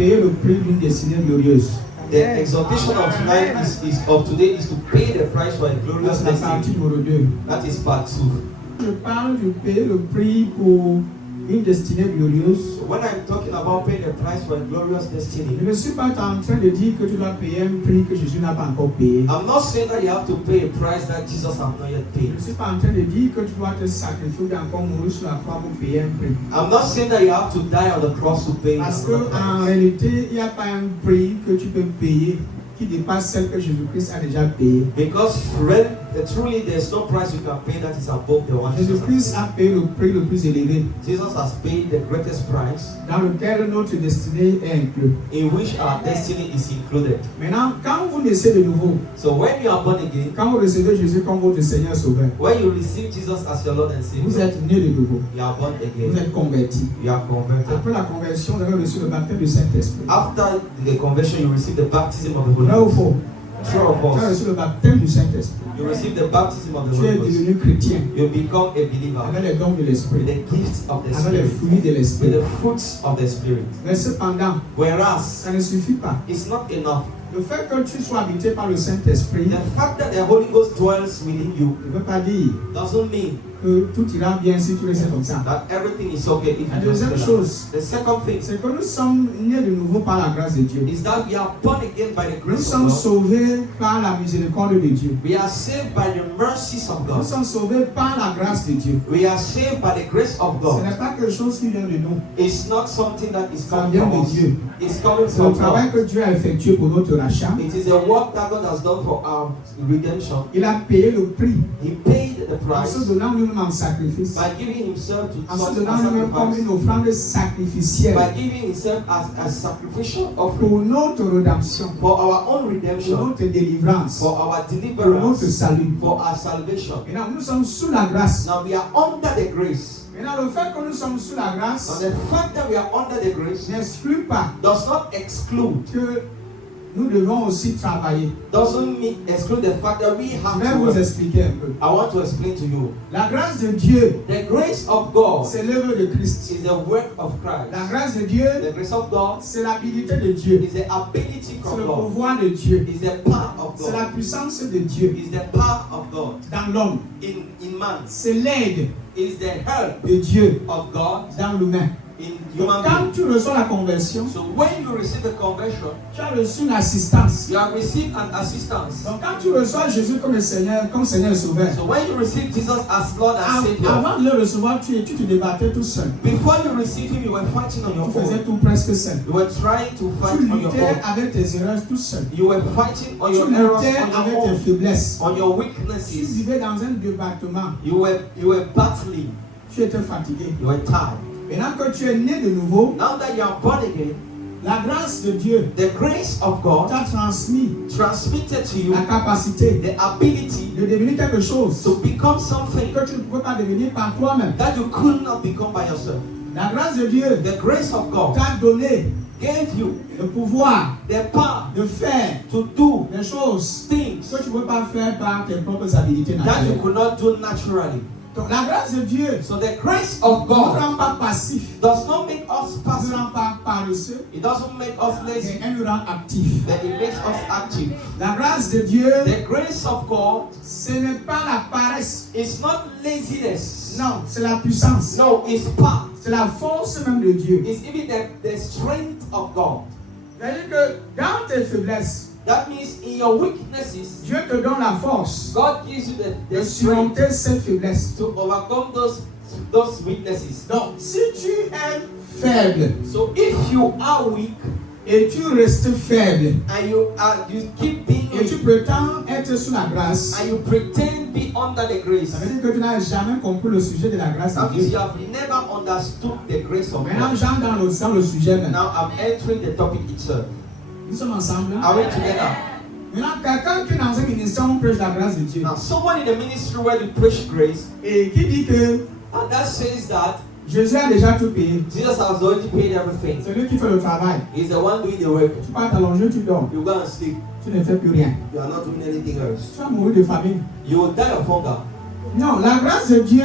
payer le prix d'une destinée glorieuse. The exhortation of tonight of today is to pay the price for a glorious C'est la partie destiny. numéro 2. That is part 2. Je parle de payer le prix pour une destinée glorieuse. So when I'm talking about paying the price for a glorious destiny, Je ne suis pas en train de dire que tu dois payer un prix que Jésus n'a pas encore payé. I'm not saying that you have to pay a price that Jesus has not yet Je paid. ne suis pas en train de dire que tu dois te sacrifier ou encore mourir sur la croix pour payer un prix. I'm not saying that you have to die on the cross to pay Parce another qu'en price. réalité, il n'y a pas un prix que tu peux payer qui dépasse celle que Jésus-Christ a déjà payé. Because truly there's no price you can pay that is above the one Jesus has Jésus-Christ a payé le prix le plus élevé, paid. Jesus has paid the greatest price dans lequel notre destinée est incluse. in which our destiny is included. Maintenant, quand vous naissez de nouveau, So when you are born again, quand vous recevez Jésus comme votre Seigneur Sauveur, when you receive Jesus as your Lord and vous Savior, êtes né de nouveau, you are born vous again. êtes converti. You are converted. Après la conversion, vous avez reçu le baptême du Saint-Esprit. After the conversion, you receive the baptism of the Holy Vrai ou Ghost. faux? True or Tu as false? reçu le baptême du Saint-Esprit. You receive the baptism of the Tu es Holy Ghost. devenu chrétien You become a believer avec les dons de with l'Esprit, the gifts of the avec les Spirit, fruits de with l'Esprit. the fruits of the Spirit. Mais cependant, Whereas ça ne suffit pas. it's not enough. Le fait que tu sois habité par le Saint-Esprit The fact that the Holy Ghost dwells within you ne veut pas dire doesn't mean que tout ira bien si tu restes comme ça. that everything is okay if La you just deuxième stay chose, like that. The second thing c'est que nous sommes nés de nouveau par la grâce de Dieu. is that we are born again by the Nous grace sommes of God. sauvés par la miséricorde de Dieu. We are saved by the mercies of Nous God. sommes sauvés par la grâce de Dieu. We are saved by the grace of Ce God. n'est pas quelque chose qui vient de nous. It's not something that is Ça coming vient from de us. Dieu. It's coming C'est le from travail God. que Dieu a effectué pour notre rachat. It is a work that God has done for our redemption. Il a payé le prix He paid the en se price donnant lui-même en sacrifice. by giving himself to En se such donnant a lui-même comme sacrifice. une offrande sacrificielle By giving himself as a sacrificial offering pour notre rédemption, for our own pour redemption, notre délivrance, for our pour notre deliverance, salut. for our salvation. Maintenant, nous sommes sous la grâce. Now we are under the grace. Maintenant, le fait que nous sommes sous la Now grâce the fact that we are under the grace n'exclut pas does not exclude, que nous devons aussi travailler. exclude the fact that we Je have vais to vous work. expliquer un peu. I want to explain to you. La grâce de Dieu, The grace of God c'est l'œuvre de Christ. is the work of La Christ. grâce de Dieu, The grace of God c'est l'habilité de Dieu. is the ability C'est from le God. pouvoir de Dieu. Is the power of C'est la God. puissance de Dieu Is the power of God dans l'homme. in man. C'est l'aide Is the help de Dieu of God dans l'humain. in Donc, human quand being. tu reçois la conversion, So when you receive the conversion, tu as reçu une assistance. you have received an assistance. Donc quand tu reçois Jésus comme Seigneur et Sauveur, So when you receive Jesus as Lord and Savior, avant de le recevoir, tu te débattais tout seul. before you receive Him, you were fighting on your Tu faisais own. tout presque seul. You were trying to fight Tu on your luttais own. avec tes erreurs tout seul. You were fighting on Tu your errors, luttais on avec your tes own, faiblesses. on your Tu weaknesses. vivais dans un débattement. You were battling. Tu étais fatigué. You were tired. Maintenant que tu es né de nouveau, Now that you are born again, la grâce de Dieu the grace of God t'a transmis transmitted to you la capacité the ability de devenir quelque chose to become something que tu ne peux pas devenir par toi-même. that you could not become by yourself. La grâce de Dieu The grace of God t'a donné gave you le pouvoir the power de faire to do des choses things que tu ne peux pas faire par tes propres habilités that you naturelles. could not do naturally. Donc la grâce de Dieu So the grace of ne God rend pas passif, does not make us ne passive. rend pas paresseux, It doesn't make us mais lazy, elle nous rend actifs. but it makes us active. La grâce de Dieu, The grace of God ce n'est pas la paresse. is not laziness. Non, c'est la puissance. No, it's power. C'est la force même de Dieu. It's even the strength of God. C'est-à-dire que dans tes faiblesses, That means in your weaknesses, Dieu te donne la force God gives you the de strength surmonter ces faiblesses. to overcome those weaknesses. Donc, si tu es faible So if you are weak et tu restes faible and you keep being et tu weak prétends être sous la grâce, and you pretend be under the grace, ça veut dire que tu n'as jamais compris le sujet de la grâce that de means Dieu. you have never understood the grace of Maintenant, God. j'entre dans le sujet maintenant. Now I'm entering the topic itself. Nous sommes ensemble. Hein? Are we together? Maintenant, quelqu'un qui est dans un ministère, on prêche la grâce de Dieu. Now someone in the ministry where you preach grace, Et qui dit que and that says that Jésus a déjà tout payé. Jesus has already paid everything. C'est lui qui fait le travail. He's the one doing the work. Tu pars t'allonger, tu dors. You go and sleep. Tu ne fais plus rien. You are not doing anything else. Tu vas mourir de famine. You will die of hunger. Non, la grâce de Dieu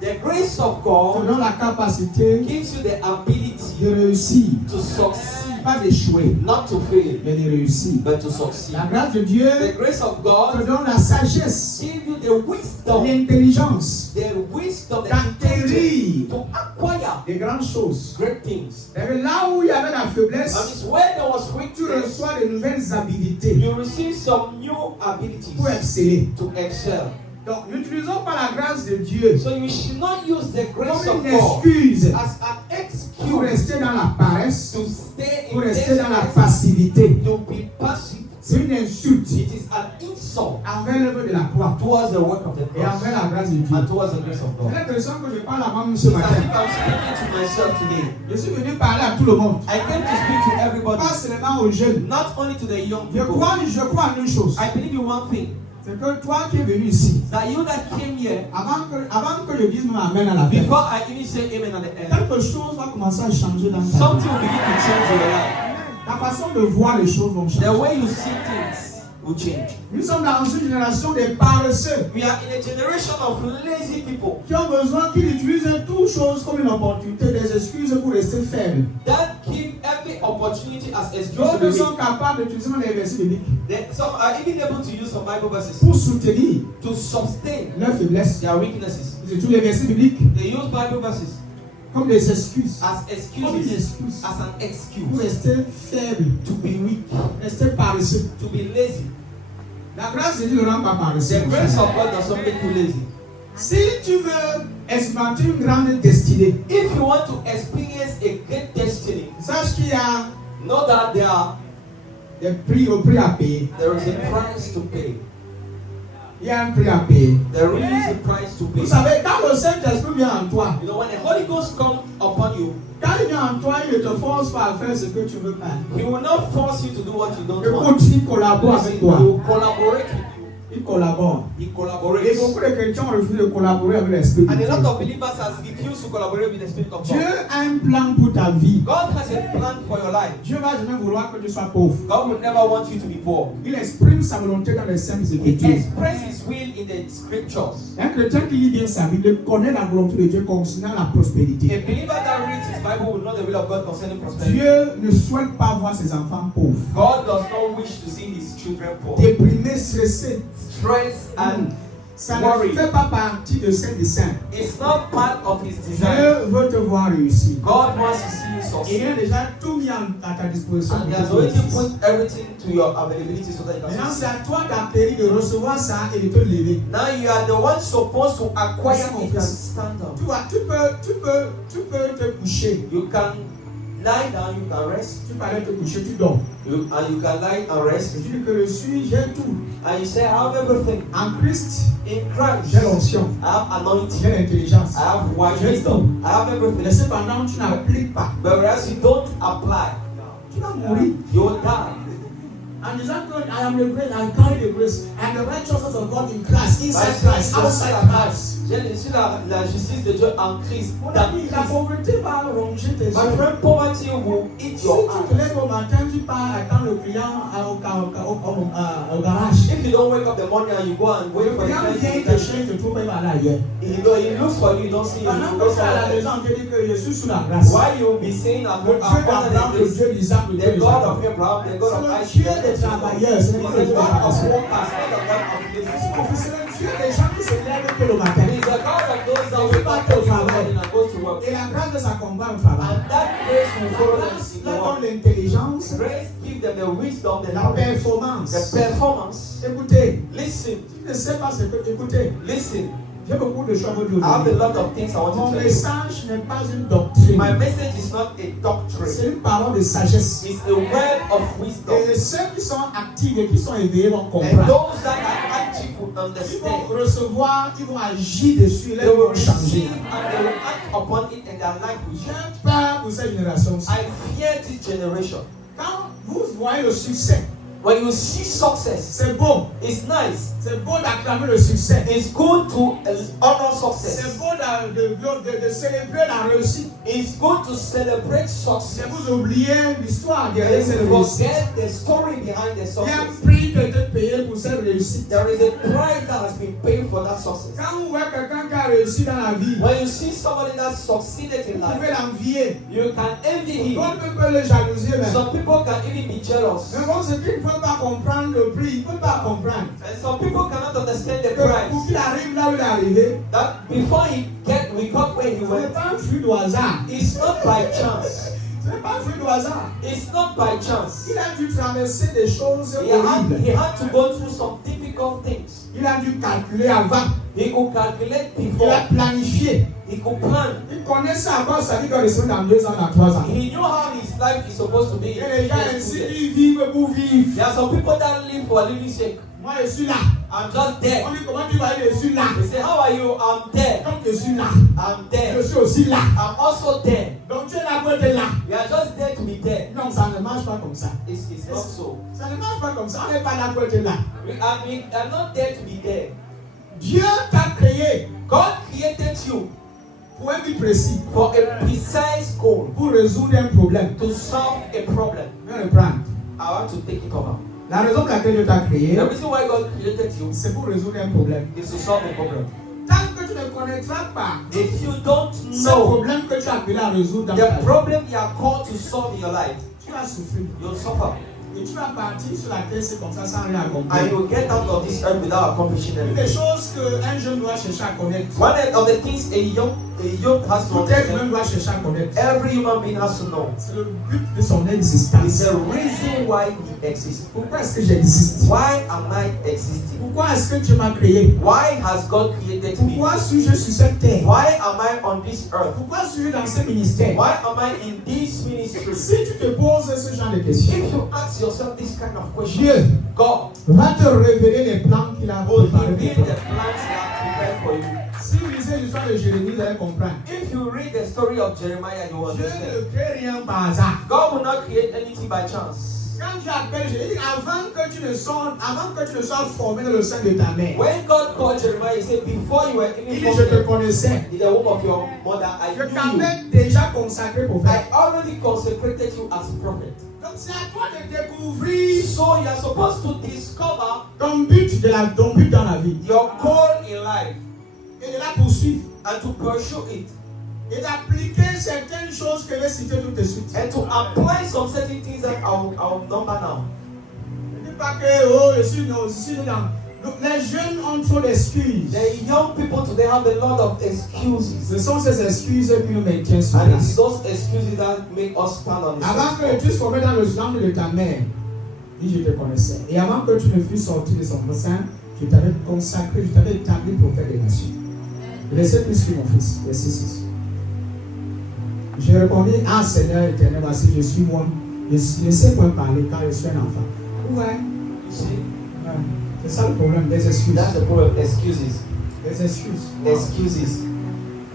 The grace of te God donne la capacité gives you the ability de réussir. to succeed pas d'échouer, not to fail, mais de réussir. but to succeed. La grâce de Dieu The grace of te God donne la sagesse, give you the wisdom, l'intelligence the wisdom, the intelligence d'acquérir to acquire des grandes choses. great things. Et là où il y avait la And faiblesse, it's when there was tu weakness, reçois de nouvelles habilités you receive some new abilities pour exceller. to excel. Donc, n'utilisons pas la grâce de Dieu So you should not use the grace comme of une God excuse as an pour excuse rester dans la paresse, to stay pour in rester dans la business, passivité. to be passive. C'est une insulte It is an insult envers l'œuvre de la croix towards the work of the et cross envers la grâce de Dieu. and towards the grace of J'ai God. l'impression que je parle à moi-même ce It's as matin. if I'm speaking to myself today. Je suis venu parler à tout le monde, I came to speak to everybody, pas seulement aux jeunes. not only to the young Je people. crois en une chose, I believe in one thing, c'est que toi qui es venu ici, that you that came here, avant que je dise mon amen à la fin, before I even say amen at the end, quelque chose va commencer à changer dans ta vie. something will begin to change in your life. Ta façon de voir les choses vont The changer. way you see things will change. Nous sommes dans une génération des paresseux We are in a generation of lazy people qui ont besoin qu'ils utilisent toute chose comme une opportunité, des excuses pour rester faibles. that give every opportunity as excuse to D'autres be sont weak. capables d'utiliser les versets bibliques Some are even able to use some Bible verses pour soutenir to sustain leurs faiblesses. their weaknesses. Ils utilisent les versets bibliques They use Bible verses comme des excuses. as Comme une excuses, excuse as an pour excuse rester faible, to be weak, rester paresseux. to be lazy. La grâce de Dieu ne rend pas paresseux. The grace of God does not make you lazy. Si tu veux expérimenter une grande destinée, If you want to experience a great destiny, sache qu'il y a know that des prix au prix à payer. there is a price to pay. Il y a un prix à payer. There is a price to pay. Vous savez, quand le Saint-Esprit vient en toi, You know, when the Holy Ghost comes upon you, quand il vient en toi, il ne te force pas à faire ce que tu veux faire. He will not force you to do what you don't Écoute, want. il collabore Listen, avec He toi. will collaborate with you. Il collabore. He Et collaborates. beaucoup de chrétiens ont refusé de collaborer avec l'Esprit de And a lot Dieu. of believers has refused to collaborate with the Spirit of Dieu God. a un plan pour ta vie. God has a plan for your life. Dieu va jamais vouloir que tu sois pauvre. God will never want you to be poor. Il exprime sa volonté dans les saintes He écritures. expresses His will in the scriptures. Un chrétien qui lit bien sa Bible connaît la volonté de Dieu concernant la A prospérité. believer that reads his Bible will know the will of God concerning prosperity. Dieu ne souhaite pas voir ses enfants pauvres, God does not wish to see His children poor. déprimés, stressés. Stress and Ça ne worry. fait pas partie de ses desseins. It's not part of His design. Dieu veut te voir réussir. God wants to see you Et il succeed. a déjà tout mis à ta disposition. And He pour has que tu already réussisses. put everything to your availability so that you can Maintenant, succeed. c'est à toi d'acquérir, de recevoir ça et de te lever. Now you are the one supposed to acquire Yes, it and stand up. Tu vois, tu peux te coucher. You can lie down, you can rest. Tu peux aller te coucher, tu dors. And you can lie and Et rest. tu dis que j'ai tout. And you say, I have everything. En Christ, In Christ, j'ai l'onction, I have j'ai anointing. l'intelligence. I have wise wisdom. I have Mais everything. cependant, tu n'appliques pas. But whereas you don't apply, Tu vas mourir. you will die. En disant que I am the grace, I carry the grace, and the righteousness of God in Christ, inside By Christ, saying, outside Christ. j'ai reçu la justice de Dieu en Christ. Mon Dans ami, la Christ. pauvreté va ronger tes My yeux. friend, poverty will eat Si your tu te eyes. lèves au matin, tu pars attendre le client au garage. If you don't wake up the morning and you go and wait Le for the client client vient, to il te come, cherche, il te trouve, il va aller ailleurs. he looks for you, you don't see him. Pendant You que go tu es à la somewhere maison, else. on te dit que je suis sous la grâce. Why you will be saying I'm Le Dieu d'Abraham, le the Dieu d'Isaac, le Dieu God of d'Isaac. Abraham, the God of C'est le Isaac, Dieu des travailleurs, ce n'est pas le He's Dieu the des God of paresseux. workers, not the God of lazy. C'est le Dieu des gens qui se lèvent tôt le matin. He's the God of those that wake up in the morning and go to work. Et la grâce de s'accompagne au travail. And that grace will La follow them grâce in leur the donne work. l'intelligence, Grace give them the wisdom, the la knowledge, performance. the performance. Écoutez, Listen, tu ne sais pas ce que. Écoutez, listen. j'ai beaucoup de choses à vous dire. I have a lot of things I want Mon to tell you. message n'est pas une doctrine. My message is not a C'est doctrine. une parole de sagesse. It's a word of wisdom. Et ceux qui sont actifs et qui sont éveillés vont And comprendre. those that are active will Ils vont understand. recevoir, ils vont agir dessus, They ils will vont receive changer. and they will act upon it and their life will J'ai change. peur pour cette génération-ci. I fear this generation. Quand vous voyez le succès, When you see success, c'est beau. it's nice. C'est beau d'acclamer le succès. It's good to honor C'est success. beau de célébrer la réussite. It's good to celebrate C'est success. vous oubliez l'histoire derrière cette And réussite. forget the story behind the Il y a un success. prix qui a été payé pour cette réussite. There is a price that has been paid for that success. Quand vous voyez quelqu'un qui a réussi dans la vie, When you see somebody that succeeded in vous pouvez life, l'envier. you can envy him. D'autres peuvent le jalouser même. Some people can even be jealous. Mais bon, c'est qu'ils ne peuvent pas comprendre le prix, ils ne peuvent pas comprendre. And some people cannot understand the Que pour price. qu'il arrive là où il est arrivé, That before we got where he ce n'est went, pas un fruit du hasard. it's not by chance. Ce n'est pas un fruit du hasard. It's not by chance. Il a dû traverser des choses He horribles. had to go through some difficult things. Il a dû calculer avant. He could calculate Il before. a planifié. He could plan. Il connaissait encore sa vie dans les dans 2 ans, dans 3 ans. He knew how his life is supposed to be. Et les gens ainsi, ils vivent pour vivre. There are some people that live for living sake. Moi, je suis là. I'm just there. On dit comment tu vas dire, je suis là. They say, how are you? I'm there. Comme je suis là, I'm je there. suis aussi là. I'm also there. Donc tu es là pour être là. We are just there to be there. Non, ça ne marche pas comme ça. It's not so. Ça ne marche pas comme ça. On n'est pas là pour être là. We are not there to be there. Dieu t'a créé God created you pour un but précis, for a precise goal, pour résoudre un problème. to solve a problem. Je vais le prendre. I want to take it over. La raison pour laquelle Dieu t'a créé, The reason why God created you c'est pour résoudre un problème. is to solve a problem. Tant que tu ne connaîtras pas If you don't ce know problème que tu as appelé à résoudre dans ta the vie, problem you are called to solve in your life, tu vas souffrir. you'll suffer. Et tu vas partir sur la terre, c'est comme ça, sans rien And accomplir. you'll get out of this earth without accomplishing Une des anything. choses qu'un jeune doit chercher à connaître, One of the things a young has to tout être humain understand, doit chercher à connaître, every human being has to know, c'est le but de son is existence. the reason why he exists. Pourquoi est-ce que j'existe? Why am I existing? Pourquoi est-ce que tu m'as créé? Why has God created me? Pourquoi suis-je sur cette terre? Why am I on this earth? Pourquoi suis-je dans ce ministère? Why am I in this ministry? Si tu te poses ce genre de questions, If you ask yourself this kind of question, Dieu God va te révéler les plans qu'il a will préparés reveal pour the toi. plans He has prepared for you. Si vous lisez l'histoire de Jérémie, vous allez comprendre. If you read the story of Jeremiah, you will Dieu understand. ne crée rien par hasard. God will not create anything by chance. Quand tu appelles Jérémie, avant que tu ne sois formé dans le sein de ta mère, When God called Jeremiah, He said, before you were il even dit je te formed connaissais. in the womb of your mother, I Je knew you. t'avais déjà consacré pour faire. I already consecrated you as prophet. Donc c'est à toi de découvrir So you are supposed to discover ton but dans la vie your goal in life et de la poursuivre and to pursue it et d'appliquer certaines choses que je vais citer tout de suite. and to apply some certain things that I'll number now. Ne dis pas que oh, je suis dans. Donc, les jeunes ont trop d'excuses. The young people today have a lot of excuses. Ce sont ces excuses qui nous maintiennent sur And it's place. those excuses that make us stand on the Avant que tu same sois formé dans le ventre de ta mère, dit je te connaissais. Et avant que tu ne fusses sorti de son sein, je t'avais consacré, je t'avais établi pour faire des nations. Verset plus que mon fils, verset 6. Je répondis, ah Seigneur éternel, voici je suis moi. Je ne sais point parler car je suis un enfant. Ouais. You see? Ouais. C'est ça le problème, des excuses. That's the problem. Excuses. Des excuses. Excuses.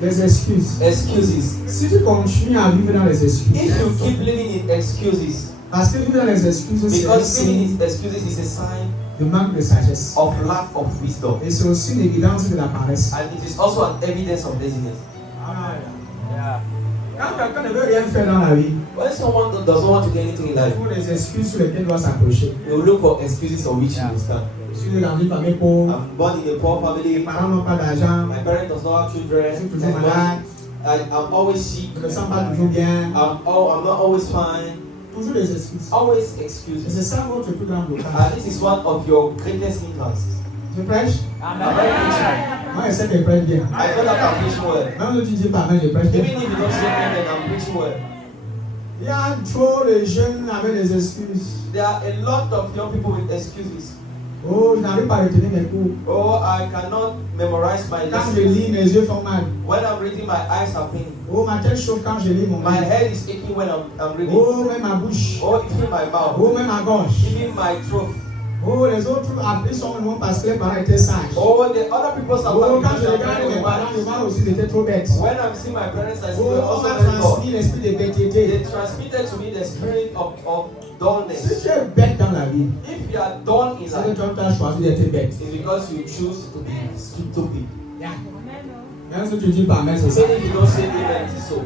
Des excuses. Excuses. Si tu continues à vivre dans les excuses, If you keep living in excuses, parce que vivre dans les excuses, c'est un because living signe in excuses is a sign de manque de sagesse. of lack of wisdom. Et c'est aussi une évidence de la paresse. And it is also an evidence of laziness. Quand quelqu'un ne veut rien faire dans la vie, When someone doesn't want to do anything in il life, faut des excuses sur lesquelles il doit s'accrocher. they will look for excuses on which he will stand. Je suis dans une famille pauvre, I'm born in a poor mes family. parents n'ont pas d'argent, My parents does not have je children. suis toujours malade, I'm always sick. je ne me sens pas toujours bien. I'm not always fine. Toujours des excuses. Always Et excuses. c'est ça votre plus grand blocage. And this is one of your greatest hindrances. Je prêche. I'm very preaching. Moi, j'essaie de prêcher bien. I know that I'm preaching well. Même si tu dis pas, mais je prêche bien. Even if you don't say anything, I'm preaching well. Il y a trop de jeunes avec des excuses. There are a lot of young people with excuses. Oh, je n'arrive pas à retenir mes cours. Oh, I cannot memorize my Quand je lessons. lis, mes yeux font mal. When I'm reading, my eyes are paining. Oh, ma tête chauffe quand je lis mon My livre. head is aching when I'm reading. Oh, même ma bouche. Oh, even my mouth. Oh, même ma gorge. Even my throat. Oh, les autres appelés sont non parce que les parents étaient sages. Oh, the other people's are Oh, quand because je they are regarde very mes parents, je wise. vois aussi qu'ils étaient trop bêtes. When I'm seeing my parents, I see Oh, they're on also m'a very dull. transmis l'esprit de bêtité. They transmitted to me the spirit of Si dullness. tu es bête dans la vie, If you are dull in c'est que life, tu as choisi d'être bête. it's because you choose to be stupid. Yeah. Même si tu dis pas, mais c'est ça. Even if you don't say amen, it is so.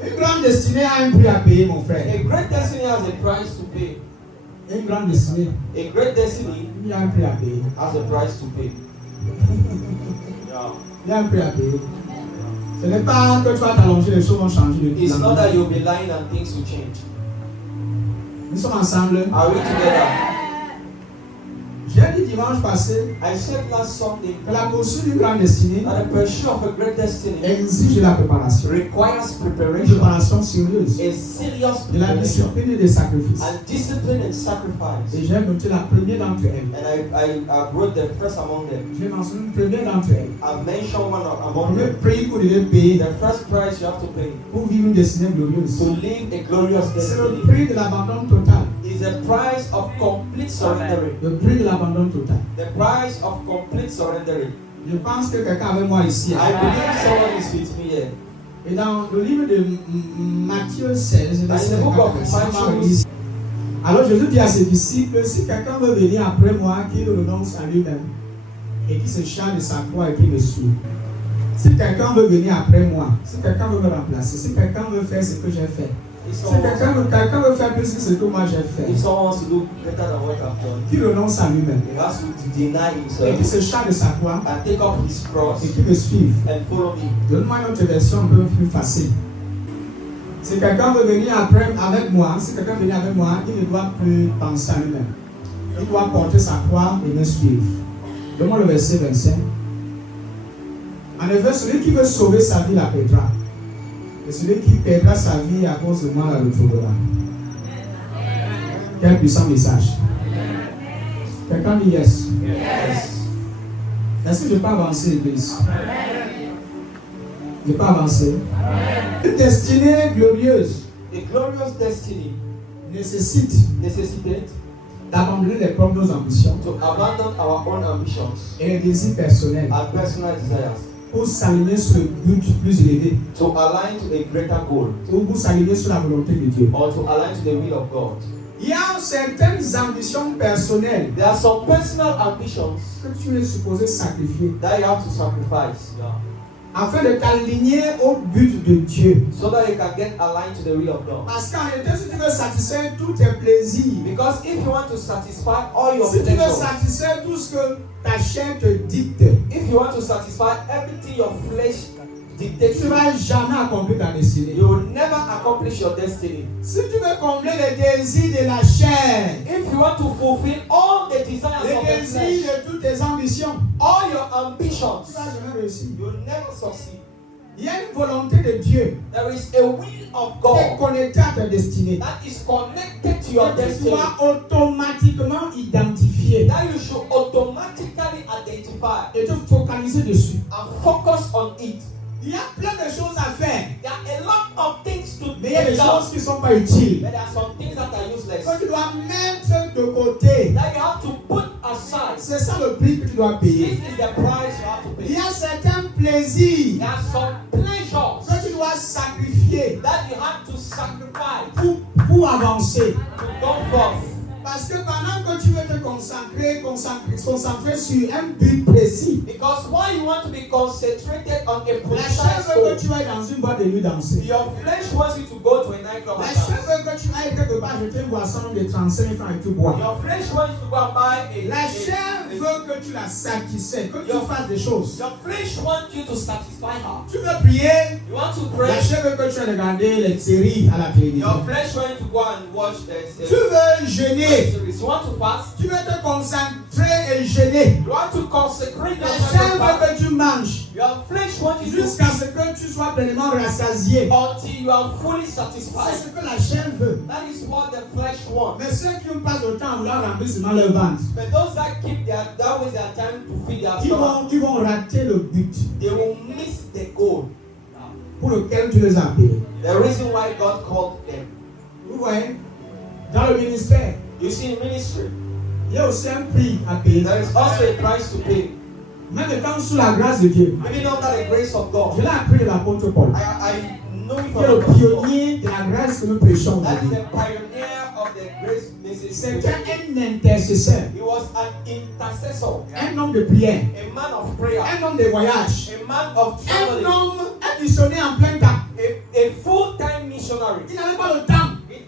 Une grande destinée a un prix à payer, mon frère. A great destiny has a price to pay. Une grande destinée, A great destiny il y a un prix à payer. has a price to pay. Il y a un prix à payer. Ce n'est pas que tu vas t'allonger, les choses vont changer. It's not that you'll be lying and things will change. Nous sommes ensemble. Are we together? J'ai dit dimanche passé I said last Sunday que la poursuite d'une grande destinée that the pursuit of a great destiny exige la préparation. requires Une preparation, préparation sérieuse. a serious De la preparation, discipline et des sacrifices. and discipline and sacrifice. Et j'ai noté la première d'entre elles. And I wrote the first among them. J'ai mentionné une première d'entre elles. I mentioned one Le among premier them. prix que vous devez payer The first price you have to pay pour vivre une destinée glorieuse. to live a glorious C'est le destiny prix de l'abandon total. is a price of complete surrendering. Le prix de l'abandon total. The price of complete surrendering. Je pense que quelqu'un avec moi ici. I believe someone is with me here. Et dans le livre de Matthieu 16, verset 4, alors Jésus dit à ses disciples, si quelqu'un veut venir après moi, qu'il renonce à lui-même et qu'il se charge de sa croix et qu'il me suive. Si quelqu'un veut venir après moi, si quelqu'un veut me remplacer, si quelqu'un veut faire ce que j'ai fait, si quelqu'un veut faire plus que ce que moi j'ai fait, If someone wants to do better than what I've done, qu'il renonce à lui-même he has to deny et qu'il himself se charge de sa croix and take up his cross et qu'il me suive. and follow me. Donne-moi une autre version un peu plus facile. Si quelqu'un veut venir après avec moi, si quelqu'un veut venir avec moi, il ne doit plus penser à lui-même. Il doit porter sa croix et me suivre. Donne-moi le verset 25. En effet, celui qui veut sauver sa vie la perdra. Et celui qui perdra sa vie à cause de moi la retrouvera. Quel puissant message. Quelqu'un dit yes. Yes. Est-ce que je peux avancer, l'église? Je peux avancer. Une destinée glorieuse A glorious destiny nécessite necessitates d'abandonner les propres ambitions to abandon our own ambitions et les désirs personnels and personal desires pour s'aligner sur le but plus élevé to align to a greater goal ou pour s'aligner sur la volonté de Dieu. or to align to the will of God. Il y a certaines ambitions personnelles There are some personal ambitions que tu es supposé sacrifier that you have to sacrifice afin de t'aligner au but de Dieu. so that you can get aligned to the will of God. Parce qu'en réalité, si tu veux satisfaire tous tes plaisirs, Because if you want to satisfy all your si tu veux pleasures, satisfaire tout ce que ta chair te dicte, if you want to satisfy everything your flesh dictates, tu ne vas jamais accomplir ta destinée. you will never accomplish your destiny. Si tu veux combler les désirs de la chair, If you want to fulfill all the desires les of the désirs flesh, de toutes tes ambitions, all your tu ambitions, ne vas jamais réussir. you will never succeed. Il y a une volonté de Dieu There is a will of qui God est connectée à ta destinée. that is connected to your Que tu destiny, dois automatiquement identifier that you should automatically identify et te focaliser dessus. and focus on it. Il y a plein de choses à faire, There are a lot of things to mais il y a des do, choses qui ne sont pas utiles. but there are some things that are useless Que tu dois mettre de côté. that you have to put aside. C'est ça le prix que tu dois payer. This is the price you have to Il pay. y a certains plaisirs There are some pleasures que tu dois sacrifier that you have to sacrifice pour avancer. to go forth. Parce que pendant que tu veux te concentrer sur un but précis, Because while you want to be concentrated on a la precise chair veut goal, que tu ailles dans une boîte de nuit danser. your flesh wants you to go to a nightclub La and chair dance. veut que tu ailles quelque part jeter une boisson de 35 francs et tu bois. Your flesh wants you to go and buy La chair veut que tu la satisfais, que tu Your- fasses des choses. Your flesh wants you to satisfy her. Tu veux prier, You want to la pray. chair veut que tu ailles regarder les séries à la télévision. Your flesh wants you to go and watch Tu veux jeûner, series. You want to fast. tu veux te concentrer et jeûner. You want to consecrate La yourself chair to veut fast. que tu manges Your flesh wants you to jusqu'à ce que tu sois pleinement rassasié. until you are fully C'est satisfied. ce que la chair veut. That is what the flesh wants. Mais ceux qui passent le temps à vouloir remplir seulement leur ventre, But those that keep that waste their time to feed their stomach, ils vont rater le but they will miss the goal. pour lequel tu les as appelés. The reason why God called them. Vous voyez, dans le ministère, You see, in ministry, il y a aussi un prix à payer. there is also a price to pay. Même étant sous la grâce de Dieu. Maybe not that the grace of God. Je l'ai appris de l'apôtre Paul. I know it Qui est le from pionnier de la grâce que nous prêchons That is aujourd'hui. the pioneer of the grace message. C'était un intercesseur, He was an intercessor, un homme de prière, a man of prayer, un homme de voyage, a man of un traveling, homme missionnaire en plein temps. a full-time missionary. Il n'avait pas le temps.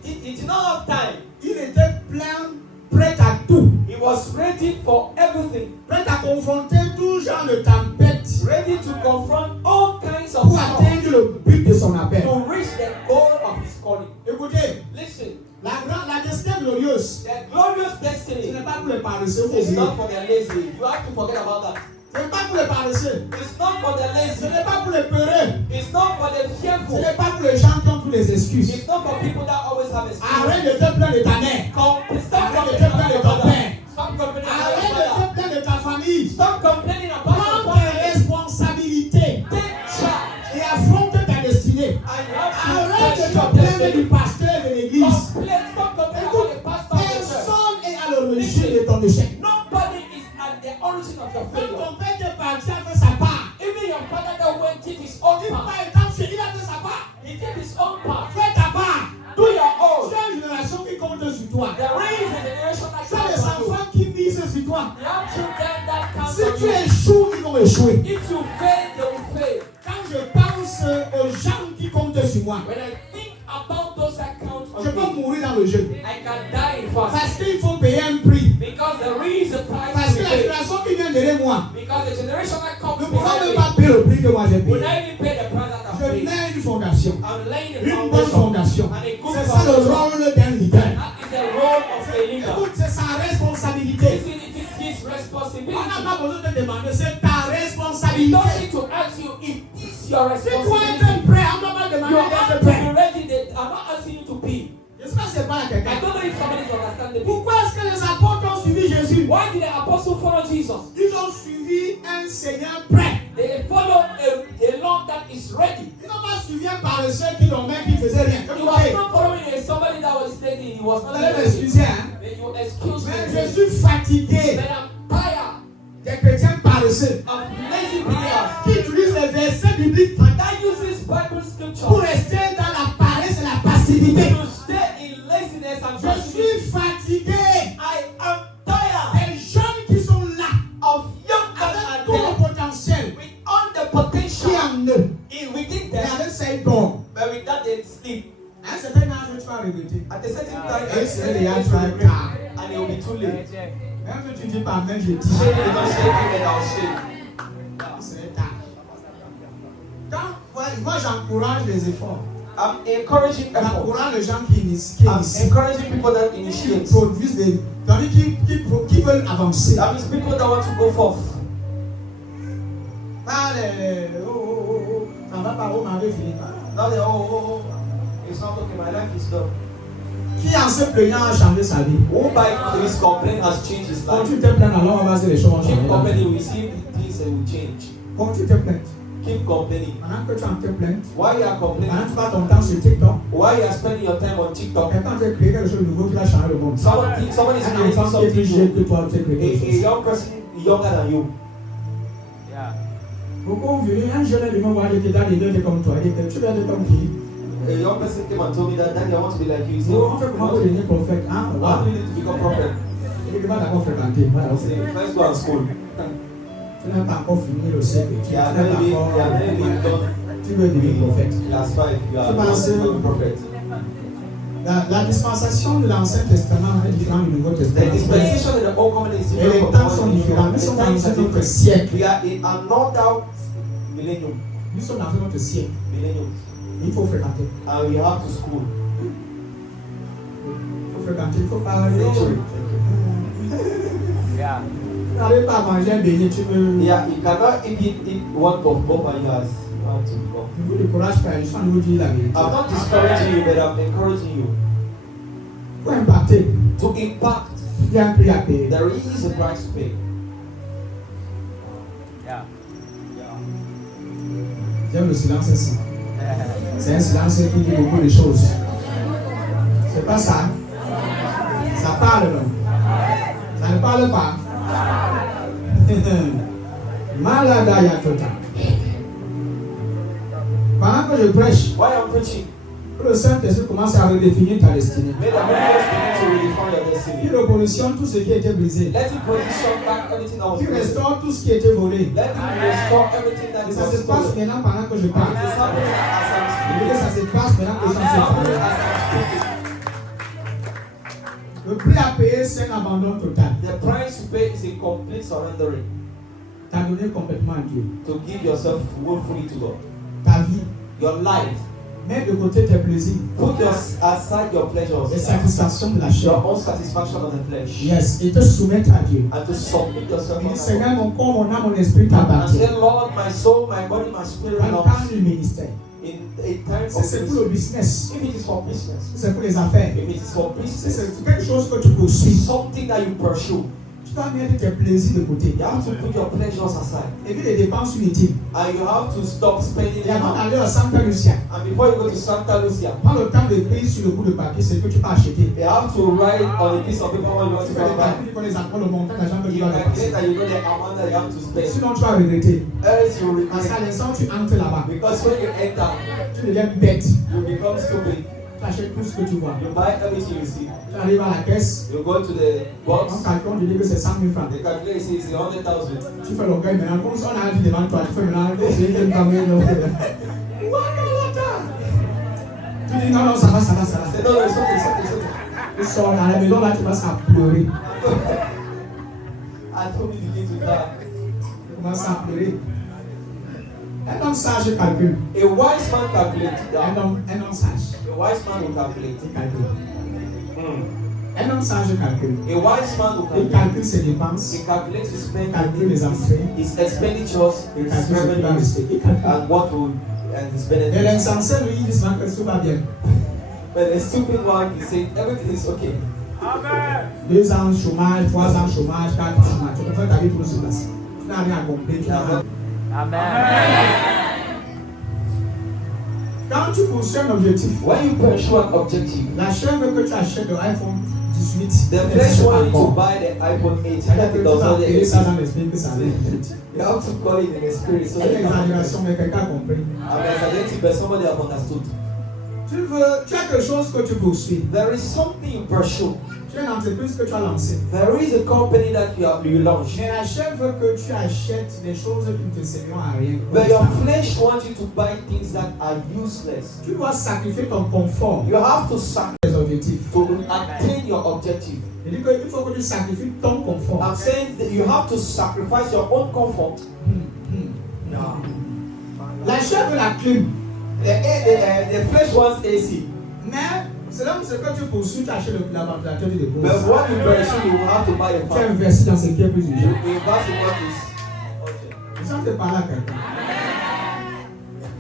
He did not have time. Il était plein, prêt à tout. He was ready for everything, Prêt à confronter tout genre de tempête. ready to confront all kinds of pour stuff atteindre le but de son appel. to reach the goal of his calling. Écoutez, Listen, la destinée glorieuse, the glorious ce destiny n'est pas pour les paresseux. is not for the lazy. You have to forget about that. Ce n'est pas pour les paresseux. It's not for the Ce lazy. n'est pas pour les peureux. It's not for the Ce fearful. n'est pas pour les gens qui ont toutes les excuses. It's not for people that always have Arrête excuses. de te plaindre de ta mère. Stop Arrête de complaining te about plaindre de your ton mother. père. Stop complaining about Arrête your de father. te plaindre de ta famille. Stop complaining about your Prends tes family. responsabilités Take charge. et affronte ta destinée. And you have Arrête de to te face your plaindre destiny. du pasteur de l'église. Stop complaining about the pastor of the church. Personne n'est à l'origine de ton échec. Nobody is at the origin of your Quand failure. ton père est parti, a fait sa part. Even your father that went did his own Il n'a part. pas été chez lui, il a fait sa part. He did his own part. Fais ta part. Do your own. Tu as une génération qui compte sur toi. There is a generation that Tu as des counts on you. enfants qui misent sur toi. You have children that count Si on tu you. échoues, ils vont échouer. If you fail, they will fail. Quand je pense aux gens qui comptent sur moi, When I think about those that count je on peux me, mourir dans le jeu. I can die in fast. Parce qu'il faut payer un prix. Because there is a price Parce to que la pay. génération qui vient derrière moi Because the generation that comes ne pourra behind même me pas payer le prix que moi j'ai will payé. not even pay the price that I Je paid. mets une fondation. I'm laying the Une bonne foundation. fondation. And a good C'est ça le foundation. rôle d'un leader. That is the role of a leader. Écoute, c'est sa responsabilité. Listen, it is his On n'a responsibility. pas besoin de te demander, c'est ta We responsabilité. don't need to ask you if it's your Si tu dois responsibility. être prêt, on ne doit pas You demander have d'être to prêt. be ready. I'm not asking you to be. Je sais pas si c'est pas à I quelqu'un. don't know if somebody is understanding me. Pourquoi est-ce que les apôtres ont suivi Jésus? Why did the apostles follow Jesus? Ils ont suivi un Seigneur prêt. They follow a Lord that is ready. Ils n'ont pas suivi un paresseux qui dormait, qui ne faisait rien. He was Écoutez, not following somebody that was steady. He was vous not allez ready. m'excuser, hein. May you excuse Mais me. je suis fatigué But I'm tired des chrétiens paresseux of lazy believers qui utilisent les versets bibliques that uses Bible pour scripture rester dans la paresse et la passivité. to stay in laziness and Je passivity. suis fatigué I am tired des jeunes qui sont là of young men avec and tout le there potentiel with all the qui potential est en eux. within Mais them, avec ça, ils dorment. but with that they sleep. À un certain âge, tu vas regretter. At a certain time, Et c'est déjà they trop tard. and it will be too late. Même si tu dis pas, mais je dis. Shake it, don't shake it, and I'll shake. C'est tard. Moi, j'encourage les efforts. I'm encouraging effort. J'encourage les gens qui initient, I'm encouraging people that qui initiate. produisent des. Qui veulent avancer. That means people that want to go forth. Pas les. Ça va pas, ma vie finie. Now they it's not okay, my life is done. Qui en se plaignant a changé sa vie? Who by his complaint has changed his Quand life? tu te plains, alors on va se les choses vont Keep changer. complaining, we see things and we change. Quand tu te plains, Keep complaining. pendant que tu en te plains, Why you are pendant complaining? que tu passes ton temps sur TikTok, Why you are spending your time on TikTok? quelqu'un t'a créé quelque chose de nouveau qui va changer le monde. Someone is Un creating enfant qui est plus something jeune new. que toi, tu as créé quelque A chose. young person younger than you. Beaucoup venus, un jeune est venu me voir, il était dans les deux, comme toi. Il dit, tu viens de comme qui? A young person came and told me that Daddy, I want to be like you. He said, En fait, comment vous devenez prophète? Hein? How Wow. do you need to become prophet? Il dit, va d'abord fréquenter. Va I d'abord said, fréquenter. let's go and school. Tu n'as pas encore fini le siècle. Tu You n'as are pas never been encore. done. Tu veux devenir prophète. Class 5, you are Tu penses- not a prophet. La dispensation de l'Ancien Testament est différente du Nouveau The Testament. dispensation in the Old Covenant is Et different les from temps the sont one in the différents. New. Nous The sommes dans times are un autre different. siècle. We are in another millennium. Nous sommes dans un autre siècle. Millennium. Il faut fréquenter. And we have to school. Il faut fréquenter. Il faut parler. Thank Tu you. n'arrives pas à manger un beignet, tu veux. Yeah, you cannot eat one puff puff and you have to go. Je vous décourage pas. Je suis en train de vous dire la vérité. I'm not discouraging you, but I'm encouraging you Pour impacter, to impact. il y a un prix à payer. There is a price to pay. J'aime le silence ici. C'est un silence qui dit beaucoup de choses. C'est pas ça. Ça parle, non? Ça ne parle pas. Malada Yakota. Pendant que je prêche, Why I'm preaching? que le Saint-Esprit commence à redéfinir ta destinée. May the Holy Ghost begin to redefine your destiny. Il repositionne tout ce qui a été brisé. Let him position back everything that was Il broken. restaure tout ce qui a été volé. Let him restore everything that Et is ça se passe stolen. maintenant pendant que je And parle. it is happening as I'm Je veux que speaking. ça se passe maintenant que It je is happening suis as I'm speaking. Le prix à payer, c'est un abandon total. The price to pay is a complete surrendering. t'as donné complètement à Dieu. to give yourself willfully to God. Ta vie, Your life, mets de côté tes plaisirs, aside your pleasures, les satisfactions de la chair. your own satisfaction of the flesh, Yes, et te soumettre à Dieu. and to submit yourself Il dit, unto Seigneur, God. mon corps, mon âme, mon esprit And t'appartient. say, Lord, my soul, my body, my spirit Dans le temps belongs du ministère. in times Si of c'est pour le business. business, If it is for business, si c'est pour les affaires, if it is for si business, c'est quelque chose que tu poursuis, something that you pursue, tu dois mettre tes plaisirs de côté. you have to put your pleasures aside. Et puis les dépenses inutiles. And you have to stop spending Et them avant out. d'aller à Santa Lucia, And before you go to Santa Lucia, prends le temps d'écrire sur le bout de papier ce que tu peux acheter. you have to write on a piece of paper what you want Tu to fais des buy. calculs, tu connais les apports, le montant d'argent que tu You dois dépenser. calculate that you know the amount that you have to spend. Sinon, tu vas regretter. Else you Parce qu'à regret. l'instant où tu entres là-bas, Because when you enter, tu deviens bête. you become stupid. Tu achètes tout ce que tu vois. You buy everything you see. Tu arrives à la caisse, You go to the on box. calcule, on te dit que c'est 100 000 francs. The calculator says it's 100,000. Tu fais l'orgueil maintenant, comme ça on a dit devant toi, tu fais maintenant, c'est une caméra. Tu dis non, non, ça va, ça va, ça va. Say, no, no, it's okay, it's okay, it's okay. Tu sors à la maison, là, tu vas à pleurer. I told you begin to die. Tu commences à pleurer. Un homme sage calcule. A wise man calculates that. Un homme sage, A wise man will calculate. il calcule. Mm. Un homme sage calcule. A wise man will Il calculate. calcule ses dépenses, He calculates his il spending, calcule les entrées, his expenditures, il his calcule ce qu'il va revenues, rester. Il calcule. and what will and his Et benefits. l'insensé, lui, il dit souvent que tout va bien. But the stupid one, he said everything is okay. 2 ans chômage, 3 ans chômage, 4 ans chômage. Tu peux faire ta vie pour se passer. Tu n'as rien à accomplir, tu n'as rien. Quand tu poursuis un objectif, When you pursue an objective, la chair veut que tu achètes l'iPhone 18. the flesh wants you to buy the iPhone 8. C'est-à-dire que tu Does vas not appeler ça exist. dans l'esprit que ça allait 18. You have to call it in the spirit so C'est that une you can exagération, mais quelqu'un a compris. I'm exaggerating, but somebody have understood. Tu as quelque chose que tu poursuis. There is something you pursue. Tu as une entreprise que tu as lancée. There is a company that you launch. Mais la chair veut que tu achètes des choses qui ne te serviront à rien. But your flesh wants you to buy things that are useless. Tu dois sacrifier ton confort, You have to sacrifice tes objectifs. to attain your objective. Il dit qu'il faut que tu sacrifies ton confort. I'm saying that you have to sacrifice your own comfort. La chair veut la clim. The flesh wants AC. Mais c'est là où ce que tu poursuis, tu achètes la ventilateur du dépôt. But what you pursue, you will have to buy a Tu as fan. investi dans ce qui est plus You urgent. invest in what is urgent. Ça te parle à quelqu'un.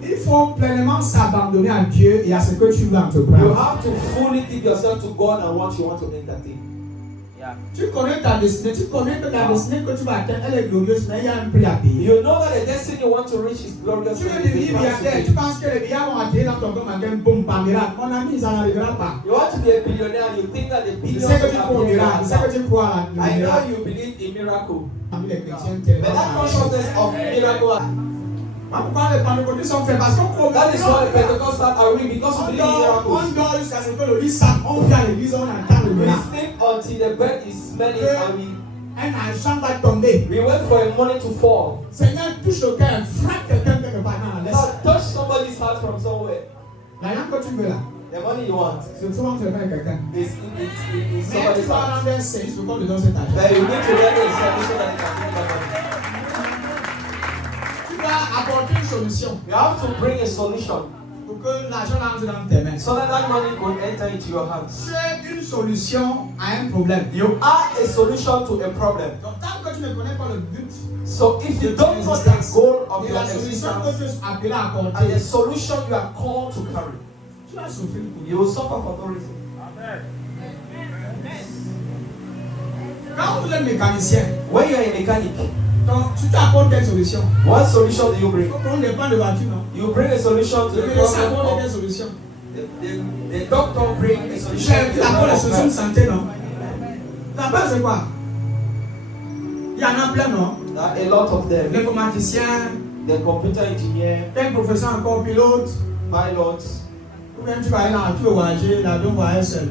Il faut pleinement s'abandonner à Dieu et à ce que tu veux You entreprendre. have to fully give yourself to God and what you want to entertain. Tu connais ta destinée, tu connais que ta destinée que tu vas atteindre, elle est glorieuse, mais il y a un prix à payer. You know that the destiny you want to reach is glorious. Tu but veux it's a devenir price to milliardaire, pay. tu penses que les milliards vont atterrir dans ton compte bancaire, boum, par miracle. Mon ami, ça n'arrivera pas. You want to be a billionaire and you think that the Je billions sais que tu will crois au appear miracle, je sais que tu crois à I la know miracle. you believe in miracle. Parmi les chrétiens, But tellement. that consciousness of miracle, Pourquoi les pentecôtistes sont faits? Parce qu'on croit. that is why the Pentecostals are weak, because we believe in On miracles. dort jusqu'à ce que le lit s'appelle, on vient à l'église, on entend le We miracle. sleep until the bed is smelling and Un argent va tomber. we wait for a money to fall. Seigneur, touche le cœur, frappe quelqu'un quelque part dans la Now laisse. touch somebody's heart from somewhere. L'argent que tu veux là, The money you want c'est souvent tu le mets à quelqu'un. is Mais tu somebody's vas heart. rendre un service pour qu'on te donne cet argent. But you need to render a service so that you can get that money. Tu dois apporter une solution You have to bring a solution pour que l'argent entre dans tes mains. so that that money could enter into your hands. Tu es une solution à un problème. You are a solution to a problem. Donc tant que tu ne connais pas le but So if you de don't ton know the existence goal of et your la solution que existence tu es appelé à and the apporter, solution you are called to carry, tu vas souffrir pour you will suffer for no reason. Quand vous êtes mécanicien, When you are a mechanic, donc tu t'apportes quelle solution? what solution do you bring? Il faut prendre des pannes de voiture, non? You bring a solution to Le the médecin problem apporte of quelle solution? the doctor bring a solution to Tu the apportes problem les of solutions de health. santé, non? La base c'est quoi? Il y en a plein, non? There are a lot of them. L'informaticien, The computer engineer, quel professeur encore, pilote, pilots. ou bien tu vas aller dans la tour voyager, l'avion va aller seul.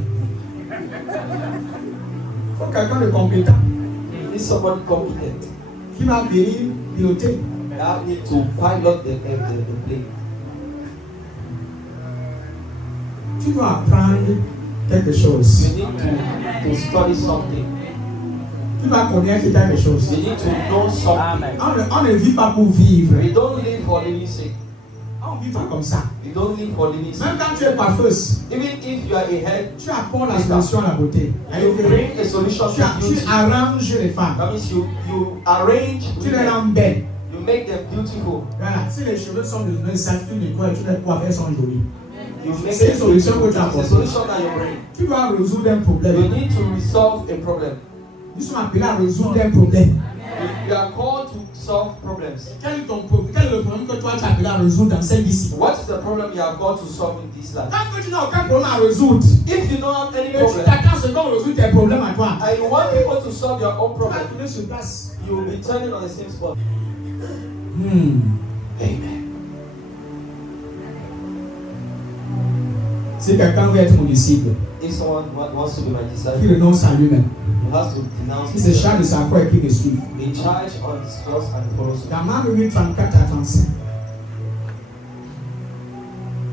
Il faut quelqu'un de compétent You need somebody competent qui va venir piloter. that need to pilot the plane. Tu dois apprendre quelque chose. You need to study something. Tu vas connaître quelque chose. You need to know something. On ne vit pas pour vivre. We don't live for living sake. On ne vit pas comme ça. We don't live for living sake. Même quand tu es coiffeuse, Even if you are a head, tu apportes la solution à la beauté. you bring a solution to Tu beauty. arranges les femmes. That means you arrange Tu les women. rends belles. You make them beautiful. Voilà. Si les cheveux sont devenus sales, tu les coiffes, elles sont jolies. You make C'est une them solution que beautiful. tu as It's a apportée. solution that you bring. Tu dois résoudre un You problème. need to resolve a problem. Nous sommes appelés à résoudre un problème. You are called to solve problems. Quel est ton problème? Quel est le problème que toi tu as appelé à résoudre dans cette vie-ci? What is the problem you have got to solve in this life? Quand que tu n'as aucun problème à résoudre, If you don't have any et tu problem, t'attends à ce qu'on résout tes problèmes à toi, and you want people to solve your own tu vas problem, tourner sur place. you will be turning on the same spot. Amen. Si quelqu'un veut être mon disciple, If someone wants to be my qui disciple, renonce à lui-même, he has to denounce qui se charge de sa croix et qui me suit. be charged on his cross and follow him. Dans Marc 8, 34 à 35.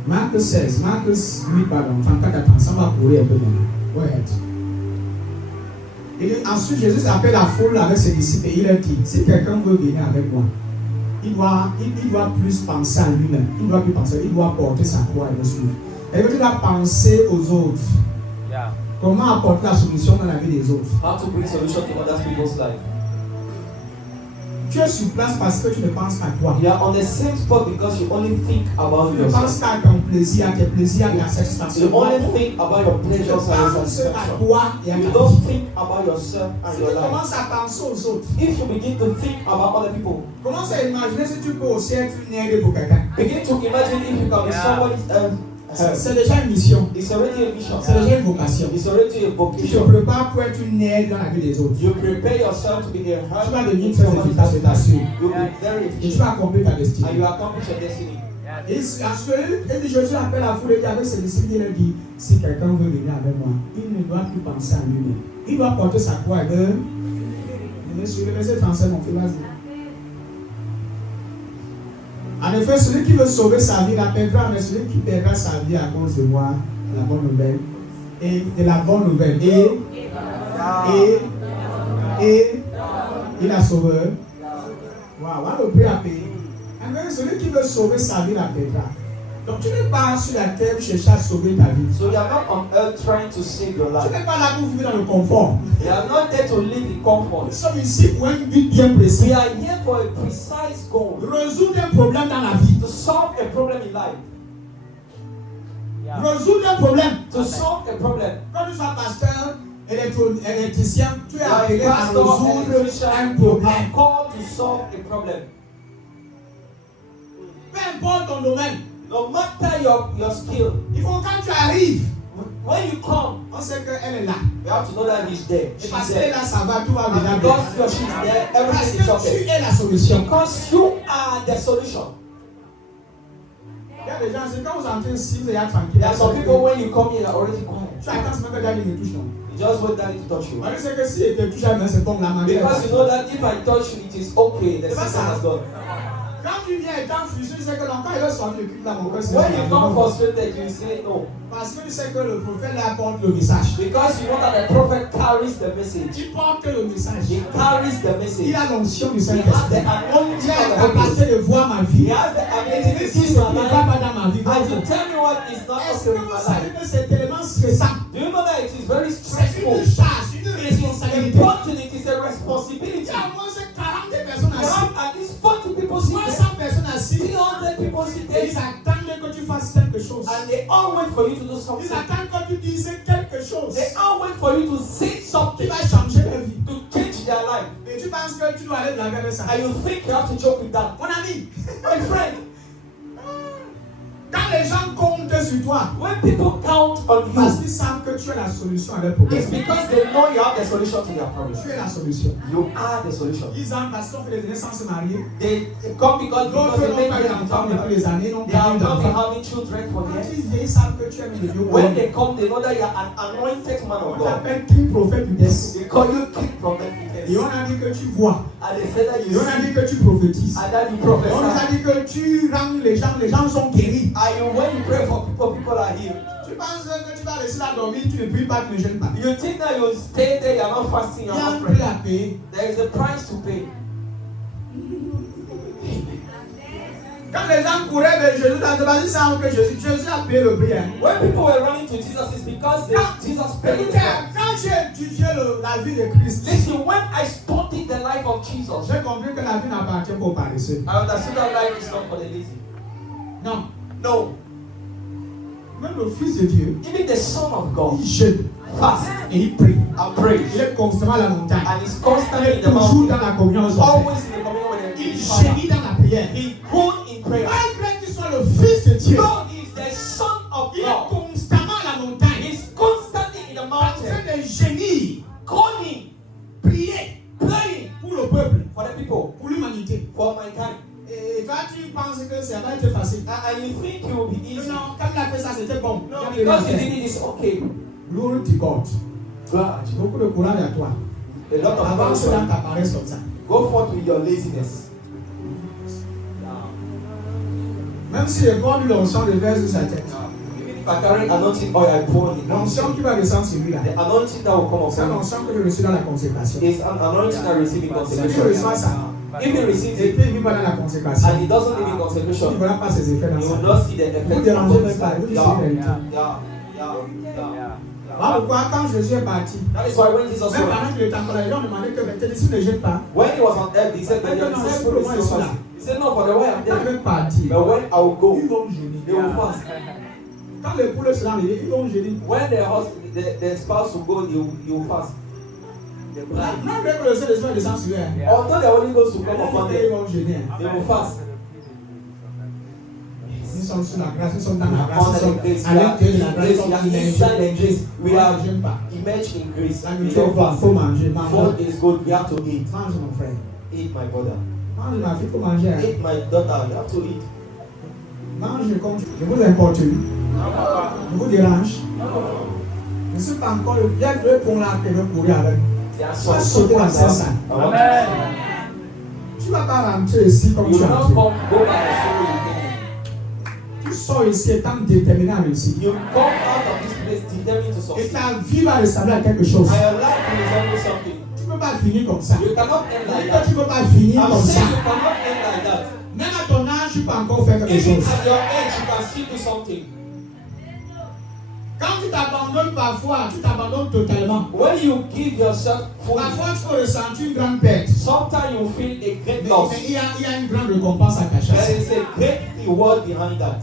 Marc 16, Marc 8, pardon, 34 à 35, on va courir un peu maintenant. Go ahead. Et ensuite, Jésus appelle la foule avec ses disciples et il leur dit, si quelqu'un veut venir avec moi, il doit plus penser à lui-même. Il doit plus penser, il doit porter sa croix et me suivre. Et il doit penser aux autres. Yeah. Comment apporter la solution dans la vie des autres? How to bring solution to other people's life. Tu es sur place parce que tu ne penses qu'à toi. You are on the same spot because you only think about Tu ne penses yourself. qu'à ton plaisir, à tes plaisirs, à ta satisfaction. You only think about your Tu pleasures and your penses à satisfaction. toi et à You ta vie. don't think about yourself and Si your tu life. commences à penser aux autres, If you begin to think about other people, commence à imaginer si tu peux aussi être une aide pour quelqu'un. begin to imagine if you can be somebody's help. C'est déjà une mission. It's already a mission. C'est déjà une vocation. It's already a Tu te vocation. prépares pour être une aide dans la vie des autres. You prepare yourself to be a Tu help vas in devenir très somebody's efficace, je t'assure. You'll be very Et tu efficient. vas accomplir ta And destinée. you accomplish your destiny. Et ensuite, Jésus appelle la foule et dit avec ses disciples, il leur dit, si quelqu'un veut venir avec moi, il ne doit plus penser à lui-même. Il doit porter sa croix et me suivre. Le verset 37, mon frère, vas-y. En effet, celui qui veut sauver sa vie la perdra, mais celui qui perdra sa vie à cause de moi, la bonne nouvelle, et de la bonne nouvelle, et il a sauvé. Waouh, on va le prix à payer. En fait, celui qui veut sauver sa vie la perdra. Donc tu n'es pas sur la terre pour chercher à sauver ta vie. So you are not on earth trying to save your Tu life. n'es pas là pour vivre dans le confort. You are not there to live in comfort. Nous sommes ici pour un but bien précis. We are here for a precise goal. Résoudre un problème dans la vie. To solve a problem in life. Yeah. Résoudre un problème. To solve a problem. Quand tu sois pasteur, électricien, tu es You are appelé a à pastor, résoudre electrician, un you are problème. called to solve a problem. Peu importe ton domaine. No matter your skill, Il faut quand tu arrives, when you come, on sait qu'elle est là. you have to know that he's there. Et She's parce qu'elle est there. là, ça va, tout va And déjà bien. because she's there, Parce everything is que tu okay. es la solution. Because you are the solution. Il y a des gens, c'est quand vous entrez ici, vous êtes tranquille. There are some people when you come here, you're already quiet. Tu attends ce que Daddy me touche, non? You just wait daddy to touch you. On sait que si il te touche à main, c'est bon, la main. Because you know that if I touch you, it is okay. The system has gone. Quand tu viens étant frustré, tu sais que l'enfant il va sortir le cul là, mon cœur. When you come frustrated, you say no. Parce que tu sais que le prophète là porte le message. Because you know that the prophet carries the message. Il porte le message. He carries the Il message. a l'onction du He has the Saint-Esprit. anointing Il a of la the Holy Ghost. capacité de voir ma vie. He has the Et ability de to dire ce see qui my ne va life pas dans ma vie. and to tell me what is not Est-ce okay que in vous my savez life. que c'est tellement stressant? Do you know that it is very C'est stressful? une charge, une It is a responsabilité. burden, it is a responsibility. Il y a au moins 40 personnes You assises. have at least 40 people sitting Moins there, 100 personnes assises. 300 people sitting Et there, ils attendent que tu fasses quelque chose. and they all wait for you to do Ils something. attendent que tu dises quelque chose They all wait for you to say qui something va changer leur vie. to change their life. Et tu penses que tu dois aller blaguer avec ça. And you think you have to joke with that. Mon ami, My friend, quand les gens comptent sur toi, when people count on parce you, qu'ils savent que tu es la solution à leur problème. it's because they know you have the solution to their problem. Tu es la solution. You are the solution. Ils entrent parce qu'on fait des naissances se marier. They come because D'autres they n'ont make pas eu them d'enfants family. depuis les années, n'ont They pas have eu not been d'enfants. having children for Quand years. ils viennent, ils savent que tu es un Dieu. When they come, they know that you are an anointed man On of God. t'appelle King Prophète du Dess. They call you king from the Et on a dit que tu vois. And they say that Et you on a see. dit que tu prophétises. And that you Et on nous a prophesy. dit que tu rends les gens sont guéris. And when you pray for people, people are healed. Tu penses que tu vas laisser laisser là dormir, tu ne pries pas, tu ne jeûnes pas. You think that you stay there, you're not fasting, Il you're y a un not prix praying. à payer. There is a price to pay. Quand les gens couraient vers Jésus, dans le baptême, c'est que Jésus a payé le prix. Hein. When people were running to Jesus, it's because Jesus paid the Écoutez, price. quand j'ai étudié la vie de Christ, Listen, when I studied the life of Jesus, j'ai compris que la vie n'appartient pas aux paresseux. I understood that life is not for the lazy. Non. No. Même le Fils de Dieu, Even the Son of God il jeûne fast et il prie. and prays. Il est constamment à la montagne. And he's Il constantly est in the toujours mountain. dans la communion avec son Père. Always in the communion with Il his Father. gémit dans la prière. He groaned in prayer. Malgré qu'il soit le Fils de Dieu, God is the Son of il est God. constamment à la montagne. He's constantly in the En mountain, train de gémir, groaning, prier praying pour le peuple, for the people, pour l'humanité. for mankind. Et toi, tu penses que ça va être facile. And you think it will be easy. Non, comme il a fait ça, c'était bon. No, Il a because he fait. did it, it's okay. Glory to God. God, Beaucoup de courage à toi. a lot of Avance dans power. ta paresse comme ça. Go forth with your laziness. Même si les corps lui l'onction déverse sur sa tête. Even if I carry anointing oil, I pour on it. L'onction qui va descendre sur lui là. The anointing that will come C'est upon l'onction que je reçois dans la consécration. is an anointing I receive in Si tu consecration. reçois ça, If he receives et it puis il vit pas dans la consécration, and he doesn't live in tu ne consecration, verras pas ses effets dans you sa will vie. not see the Vous effect. dérangez même pas, vous dites Yeah, c'est yeah, vérité. yeah. Voilà pourquoi quand Jésus est parti, That is why when Jesus même went, pendant qu'il était encore là, les gens demandaient que mais si ne jette pas. when he was on earth, he said, Mais "But non, the c'est disciples pour moi, is ils sont not là. fasting." He said, "No, for the way I'm Quand il there. est parti, But when I will go, ils vont gêner. they will fast. Quand les poules seront arrivées, ils vont gêner. When the spouse will go, he will fast. The bride. Malgré que le Saint-Esprit descend sur eux, Although the Holy Ghost will come upon ils them, vont gêner. they will fast. Nous sommes sous la grâce, nous sommes dans la grâce, nous Under sommes the grace, à l'intérieur de la grâce, nous we are sommes inside the grace. We ne are gêne pas. immersed in grace. La We nourriture est don't bonne, il fast. faut manger, mange. Food is good. We have to eat. Mange mon frère. Eat, my brother. Mange ma fille, il faut manger. Hein. Eat, my daughter. You have to eat. Mange comme je vous importune. Je vous dérange. Je ne suis pas encore il y a deux ponts là que je vais courir avec. There are Sois some sauté people dans that ce sang. I want Amen. Tu ne vas pas rentrer ici comme to. You tu will es not entré. go by the same way you came Tu sors ici étant déterminé à réussir. in. You come out of this place determined to Et succeed. ta vie va ressembler à quelque chose. And your life will resemble something. Tu ne peux pas finir comme ça. You cannot end like that. Tu ne peux pas finir I'm comme ça. saying you cannot end like that. Même à ton âge, tu peux encore faire quelque Even chose. at your age, you can still do something. Quand tu t'abandonnes parfois, tu t'abandonnes totalement. When you give yourself fully, Parfois, tu peux ressentir une grande perte. sometimes you feel a great Mais loss. il y a une grande récompense attachée à ça. There is a great reward behind that.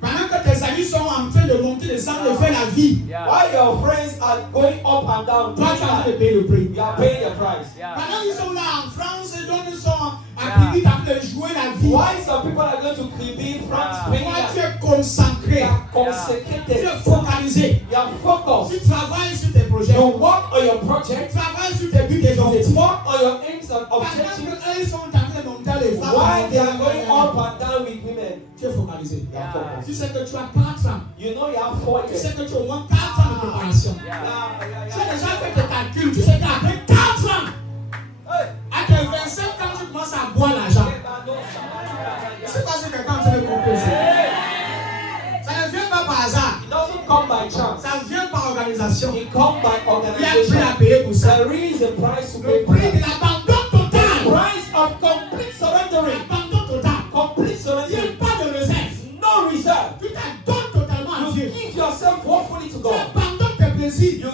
Pendant que tes amis sont en train de monter, descendre, de faire la vie, While your friends are going up and down, toi, tu es en train de payer le prix. you are paying the price. Pendant qu'ils sont là en France, d'autres sont à Bibi, en train de jouer la vie. Why some people are going to Kribi, France, Toi, Spain, tu es consacré. they are Tu consecrated. es focalisé. You are focused. Tu travailles sur tes projets. You work on your Tu project. travailles sur tes buts et tes You objectifs. work on your aims and Pendant objectives. qu'eux sont en train de monter les femmes. While they are going up and down with women, Tu es focalisé. you are focused. Tu sais que tu as 4 ans. You know you have 4 Tu years. sais que tu as au moins 4 ans de préparation. Tu as déjà fait tes calculs. Tu sais qu'après 4 ans, à tes 25 ans, tu commences à boire l'argent. Je ne sais pas si quelqu'un est en train de comprendre ça. Ça ne vient pas par hasard. It doesn't come by chance. Ça vient par organisation. It comes by Il y a un prix organization. à payer pour ça. There is a price to Le pay for prix de that. l'abandon total. Price of complete surrendering. L'abandon total. Complete Il n'y surrendering. a pas de réserve. No reserve. Tu t'adonnes totalement à You Dieu. give yourself wholly to Tu God. abandonnes tes plaisirs.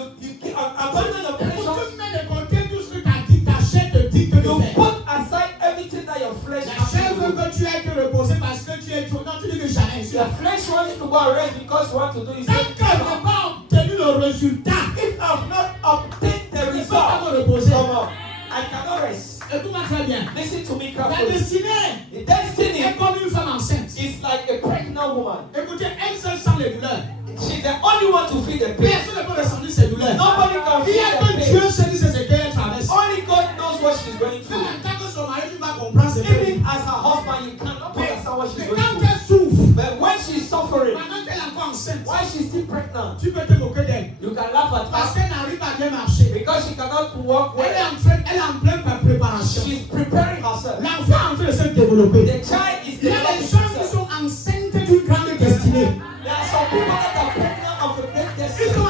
Abandon your Tu pleasures. mets de côté tout ce que ta chair te dit de You faire. put aside everything that your flesh La asks chair you veut to do. que tu ailles te reposer parce que tu es trop. Non, tu dis que jamais. Je suis Your là. flesh wants you to go and rest because you want to do it. Tant que je n'ai pas obtenu le résultat, If I've not obtained the je ne peux pas result, me reposer. come on, I cannot rest. Écoute-moi très bien. Listen to me La carefully. destinée The destiny est comme une femme enceinte. is like a pregnant woman. Écoutez, elle seule sent les douleurs. She's the only one to feel the pain. Personne ne peut ressentir ses douleurs. Nobody can Il y a feel que the Dieu pain. seul qui sait ce qu'elle traverse. Only God knows what she's going Même through. en tant que son mari, tu vas comprendre ce qu'elle Even vit. as her husband, you cannot understand what she's Mais going quand through. elle souffre, But when she's suffering, pendant qu'elle est encore enceinte, while she's still pregnant, tu peux te moquer d'elle. you can laugh at Parce her qu'elle n'arrive pas à bien marcher. because she cannot walk Elle est well. en pleine préparation. She's preparing herself. L'enfant est en train de se développer. The child is Il y a des developing gens qui herself. sont enceintes d'une grande destinée. There are some people that are pregnant of a great Ils destiny. sont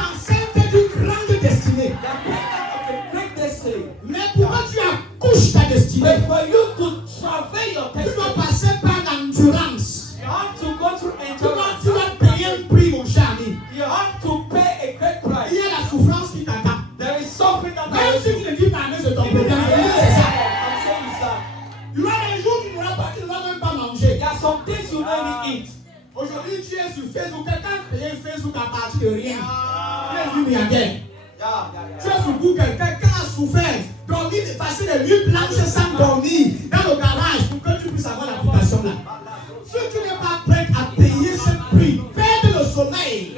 Aujourd'hui, tu es sur Facebook. Quelqu'un crée Facebook à partir de rien. Tu es milliardaire. Tu es sur Google. Quelqu'un a souffert. Dormir, passer des nuits blanches sans dormir dans le garage pour que tu puisses avoir l'application là. Si tu n'es pas prêt à payer ce prix, perdre le sommeil,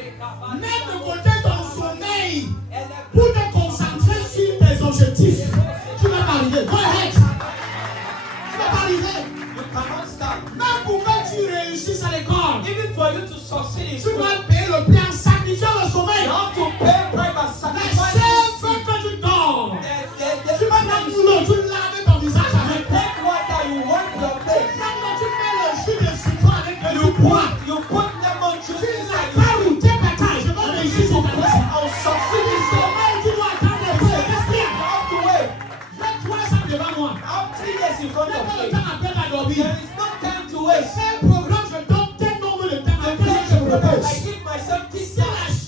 mettre de côté ton sommeil pour te concentrer sur tes objectifs, tu ne vas pas arriver. Go ahead. Tu ne vas pas arriver. Même pour que tu réussisses à l'école, Even for you to succeed in tu school, dois payer le prix en sacrifiant le sommeil. you have to pay price by La sacrificing chair sleep. fait que tu dors. The Tu vas dans le boulot, tu laves ton visage avec. take water, you wipe your face. Tu mets le jus de citron avec le bois. You put lemon juice Tu inside. la parles, tu batailles. Je vais réussir You cette pray année. and succeed in school. Sommeil, tu dois attendre un peu. Respire. You have to wait. J'ai 3 ans devant moi. I have 3 years in front J'ai of pas le me. temps à perdre à dormir. There is no time to Je waste. fais un programme, je donne tel nombre de temps à The quel je me I repose. give myself this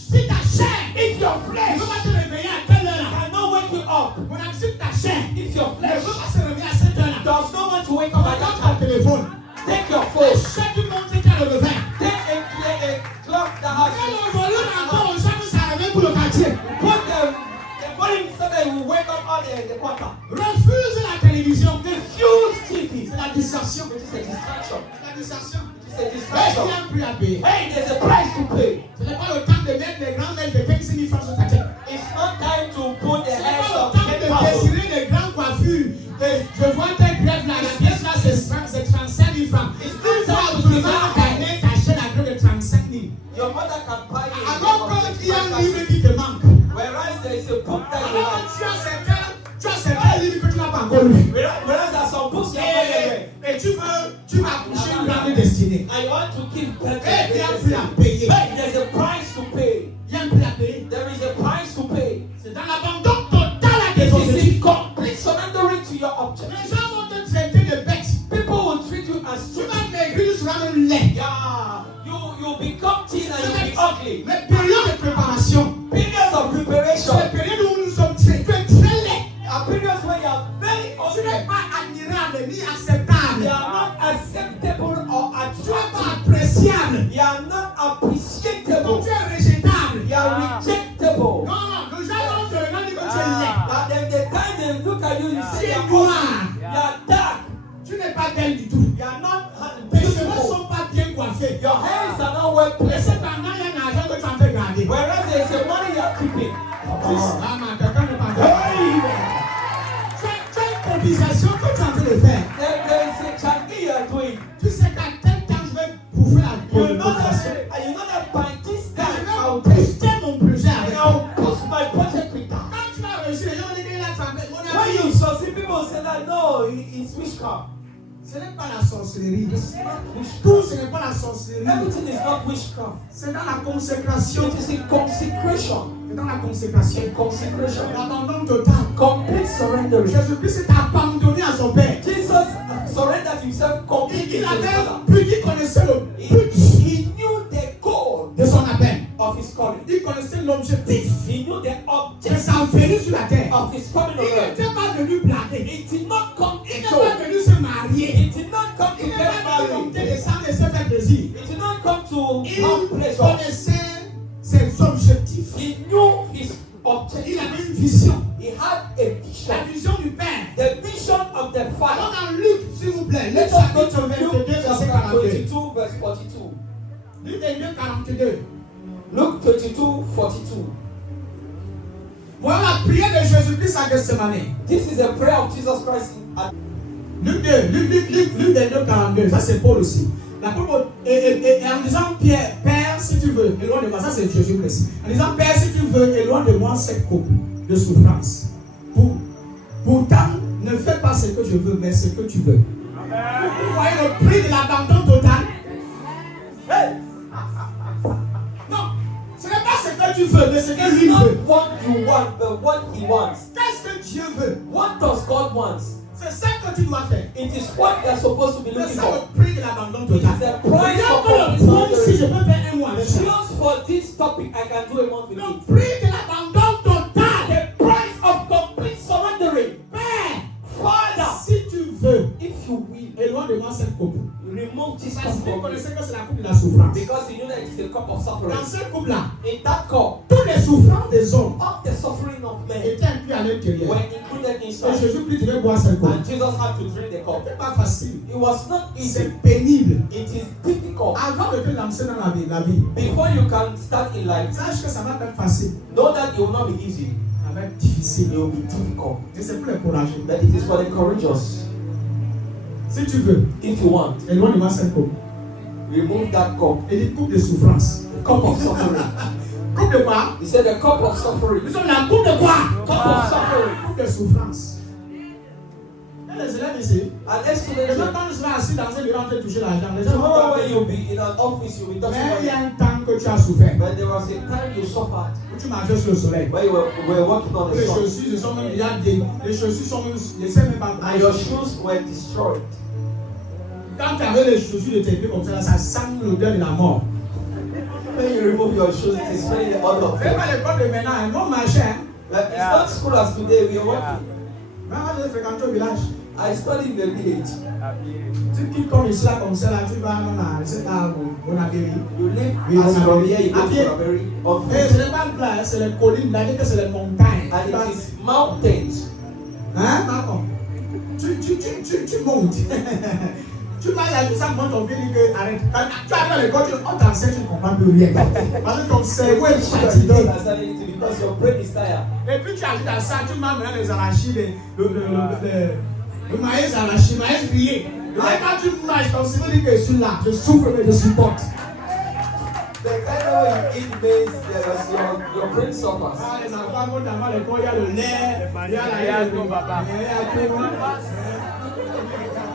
Si ta chair, If your ne flesh veut pas te réveiller à telle heure là. cannot wake you up, Mon ami, si ta chair if your ne flesh veut pas se réveiller à cette heure là. does not want to wake up at that Regarde ton time, téléphone. take your phone, Chaque du monde qui a le levain. take a clock that has Quel volume encore aux gens qui s'arrêtent pour le quartier. put the volume so that you wake up all the quarter. Refuse la télévision. Refuse TV. C'est la distraction. It is a distraction. C'est la distraction. It is a Mais il y distraction. a un prix à payer. Hey, there's a price to pay. Ce n'est pas le temps de mettre les grands mails de 15 000 francs sur ta tête. It's not time to put the Ce n'est heads pas le of temps de 10,000. dessiner des grandes coiffures. Et je vois tes greffes là. La pièce là, c'est 35 000 francs. Une fois, tu vas gagner, t'achètes la greffe de 35 000. Your mother can buy it. Alors qu'il y a un livre qui te manque. Whereas there is a book that you Alors like. que tu as certains livres que tu n'as pas encore lus. Whereas there are some books you have not read. Et tu vas coucher une grande destinée. I want to give birth to Et il y a un a prix à payer. Hey, there's a price to pay. Il y a un prix à payer. There is a price to pay. C'est dans l'abandon total à tes It is objectifs. in complete surrendering to your object. Les gens vont te traiter de bête. People will treat you as Tu stupid. vas maigrir, tu seras même laid. Yeah, you become thin and you be ugly. Les périodes de préparation. Periods of C'est preparation les périodes où nous sommes très, tu es très laid. are periods where you are very Tu n'es ugly. pas admirable ni acceptable. They are not acceptable or Tu n'es pas attractive. appréciable. They are not appreciable. Donc tu es rejetable. They are rejectable. Non, les gens vont te regarder comme tu es laid. But then the time they look at you, you Tu see es they are noir. ugly. You are dark. Tu n'es pas belle du tout. You are not Tes cheveux ne beautiful. sont pas bien coiffés. Your hands are not well Et placed. cependant, il y a un argent que tu as fait garder. Whereas there is a money you are keeping. Ah, mais quelqu'un ne parle pas. Tu as une cotisation que tu es en train de faire. There is a change you are doing. Tu sais qu'à tel temps, je vais bouffer la You know cotisation. that by this Je time I will vais tester mon projet avec I toi. will push my project with that. Quand tu vas réussir, les gens vont dire qu'il a trempé. Mon When ami, you succeed, people say that no, it's witchcraft. ce n'est pas la sorcellerie. It's not Tout, witchcraft. ce n'est pas la sorcellerie. Everything is not witchcraft. C'est dans la consécration. It is in consecration. C'est dans la consécration. In consecration. L'abandon total. Complete surrender. Jésus-Christ s'est abandonné à son Père. Jesus surrendered himself completely Il to his avait Father. plus qu'il connaissait le but He knew the goal de son appel. of his calling. Il connaissait l'objectif He knew the de object sa venue sur la terre. of his coming Il on earth. n'était pas venu blaguer. It did not come Il to n'est joke. pas venu se marier. It did not come to Il n'est get pas venu monter married. des sangs et se faire plaisir. It did not come to Il have pleasure. connaissait ses objectifs. He knew his objective. Il avait une vision. He had a vision. La vision du Père. The vision of the Allons Father. dans Luc, s'il vous plaît. Luc Let us go chapitre to 22, Luke verset chapter 42. 22, verse 42. Luc 22, 42. Luke 22, 42. Voilà la prière de Jésus-Christ à Gethsemane. This is a prayer of Jesus Christ. Luc 22, 42. Ça c'est Paul aussi. L'apôtre, et en disant Pierre, Père, si tu veux, éloigne de moi. Ça c'est Jésus-Christ. En disant Père, si tu veux, éloigne de moi cette coupe de souffrance. Pourtant, ne fais pas ce que je veux, mais ce que tu veux. Vous voyez le prix de l'abandon total? Hey! Non, ce n'est pas ce que tu veux, mais ce que It's lui not veut. what you want, but what he wants. Qu'est-ce que Dieu veut? What does God want? C'est ça que tu dois faire. It is what you're supposed to be C'est looking ça for. le prix de l'abandon It is total. the price Regarde of que le complete prix, si je surrender. peux faire un mois avec ça. Just for this topic, I can do a month with Le it. prix de l'abandon total. The price of complete surrendering. Père, Father, si tu veux, if you will, éloigne de moi cette coupe. remove remove this Parce cup qu'il from me. connaissait que c'est la coupe de la souffrance. Because he knew that it is the cup of suffering. Dans cette coupe-là, In that cup, toutes les souffrances des hommes all the suffering of men étaient inclus à l'intérieur. were included Et inside. Jésus-Christ devait boire cette coupe. And Jesus had to drink the cup. C'est pas facile. It was not easy. C'est pénible. It is difficult. Avant de te lancer dans la vie, Before you can start in life, sache que ça va pas être facile. know that it will not be easy. Ça va être difficile. It will be difficult. Et c'est pour les courageux. But it is for the courageous. Si tu veux, If you want, éloigne-moi cette coupe. remove that cup. Et dit coupe de souffrance. The cup of suffering. Coupe de quoi? He said the cup of suffering. Nous sommes la coupe de quoi? Cup of suffering. Coupe de souffrance. Il y a des élèves ici. And next to Les gens, the quand ils seront assis dans un bureau en train de toucher l'argent, les gens vont tomorrow pas when you'll be in an office, you'll be touching Mais il y a money. un temps que tu as souffert. But there was a time you suffered Où tu marchais sur le soleil. where you were walking on the Les sun. chaussures sont même déjà des. Les chaussures sont même. Je ne sais même pas. And your shoes were destroyed. Quand tu avais les chaussures de tes pieds comme ça, ça sent l'odeur de la mort. When you remove your shoes, it is smelling the odor of Même death. à l'école de maintenant, un homme marchait. Like, it's not school as today, we are working. Même quand je fréquentais au village. I studied in the village. Tu quittes comme ici, là, comme ça, là, tu vas dans la. C'est pas Bonabéry. You live Oui, as on from a- here, you go à pied. to a very on Et foot. ce n'est pas le plat, c'est les collines, là, que c'est les montagnes. And it is mountains. Hein, Marco? Tu montes. Tu vas là, tout ça, monte, on vient dire que arrête. Quand tu arrives à l'école, on t'enseigne, tu ne comprends plus rien. Parce que ton cerveau est You don't fatigué. understand anything because your brain is tired. Et puis tu ajoutes à ça, tu manges maintenant les arachides, le maïs arraché, maïs grillé. Et quand tu manges, ton cerveau dit que je suis là, je souffre, mais je supporte. The kind of way you eat means that your brain suffers. Ah, les enfants vont dans l'école, il y a le lait, il y a la il y a le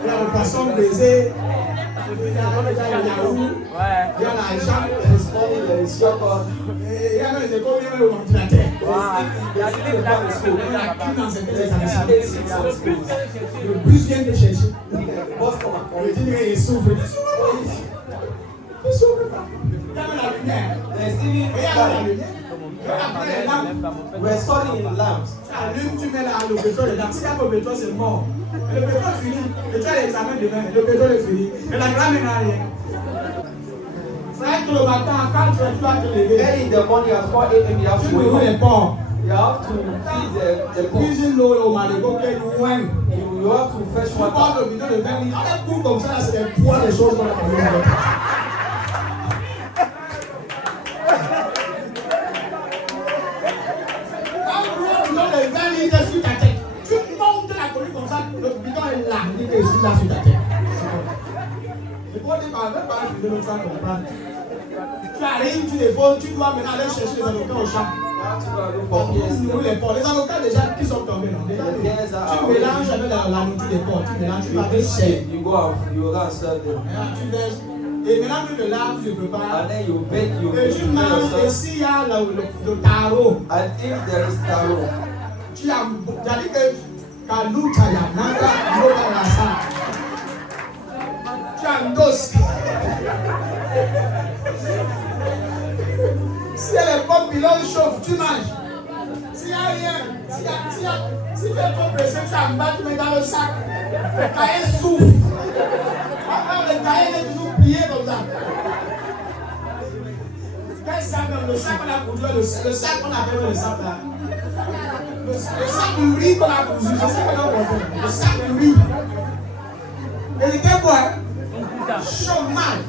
il y a le poisson braisé, il y a le yaourt, il y a la jambe, This morning there is yogurt. il y a même des combien même l'ordinateur. They sleep before the school. Dans certaines They établissements. sleep in schools. Le bus vient te chercher. Boss come and call Le you. dîner il souffre. Il souffre pas. Il y a même la lumière. There's even Et il y a même la light. lumière. Et après les lampes. We're studying in lamps. Tu allumes, tu mets là le pétrole dedans. Si il y a pas de pétrole, c'est mort. Et le pétrole fini. Et tu as l'examen demain. Le pétrole est fini. Et la grande n'a rien. Frère, le matin, à 4 heures, tu vas te lever. Early in the morning at 4 a.m. you have Tu to nourris wake les up. porcs. You have to feed the pork. Cuisine l'eau au marigot qui est loin. You have to fetch Tu portes water. le bidon de 20 litres. On est court comme ça, là, c'est des poids, des choses qu'on a fait. Sur ta tête. Tu montes la colline comme ça, le bidon est là, il est ici, là, sur ta tête. C'est pour dire qu'on ne veut pas le bidon, tu vas comprendre. Tu arrives, tu déposes, tu dois maintenant aller chercher les avocats au champ. You have to go and look Pour for PS. nourrir les porcs. Les avocats déjà qui sont tombés, non? Déjà, tu mélanges avec la nourriture des porcs, tu mélanges, tu vas te serrer. You go out, you go and serve them. Tu verses. Et maintenant que tu laves, tu prépares. And then you bake, you Et tu prepare manges, et yourself. s'il y a le tarot, And if there is taro, tu as dit que Kalutaya, Nanga, Yoga Rasa. Tu as un dos. Si les pommes pilons chauffent, tu manges. S'il n'y a rien, si tu es trop pressé, tu as un bas, tu mets dans le sac. Le cahier souffle. Après, le cahier est toujours plié comme ça. Quel sac, le sac qu'on a cousu, le sac qu'on appelle le sac là. Le sac de riz qu'on a cousu, c'est ça qu'on a compris. Le sac de riz. Et il était quoi? Chômage.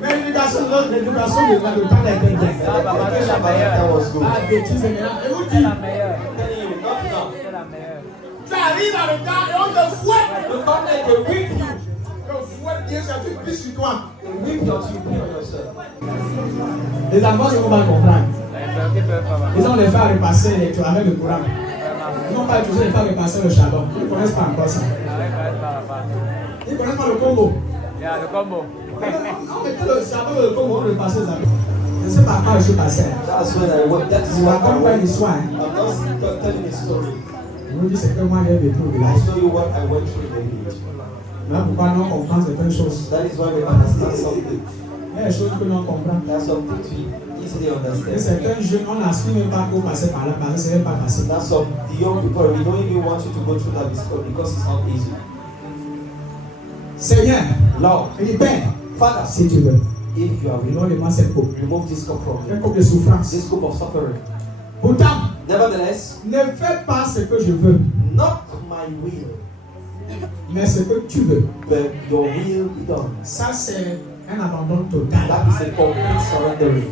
Mais l'éducation de le temps était bien. that was good. Ah, bêtise, et maintenant, et vous C'est dites, la meilleure. Telling you, not now. C'est la meilleure. tu arrives dans le temps et on te fouette. You come there, they whip you. On fouette bien, ça tu pisses sur toi. They whip you until you pee on yourself. Les enfants, c'est qu'on va comprendre. Qui peuvent pas. Ils ont les faire repasser avec le courant. Ils n'ont pas toujours les faire repasser le charbon. Ils ne connaissent pas encore ça. Ils ne connaissent pas le combo. Il y a le combo. On mettait le charbon et le combo, on repassait les amis. Je ne sais pas quand je suis passé. That's when I went. That is Je vous what I raconte pas une went. histoire. Hein. I'm not telling a story. Je vous dis c'est que moi j'ai vécu au I village. show you what I went through in the village. Voilà pourquoi nous comprend certaines choses. That is why we understand something. Il y a des choses que nous comprenons. There are some things we easily Et understand. certains jeunes, on n'aspire même pas qu'on passe par là, parce que ce n'est pas facile. That's some the young people, we don't even want you to go through that because it's not easy. Seigneur, Lord, il dit Père, Father, si tu veux, if you are willing, donne-moi cette coupe. remove this cup from me. Une coupe de souffrance. This cup of suffering. Pourtant, Nevertheless, ne fais pas ce que je veux, not my will, mais ce que tu veux. but your will be done. Ça, c'est un abandon total. That is a complete surrendering.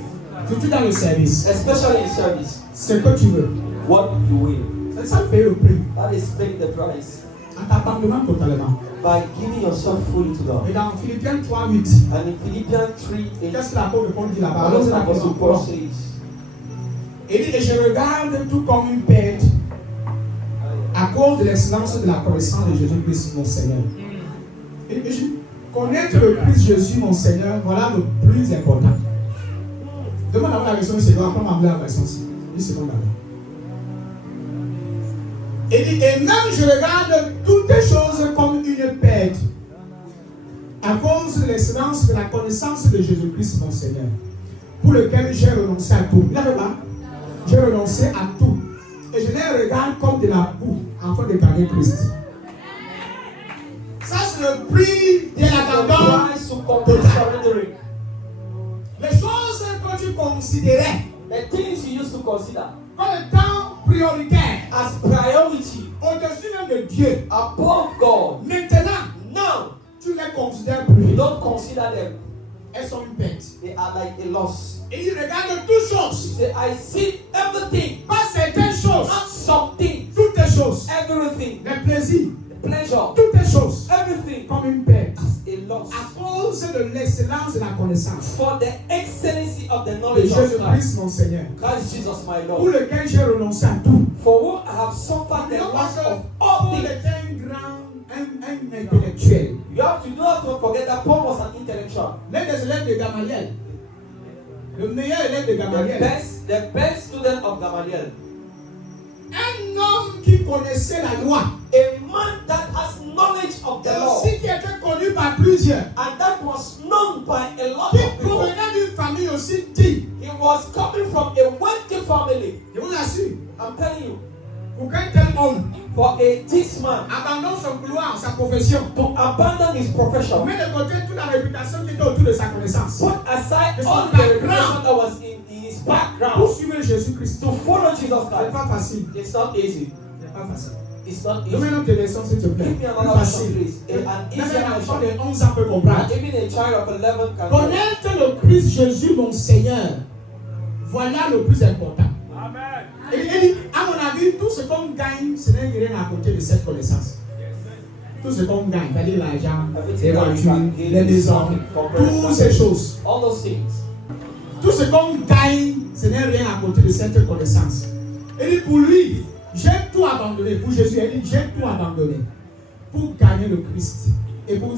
Surtout dans le service. Especially in service. Ce que tu veux. What you will. C'est ça paye le prix. That is paying the price. En t'abandonnant totalement. By giving yourself fully to God. Et dans Philippiens 3:8, And in Philippians 3:8, qu'est-ce que l'apôtre Paul dit là-bas? what does the Apostle Paul says? Il dit, et je regarde tout comme une perte à cause de l'excellence de la connaissance de Jésus-Christ mon Seigneur. Et connaître le Christ Jésus mon Seigneur, voilà le plus important. Demande d'abord la version seconde, après m'enlever la version ci. Une seconde d'abord. Il dit, et même je regarde toutes les choses comme une perte à cause de l'excellence de la connaissance de Jésus-Christ mon Seigneur, pour lequel j'ai renoncé à tout. Il n'avait pas. J'ai renoncé à tout. Et je les regarde comme de la boue afin de gagner Christ. Ça, c'est le prix de l'abandon total. Les choses que tu considérais The things you used to consider comme étant prioritaires, as priority au-dessus même de Dieu, above God, maintenant, now tu ne les considères you plus. don't consider them. Elles sont une perte. They are like a loss. Et il regarde toutes choses, You say, I see everything, pas certaines choses, not something, toutes les choses, everything, les plaisirs, the pleasure, toutes les choses, everything comme une perte. as a loss. À cause de l'excellence de la connaissance For the excellency of the de knowledge of Christ, Jésus-Christ mon Seigneur, Christ Jesus my pour Lord, lequel j'ai renoncé à tout. for whom I have suffered the Non, loss parce que of all Paul things. était un grand, un intellectuel. You have to not forget that Paul was an intellectual. L'un des élèves de Gamaliel, le meilleur élève de Gamaliel, The best student of Gamaliel. un homme qui connaissait la loi, A man that has knowledge of the et law, aussi qui était connu par plusieurs, and that was known by a lot qui of people. provenait d'une famille aussi digne. He was coming from a wealthy family. Je vous assure, I'm telling you, pour qu'un tel homme for this man abandonne son couloir, sa profession, to abandon his profession, met de côté toute la réputation qui était autour de sa connaissance, put aside It's all not the background. reputation that was in his pour background suivre Jésus-Christ. to follow Jesus C'est Christ. pas facile. It's not easy. C'est pas facile. It's not easy. Donne-moi une autre version, s'il te plaît. Give me Plus another version, facile. please. An easier Même un enfant version. de 11 ans peut comprendre. And even a child of 11 can. Connaître le Christ Jésus, mon Seigneur, voilà le plus important. Amen. Et il dit, à mon avis, tout ce qu'on gagne, ce n'est rien à côté de cette connaissance. Tout ce qu'on gagne, c'est-à-dire l'argent, les voitures, les maisons, toutes ces choses. All those things. Tout ce qu'on gagne, ce n'est rien à côté de cette connaissance. Il dit, pour lui, j'ai tout abandonné. Pour Jésus, il dit, j'ai tout abandonné pour gagner le Christ. Et pour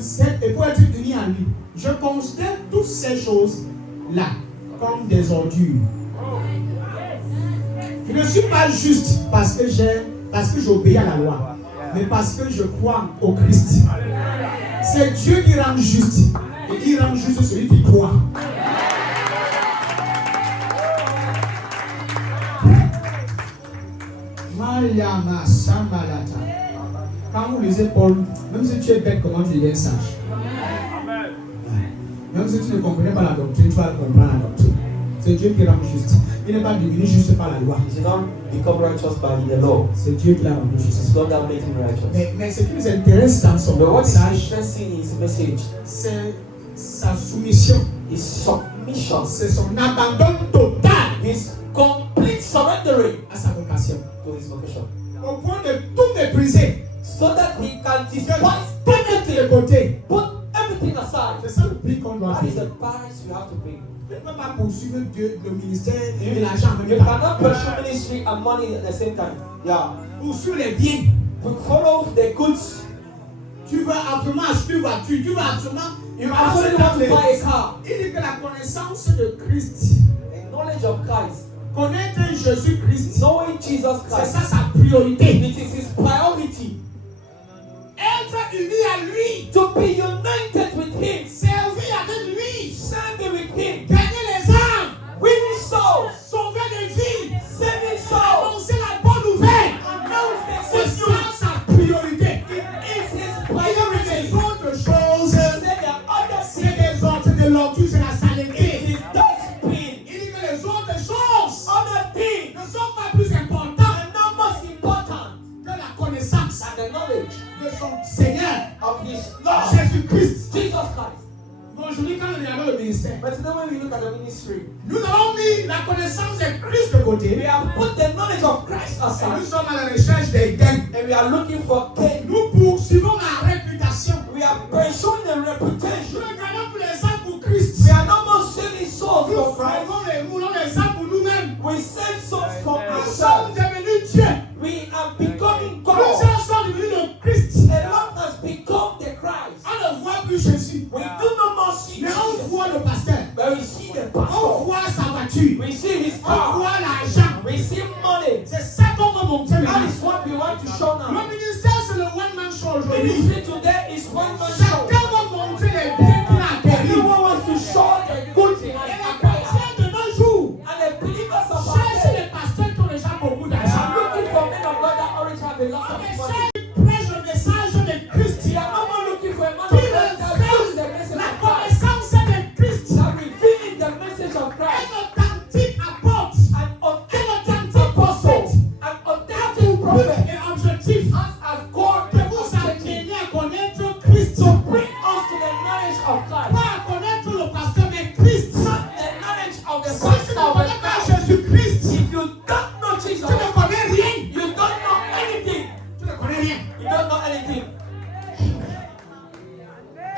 être uni à lui. Je considère toutes ces choses-là comme des ordures. Je ne suis pas juste parce que j'obéis à la loi, mais parce que je crois au Christ. C'est Dieu qui rend juste. Et il rend juste celui qui croit. Mariama Sambalata. Quand vous lisez Paul, même si tu es bête, comment tu deviens sage? Amen. Même si tu ne comprenais pas la doctrine, tu vas comprendre la doctrine. C'est Dieu qui rend juste. Il n'est pas devenu juste par la loi. He did not become righteous by the law. C'est Dieu qui l'a rendu juste. It's God that made him righteous. Mais ce qui nous intéresse dans son But what is message, interesting in his message c'est sa soumission. is submission. C'est son abandon total His complete surrendering à sa vocation. to his vocation. Au point de tout mépriser. So that he can De despise tout mettre de côté. put everything aside. C'est ça le prix qu'on doit That is payer. the price you have to pay. On ne peut pas poursuivre Dieu, le ministère et l'argent en You même temps. cannot pursue ministry and money at the same time. Yeah. Poursuivre les biens. To follow the goods. Tu veux absolument acheter une voiture. Tu veux absolument. You absolutely want to buy a car. Il dit que la connaissance de Christ, The knowledge of Christ. connaître Jésus-Christ, Knowing Jesus c'est Christ. ça sa priorité. It is his priority. Être uni à lui, To be united with him. servir avec lui, Serving with him. gagner les âmes, Winning sont pas plus importantes are not most important que la connaissance than the knowledge de son Seigneur, of His Lord, Jésus-Christ. Jesus Christ. Bon, aujourd'hui, quand nous regardons le ministère, But today when we look at the ministry, nous avons mis la connaissance de Christ de we côté. have put the knowledge of Christ Et nous aside, sommes à la recherche des gains. and we are looking for gain. Nous poursuivons la réputation. We are pursuing the Nous reputation. regardons pour les âmes pour Christ. We are not more selling souls Nous for Christ. voulons les âmes pour nous-mêmes. We sell souls for Nous sommes ourselves. devenus Dieu. We are becoming God. Plusieurs sont devenus le Christ. A lot has become the Christ. On ne voit plus Jésus. We do not more see Mais on Jesus, voit le pasteur. but we see the On pastor. voit sa voiture. We see his On car. voit l'argent. We see money. C'est ça qu'on veut montrer That maintenant. is what we want to show now. Le ministère, c'est le one-man show aujourd'hui. Ministry today is one man show. Chacun va montrer les biens qu'il a acquis. Everyone wants to show the good thing Et has les acquired. chrétiens de nos jours And the believers of our cherchent day les pasteurs qui ont déjà beaucoup are d'argent. looking for men of God that already have a lot On of les money. cherche qui prêchent le message de Christ. We are no more looking for a man of Qui God that knows the message la of Christ, connaissance de Christ. that revealing the message of Un Christ, authentique apôtre. an Un authentic authentique prophète. an authentic prophet Et objectif. as God Que vous amenez à connaître Christ. to bring us to the knowledge of Christ, Pas à connaître le pasteur, mais Christ. not the knowledge of the Si tu ne pastor, connais but pas Christ. Jésus-Christ, If you don't know Jesus, tu ne connais rien. you don't know anything. Tu ne connais rien. You don't know anything.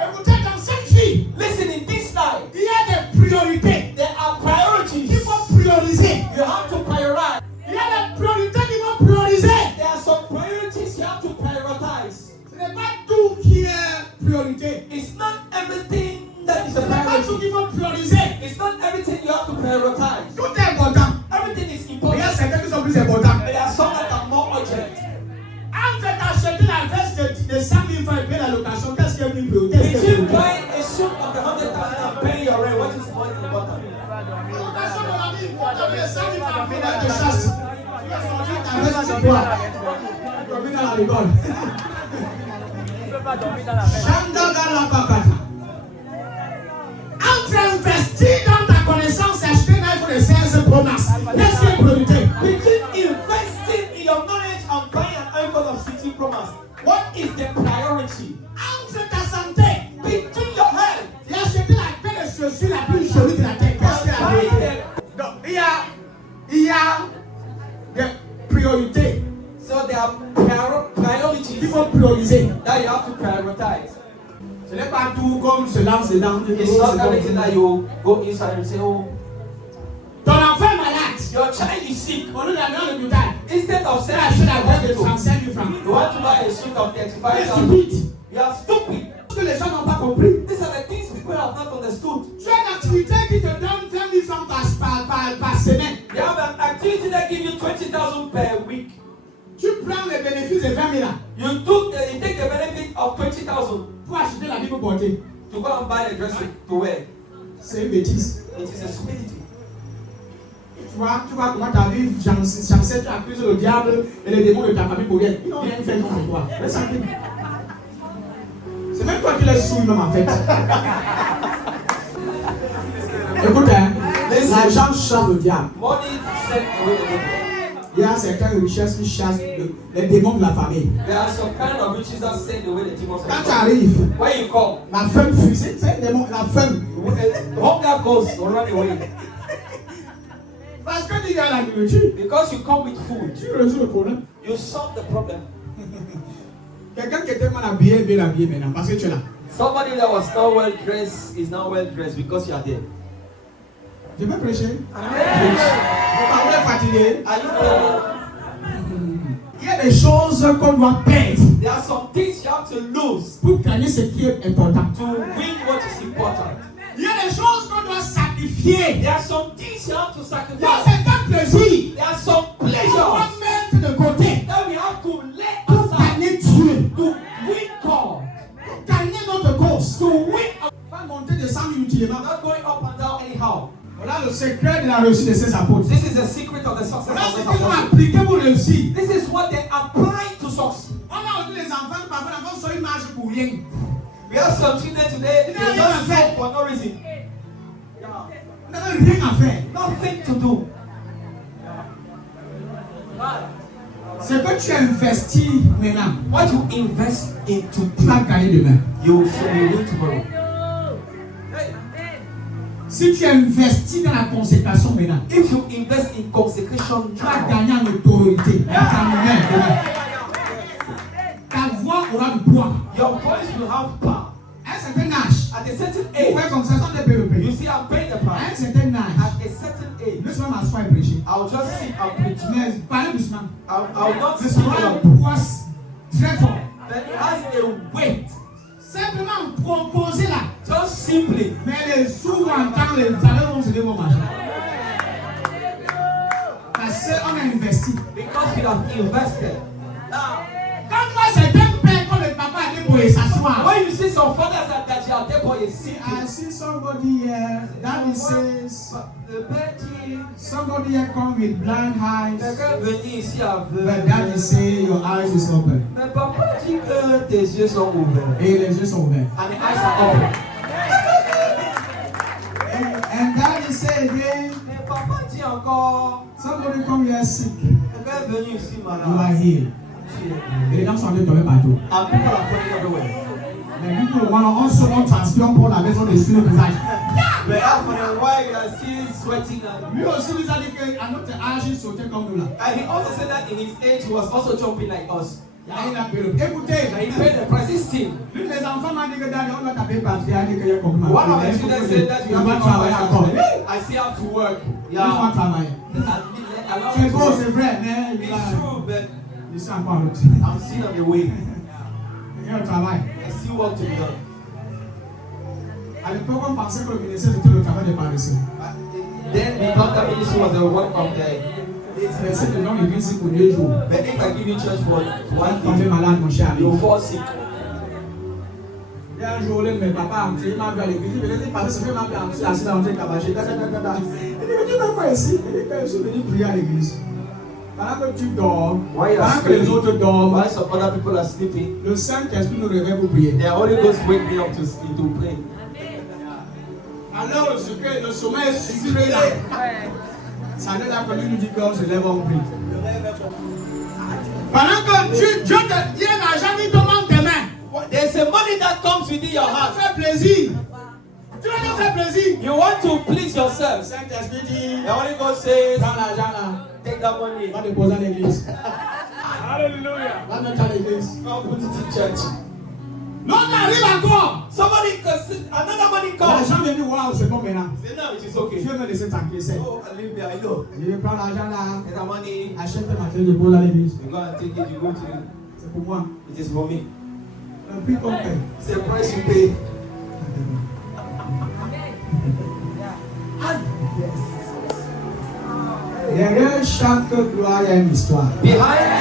Écoutez, dans cette vie, Listen, in this life, il y a des priorités. there are priorities. Il faut prioriser. You have to prioritize. Il y a des priorités qu'il faut prioriser. There are some priorities you have to prioritize. Ce n'est pas tout qui est priorité. It's not everything that is Ce a n'est pas tout priority. qu'il faut prioriser. It's not everything you have to prioritize. Tout est important. Everything is Il y a important. certains qui sont plus importants. But there are some that are more urgent. Entre d'acheter la veste de 100 000 francs et payer la location, qu'est-ce qui est plus priorité? If you buy a suit of 100,000 and pay your rent, what is more important? La location de la vie, quand tu as les 100 000 francs pour la de chasse, tu vas sortir ta veste sur toi. Tu vas venir à l'école. Entre investir dans ta connaissance et acheter un iPhone de 16 Pro Max, qu'est-ce qui est priorité? Between investing in your knowledge and buying an iPhone of 16 Pro Max, what is the priority? Entre ta santé Between your health et acheter la paire de chaussures la plus jolie de la terre, qu'est-ce qui est la and buying priorité? the Donc, il y a des priorités So there are qu'il priorities faut prioriser. that you have to prioritize. Ce n'est pas tout comme se lance dedans. It's not everything that you go inside and say, oh, Ton enfant est malade. your child is sick. Au lieu d'aller à l'hôpital, Instead of tu saying, as I acheté should la have veste de hospital, 35 000 francs. you want to buy a suit of Tu es 35,000. stupide. You are stupid. Parce que les gens n'ont pas compris. These are the things people have not understood. Tu as une activité qui te donne 20 000 francs par semaine. You have an activity that gives you 20,000 per week. Tu prends les bénéfices de 20 000 là You take the benefit of 20,000 pour acheter la Bible portée. to go and buy a dress to wear. C'est une bêtise. It is a stupidity. Tu vois comment ta vie, Janset, tu accuses le diable et les démons de ta famille pour rien. Ils n'ont rien fait contre toi. Laisse tranquille. C'est même toi qui les souilles même en fait. Écoute, hein, l'argent chasse le diable. Money sent away the devil. Il y a certaines richesses qui chassent les démons de la famille. There are some kind of riches that send away the demons. Quand tu arrives, When you come, la faim fuit. C'est un démon, la faim. hunger goes or run away. Parce que tu as la nourriture, Because you come with food, tu résous le problème. you solve the problem. Quelqu'un qui était mal habillé est bien habillé maintenant parce que tu es là. Somebody that was not well dressed is now well dressed because you are there. Je peux prêcher? Vous parlez fatigué. Are you there? Il y a des choses qu'on doit perdre There are some things you have to lose pour gagner ce qui est important. to win what is important. Il y a des choses qu'on doit sacrifier. There are some things you have to Il y a sacrifice. certains plaisirs There are some qu'on pleasures doit mettre de côté that we have to let pour aside gagner Dieu, to win God, pour gagner notre cause. to win. Pas monter de 100 000 utilement. Not going up and down anyhow. Voilà le secret de la réussite de ces apôtres. This is the secret of the success Voilà of ce this qu'ils ont apostle. appliqué pour réussir. This is what they apply to success. On a aujourd'hui les enfants qui parfois n'ont pas une marge pour rien. We have some children today, they just fail for no reason. Ils n'avaient rien à faire. Nothing to do. Ce que tu investis maintenant, What you invest into, tu vas gagner demain. you will win tomorrow. Si tu investis dans la consécration maintenant, If you invest in consecration tu vas now, gagner en autorité. Dans ta main demain. Ta voix aura du poids. your voice will have power. À un certain âge, At a certain tu age, fais comme ça sans te préoccuper. you see, I'm paying the À price. un certain âge, At a certain age, laisse-moi m'asseoir et prêcher. I'll just sit and preach. Mais parlez doucement. I'll not Mais speak ça aura alone. un poids très fort. But it has a weight. Simplement proposer là. Just simply. Mais les sous en temps, les salaires vont se démarrer. Parce qu'on a investi. Because we have invested. Now, Quand tu vois certains pères comme le papa a dit pour s'asseoir. when you see some fathers that you are there for a I secret, see somebody here. Daddy says the petit, somebody here come with blind eyes. quelqu'un venu ici But aveugle. daddy say your eyes is open. Mais papa dit que tes yeux sont ouverts. Et les yeux sont ouverts. And the eyes are open. And daddy say again, Mais papa dit encore, somebody come here sick. quelqu'un est venu ici You are malade. healed. Et les gens sont en train de tomber partout. And people are coming everywhere. Mais nous, on se montre transpiration pour la maison de sur le visage. But after a while, you are still sweating. Lui aussi nous a dit qu'à notre âge, il sautait comme nous là. And he also said that in his age, he was also jumping like us. Il a payé. Écoutez, And he paid the price. He's still. l'une des enfants m'a dit que daddy, on va taper parce qu'il a dit qu'il y a comme ça. One of the children said that you on va have travailler encore. to I still have to work. Il va travailler. C'est beau, c'est vrai, mais il It's true, but il s'est encore en route. I'm still on the way. Il y a un travail. I still work to be done. À l'époque, on pensait que le ministère c'était le travail des paresseux. Then we thought that ministry was the work of the. Mais c'est le nom de l'église pour 2 jours. But if I give you church for one Tombé day, malade, mon cher ami. you'll fall sick. Il y a un jour, mes papas il m'a vu à l'église. Il m'a dit, parce que m'a vu assis dans le cabaché. Il dit, mais tu fais quoi ici? Il dit, je suis venu prier à l'église. Pendant que tu dors, While you are pendant que les sleeping, autres dorment, while some other people are sleeping, le Saint-Esprit nous réveille pour prier. the Holy Ghost wake me up to pray. Alors, le sommeil est sucré là. Ça veut dire que lui nous dit qu'on se lève en prier. Pendant que Dieu te dit l'argent qui te manque tes mains. There's a money that comes within your Tu vas heart. te faire plaisir. Tu vas te faire plaisir. You want to please yourself. Saint-Esprit dit, The Holy Ghost says, prends l'argent là. take that money. Va déposer à l'église. Hallelujah. Va mettre à l'église. Go put it in church. L'autre arrive encore. Somebody, another money comes. L'argent vient dire, waouh, c'est bon maintenant. Say, no, it is okay. Dieu me laisser tranquille, c'est. Oh, I live there, I know. Je vais prendre l'argent là. Get that money. Achète ma clé de boule à l'église. You go and take it, you go to it. C'est pour moi. It is for me. Le prix qu'on paye. It's the price you pay. Derrière chaque gloire, il y a une histoire. Behind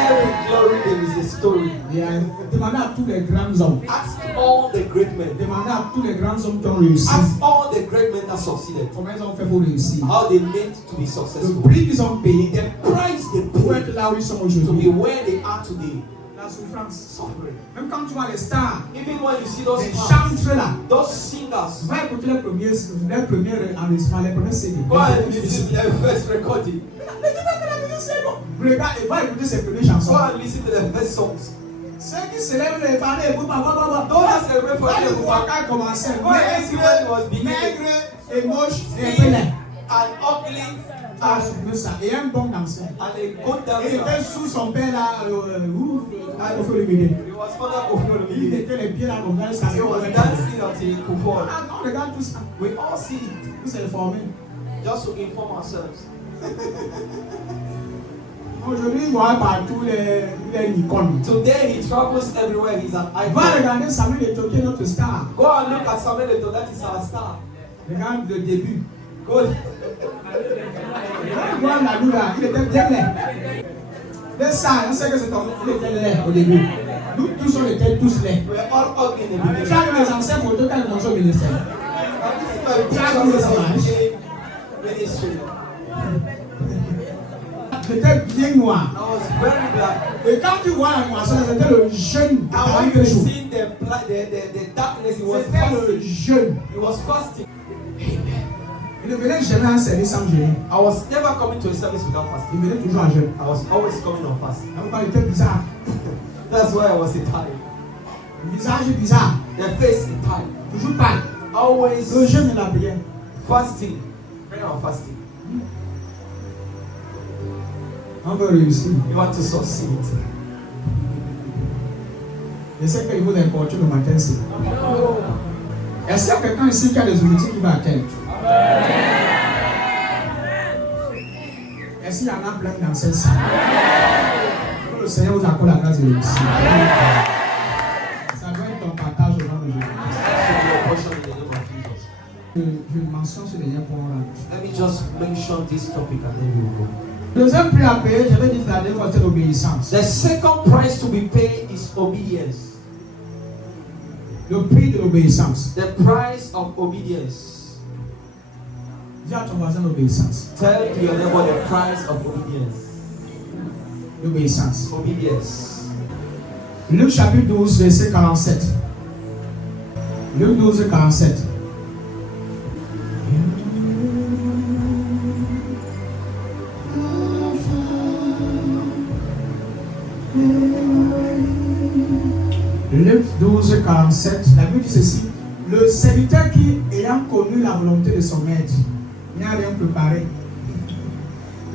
every glory, there is a story. Demandez à tous les grands hommes. Ask all the great men. Demandez à tous les grands hommes qui ont réussi. Ask all the great men that succeeded. Comment ils ont fait pour réussir. How they made to be Le successful. prix qu'ils ont payé The price they pour paid être là où ils sont to be aujourd'hui. where they are today. La souffrance. Suffering. Même quand tu vois les stars, Even when you see those les stars, chantres là, those singers, va écouter les premiers enregistrements, les premiers CD. go and listen to their first recording. Mais tu vois que la musique c'est bon. Regarde et va écouter ses premières Go chansons. and listen to their first songs. Ceux qui célèbrent les fans et vous, Don't ask a referee for va them. voir quand il commençait. Go and see when it was beginning. Maigre et moche et pelé. And ugly Ah, c'est ça. Et un bon danseur. and a good Il était dancer. sous son père là, au feu de midi. He was under Kofi Il Olomide. était les pieds là comme ça, ça He was dancing until he could fall. Ah non, regarde tout ça. We all see it. Vous s'est formé. Just to inform ourselves. Aujourd'hui, il voit partout les Nikon. Today he travels everywhere. He's an Va icon. regarder Samuel Eto'o, notre star. Go and look at Samuel Eto'o. That is our star. Regarde le début. Go. Regarde la lune là, il était bien laid. Les stars, on sait que c'est comme il était laid au début. Nous tous, on était tous laids. We're all ugly in the Tu beginning. as vu les anciens photos quand ils commencent au ministère. And this is my pictures of the ministry. J'étais bien noir. I was very black. Et quand tu vois la noirceur, c'était le jeune. And when you see the darkness, he was C'était le fasting. jeune. He was fasting. Et Il ne venait jamais à un service sans jeûner. I was never coming to a service without fasting. Il venait toujours en jeûne. I was always coming on fast. Pourquoi il était bizarre? That's why I was a type. Le visage est bizarre. The face is type. Toujours pas. Always Le jeûne et la prière. fasting. Prayer and fasting. On veut réussir. You want to succeed. Je sais qu'il faut l'importer le matin. Est-ce qu'il y a quelqu'un ici qui a des objectifs qui va atteindre? Est-ce qu'il y en a plein dans cette salle? Que le Seigneur vous accorde la grâce de réussir. Ça doit être ton partage au nom de Jésus. Je mentionne ce dernier point. Let me just mention this topic and then we will go. Le deuxième prix à payer, j'avais dit la deuxième fois, c'est l'obéissance. The second price to be paid is obedience. Le prix de l'obéissance. The price of obedience. Dis à ton voisin l'obéissance. Tell your neighbor the price of obedience. L'obéissance. Obedience. Luc chapitre 12, verset 47. Luc 12, 47. Luc 12, 47, la Bible dit ceci: le serviteur qui, ayant connu la volonté de son maître, n'a rien préparé,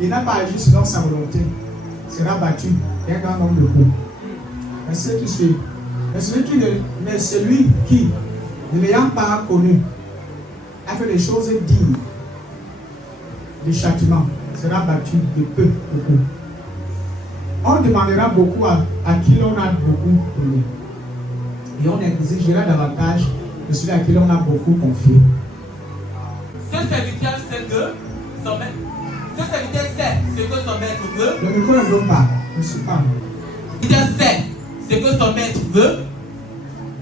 il n'a pas agi selon sa volonté, sera battu d'un grand nombre de coups. Mais ceux qui suivent, mais celui qui, ne l'ayant pas connu, a fait des choses dignes du châtiment, sera battu de peu de coups. On demandera beaucoup à qui l'on a beaucoup donné. Et on exigera davantage de celui à qui l'on a beaucoup confié. Ce serviteur sait que son maître, ce serviteur sait ce que son maître veut. Le micro ne donne pas, je suis pas. Il sait ce que son maître veut,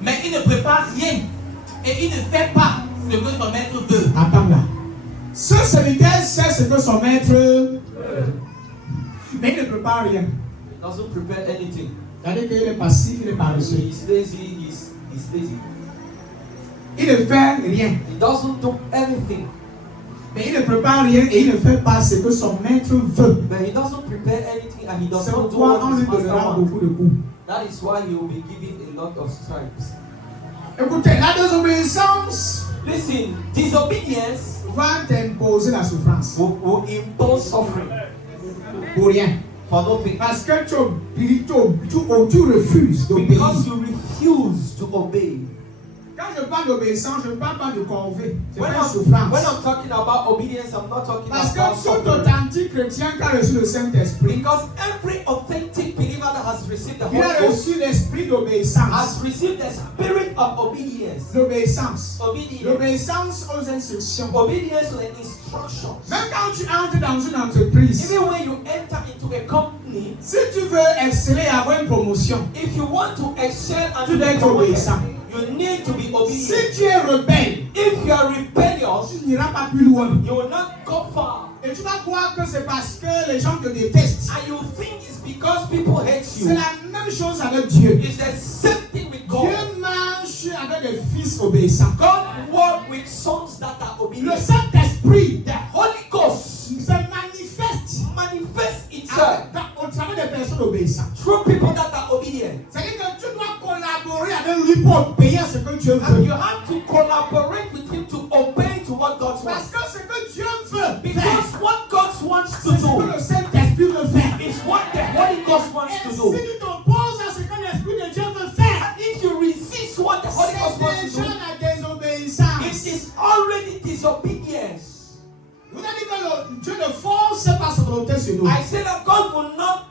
mais il ne prépare rien et il ne fait pas ce que son maître veut. Attends là. Ce serviteur sait ce que son maître veut, mais il ne prépare rien. He doesn't prepare anything. C'est-à-dire qu'il est passif, il est paresseux. He's lazy. He's lazy. Il ne fait rien. He doesn't do anything. Mais il ne prépare rien et il ne fait pas ce que son maître veut. But he doesn't prepare anything and he does C'est not do pourquoi on what lui his master donnera wants. beaucoup de coups. That is why he will be given a lot of stripes. Écoutez, la désobéissance Listen, disobedience va t'imposer la souffrance. will impose suffering Pour rien. for nothing. Parce que tu refuses d'obéir. Because you refuse to obey. Quand je parle d'obéissance, je ne parle pas de corvée. C'est When pas une I'm souffrance. talking about obedience, I'm not talking Parce about que tout suffering. authentique chrétien qui a reçu le Saint-Esprit, Because every authentic believer that has received the il a Holy Ghost reçu l'esprit d'obéissance. has received the spirit of obedience. L'obéissance. Obedience. L'obéissance aux instructions. Obedience to the instructions. Même quand tu entres dans une entreprise, Even when you enter into a company, si tu veux exceller et avoir une promotion, if you want to excel and tu dois be être promoted, obéissant. you need to be Si obedient. tu es rebelle, If you are rebellious, tu n'iras pas plus loin. you will not go far. Et tu vas croire que c'est parce que les gens te détestent. And you think it's because people hate C'est you. la même chose avec Dieu. It's the same thing with God. Dieu marche avec des fils obéissants. God works with sons that are Le obedient. Saint-Esprit The Holy Ghost se manifeste manifests itself au travers des personnes obéissantes. through people that are obedient. C'est-à-dire que tu dois collaborer avec lui pour obéir à ce que Dieu And veut. you have to collaborate with him to obey to what God Parce wants. que ce que Dieu veut Because faire, what God wants to c'est ce que do le Saint-Esprit veut faire. is what the Holy Ghost wants Et to si do. tu t'opposes à ce que l'Esprit de Dieu veut faire, If you resist what the Holy Ghost c'est wants to déjà do, la désobéissance. it is already disobedience. Vous avez dit que Dieu ne force pas sa volonté sur nous. I say that God will not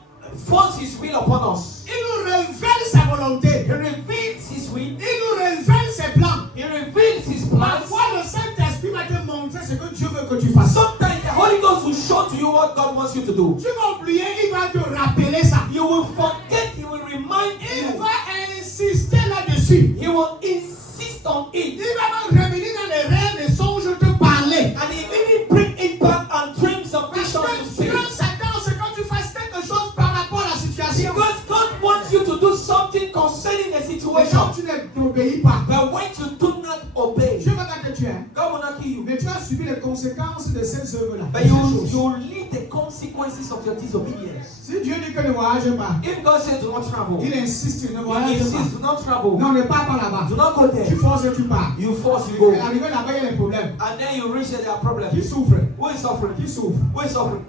force His will upon us. Il nous révèle sa volonté. He reveals His will. Il nous révèle ses plans. He reveals His plans. Parfois, le Saint-Esprit va te montrer ce que Dieu veut que tu fasses. Sometimes the Holy Ghost will show to you what God wants you to do. Tu vas oublier, il va te rappeler ça. You will forget. He will remind Il you. va insister là-dessus. He will insist on it. Il va même revenir dans les rêves et songes te parler. And he will bring it back and dreams and Parce visions to que speak. Dieu s'attend à ce que tu fasses quelque chose par rapport à la situation. Because God wants you to do something concerning the Mais quand situation. tu n'obéis pas, But when you do not obey, Dieu va te tuer. God will not kill you. Mais tu as subi les conséquences de ces œuvres-là. But de ces you choses. live the consequences of your disobedience. Si Dieu dit que ne voyage pas, If God says do not travel, il insiste, il ne He voyage insists pas. do not travel. Non, ne pars pas là-bas. Do not go Tu there. forces et tu pars. You force, you go. Et arrivé là-bas, il y a des problèmes. And then you reach there, there are problems. Qui souffre? Who is suffering? Qui souffre? Who is suffering?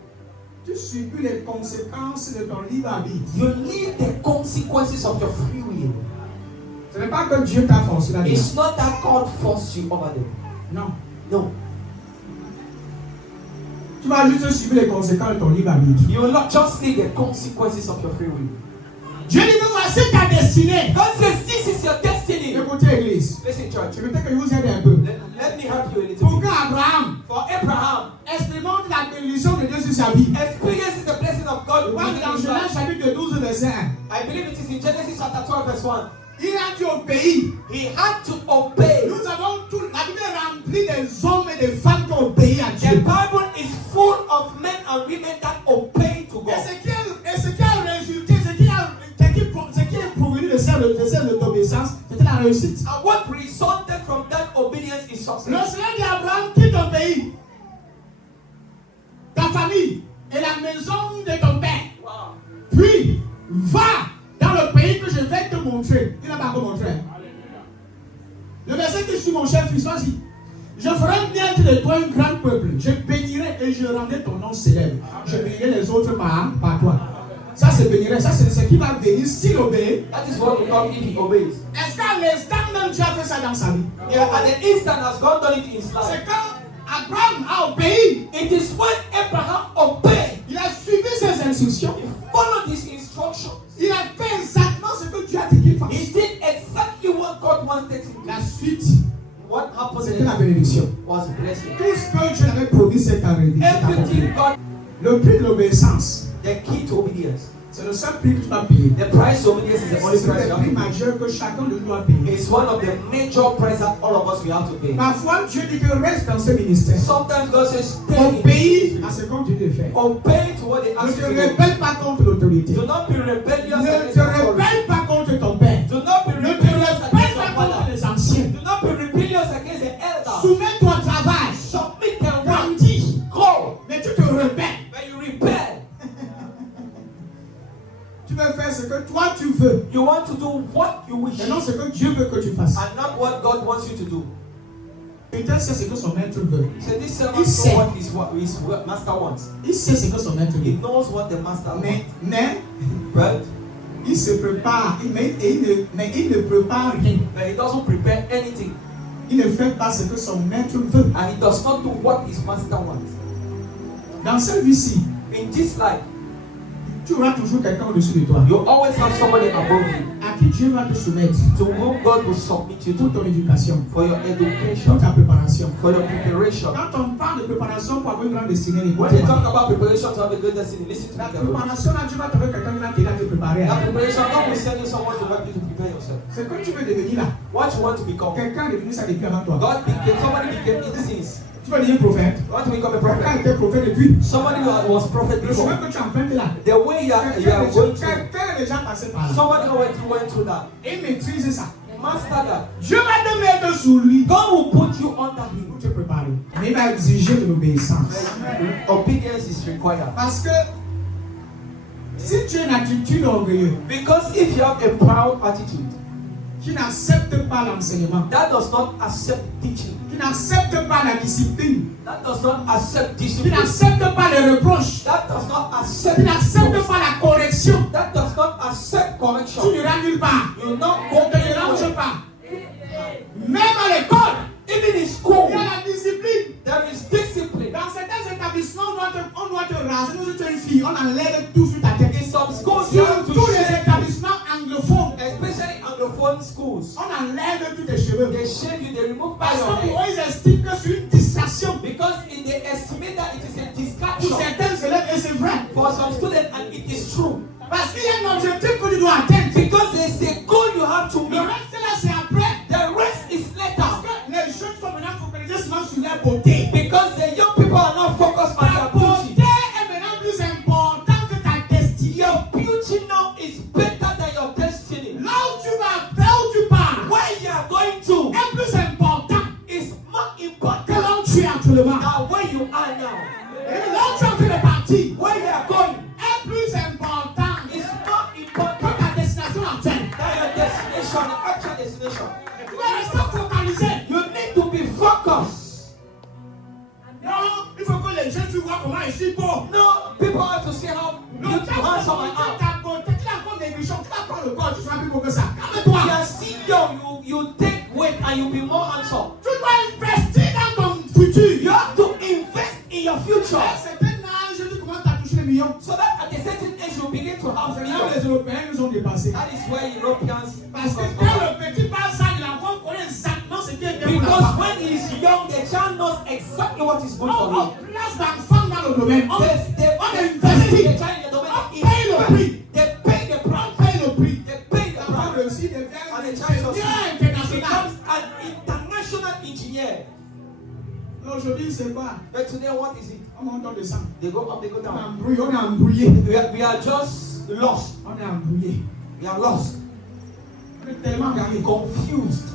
Tu subis les conséquences de ton libre arbitre. You live the consequences of your free will. Ce n'est pas que Dieu t'a forcé là-dedans. It's not that God forced you over there. Non. No. Tu vas juste subir les conséquences de ton libre arbitre. You will not just live the consequences of your free will. Dieu dit que voici ta destinée. God says this is your destiny. Écoutez, Église. Listen, church. Je veux que je vous aide un peu. Let me help you a little Pour bit. qu'Abraham For Abraham, expérimente la bénédiction de Dieu sur sa vie. experiences the blessing of God. Je vois within dans his Genèse life. chapitre 12, verset 1. I believe it is in Genesis chapter 12, verse 1. Il a dû obéir. He had to obey. Nous avons tout, la Bible est remplie des hommes et des femmes qui obéissent à The Dieu. Bible is full of men and women that obey to Et God. ce qui a résulté, ce qui est provenu de cette obéissance, c'était la réussite. And what resulted from that obedience is Le success. Seigneur dit à Abraham, quitte ton pays, ta famille et la maison de ton père. Wow. Puis, va dans le pays que je vais te montrer. Il n'a pas encore montré. Le verset qui suit, mon cher fils, vas-y. Je ferai naître de toi un grand peuple. Je bénirai et je rendrai ton nom célèbre. Je bénirai les autres par toi. Ça, c'est bénirai. Ça, c'est ce qui va venir s'il obéit. That is what we call if he obeys. Est-ce qu'à l'instant même, Dieu a fait ça dans sa vie? Yeah, at the instant has God done it in his life. C'est quand Abraham a obéi. It is when Abraham obeyed. Il a suivi ses instructions. He followed his instructions. Il a fait exactement ce que Dieu a dit qu'il fasse. He did exactly what God wanted him to do. La suite, What happened c'était la bénédiction. was blessing. Tout ce que Dieu avait promis, c'est arrivé. Everything God, Le prix de l'obéissance, the key to obedience. c'est le seul prix que tu dois payer. The price of obedience is the only C'est price le you prix have to pay. majeur que chacun de nous doit payer. It's one of the major prices that all of us we have to pay. Parfois, Dieu dit que reste dans ce ministère. Sometimes God says, stay Obéis à ce qu'on te dit de faire. Obey to what they Ne ask te you to do. rebelle pas contre l'autorité. Do not be rebellious Ne against te your authority. rebelle pas contre ton père. Do not be Ne te rebellious rebelle against your pas contre father. les anciens. Do not be rebellious against the elder. Soumets-toi au travail. Submit and run. Grandis. Grow. Mais tu te rebelles. When you rebel, Tu veux faire ce que toi tu veux. you want to do what you wish Et non ce que Dieu veut que tu fasses. and not what God wants you to do. Putain, c'est ce que son maître veut. So this servant He knows said- what his master wants. Il sait ce que son maître He veut. knows what the master wants. Mais Right? il se prépare. Mais il ne prépare rien. But he doesn't prepare anything. Il ne fait pas ce que son maître veut. And he does not do what his master wants. Dans cette vie-ci, In this life, tu auras toujours quelqu'un au-dessus de toi. you always have somebody above you À qui Dieu va te soumettre to whom God will submit you pour to ton éducation, for your pour education, ta préparation. for your preparation. Quand on parle de préparation pour avoir une grande destinée, When écoutez they talk moi. about preparation to have a great destiny, listen to La me carefully. préparation, là, Dieu va trouver quelqu'un qui va t'aider à te préparer. That preparation, God will send you someone to help you to prepare yourself. C'est que tu veux devenir là. What you want to become. Quelqu'un est devenu ça depuis avant toi. Somebody became these things. Tu veux devenir prophète. You want to become a Quelqu'un prophet. était prophète depuis. Somebody who was prophet Le chemin before. que tu empruntes là. The way you are going to. Quelqu'un est déjà passé par là. Somebody who went through that. Et maîtrise ça. Master that. Dieu va te mettre sous lui God will put you under him. pour te préparer. Mais il va exiger de l'obéissance. Obedience is required. Parce que si tu as une attitude orgueilleuse Because if you have a proud attitude qui n'accepte pas l'enseignement, that does not accept teaching, qui n'accepte pas la discipline, that does not accept qui discipline, n'accepte pas les reproches, that does not accept qui n'accepte pas la correction, that does not accept tu correction, n'iras nulle part. you will not On go ne te dérange anywhere. pas. Même à l'école, Even in school, il y a la discipline. there is discipline. Dans certains établissements, on doit te raser. Nous, si tu es une fille, on enlève tout sur ta tête. In some schools, you have Sur to tous les shave, établissements anglophones, especially anglophone schools. on enlève tous tes cheveux. They shave you, they remove by Parce your que pour hair. eux, ils estiment que c'est une distraction. Because in they estimate that it is a Pour distraction certains élèves, et c'est vrai. for some students, and it is true. Parce qu'il y a un objectif que tu dois atteindre. Because there is a goal you have to Le meet. reste là, c'est après. The rest is Parce later. que les jeunes sont maintenant focalisés seulement sur leur beauté. Because the young people are not focused on Ta their beauté beauty. est maintenant plus importante que ta destinée. Your beauty now is better than your destiny. Là où tu vas, là où tu pars, Where you are going to est plus important is more que important là où tu es seras plus beau que ça. You Calme-toi. are still young. You take weight and you'll be more handsome. Tu dois investir dans ton futur. You have to invest in your future. À un certain âge, tu commences à toucher les millions. So that at a certain age you begin to have C'est là freedom. où les Européens nous ont dépassés. That is where Europeans Parce que quand le petit passe ça, il a encore connu exactement ce qui est bien pour la because femme. when he is young, the child knows exactly what is good for On him. place l'enfant dans le domaine. On They investit. the child in the domain. On paye le prix. They pay the On price. paye le prix. They pay the L'enfant price. réussit de faire And un the child ingénieur succeeds. international. Becomes an international engineer. Aujourd'hui, c'est quoi? But today, what is it? On monte, on descend. They go up, they go On est down. embrouillé. On est embrouillé. We are just lost. On est embrouillé. We are lost. On est tellement We are embrouillé. confused.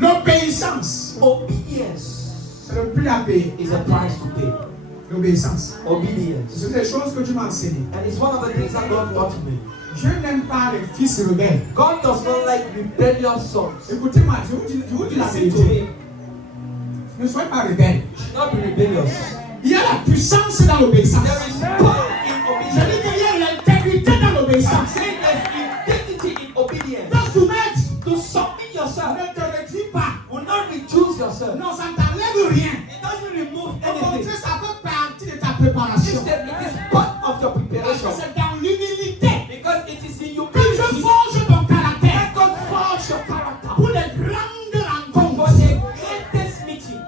L'obéissance, Obedience c'est le prix à payer. is a price to pay. L'obéissance. Obedience. Ce sont des choses que tu m'as enseignées. And it's one of the things that God taught me. Je n'aime pas les fils rebelles. God does not like rebellious sons. Écoutez-moi, je vous dis la Listen to vérité. me. Ne soyez pas rebelles. You should not be rebellious. Il y a la puissance dans l'obéissance. There is power in Je obedience. dis qu'il y a l'intégrité dans I'm l'obéissance. saying there's integrity in obedience. Te soumettre To submit yourself ne te réduit pas. will not reduce yourself. Non, ça ne t'enlève rien. It doesn't remove Au contraire, anything. ça fait partie de ta préparation. Instead, it is part of your Parce que preparation. c'est dans l'humilité Because it is in que je humility forge ton caractère that God forges your character pour les grandes for rencontres. the greatest meetings.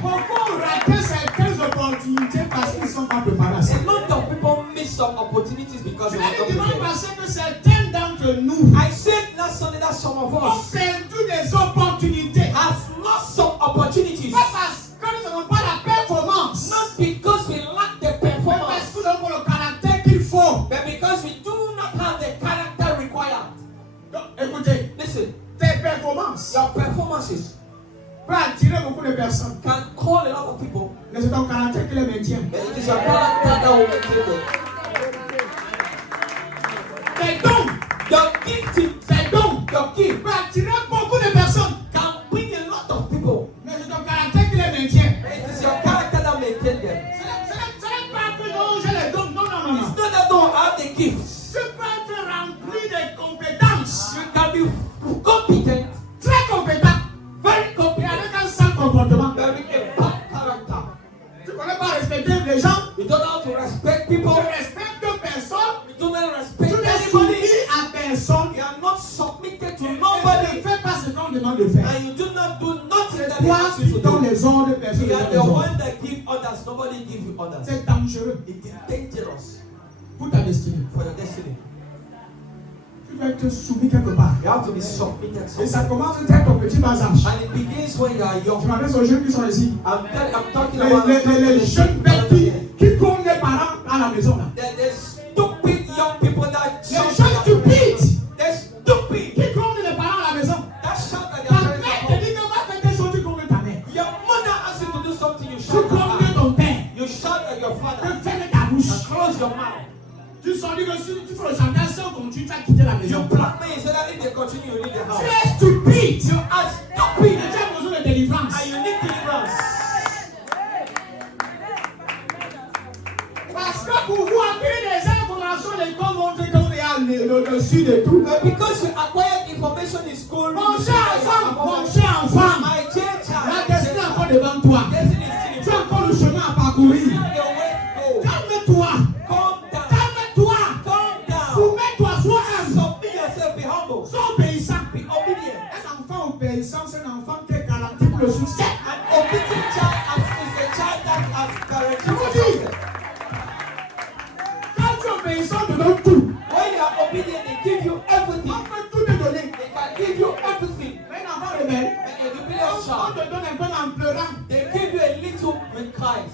Pourquoi rater certaines opportunités parce qu'ils ne sont pas préparés à ça? A lot of people miss some opportunities because Je they were l'ai not dit dimanche prepared. passé que certains d'entre nous I said last Sunday that some of ont us perdu des opportunités. have lost some opportunities. Pas parce que nous n'avons pas la performance, Not because we lack the mais parce performance, que nous avons le caractère qu'il faut. but because we do not have the character required. Donc, écoutez, Listen, tes performances your performances peuvent attirer beaucoup de personnes. can call a lot of people, Mais c'est ton caractère qui les maintient. but it is your character that will maintain them. Tes dons, Your gifting, tes dons your gift peuvent attirer beaucoup de personnes. can bring a lot of people, Mais c'est ton caractère qui les maintient. but it is your character that maintain them. Ce n'est pas que non, j'ai les dons. Non, non, non, non. It's not that don't have the gifts. Tu peux être rempli de compétences. You can be competent, Très compétent. very Et competent, avec un sale comportement. but with a bad character. Tu ne connais pas respecter les gens. You don't know how to respect Tu people. ne respectes personne. You do not Tu respect n'es soumis anybody. à personne. You are not submitted to Et nobody. tu ne fais pas ce qu'on demande de faire. And you do not do nothing that they Toi, ask tu you to donnes do. les ordres, personne You ne are donne the les ordres. one that give others. Nobody give you others. C'est dangereux It is dangerous pour ta destinée. for your destiny. Tu dois être soumis quelque part. You have to be submitted. Et ça commence dès ton petit bas âge. And it begins when you are Je young. m'adresse aux jeunes qui sont ici. I'm talking Les, about les jeunes bêtes qui courent les parents à la maison. Là. the stupid young people that Les shout jeunes at their parents. stupides They're stupid. qui courent les parents à la maison. That shout at Ta their mère parents. te dit que va faire des choses, tu cours ta mère. Your mother asks you to do something, you Tu shout cours at her. ton père. You shout at your Tu father. fermes ta bouche. And close your mouth. Tu sens que si tu fais le chantage, si on continue, tu vas quitter la You maison. blackmail so that if they continue, you leave the Tu house. es stupide. You are stupid. Et tu as besoin de délivrance. And you need deliverance. Parce que pour vous acquérir des informations, l'école montre qu'on est à dessus de tout. But because you acquired information in school, Mon you cher enfant, my dear la child, destinée est encore devant toi. destiny is Tu still as in encore le chemin à parcourir. your way to go. Calme-toi. Calm down. Calme-toi. Calm down. Soumets-toi, sois humble. Submit yourself. Be humble. Sois obéissant. Be obedient. Un enfant obéissant, c'est un enfant qui est garanti pour le succès. An obedient child is a child that has guaranteed for success. Quand tu es obéissant, on te donne tout. When you are obedient, they give you everything. On peut tout te donner. They can give you everything. Mais un enfant rebelle, And a rebellious on child, te donne un peu en pleurant. they give you a little with cries.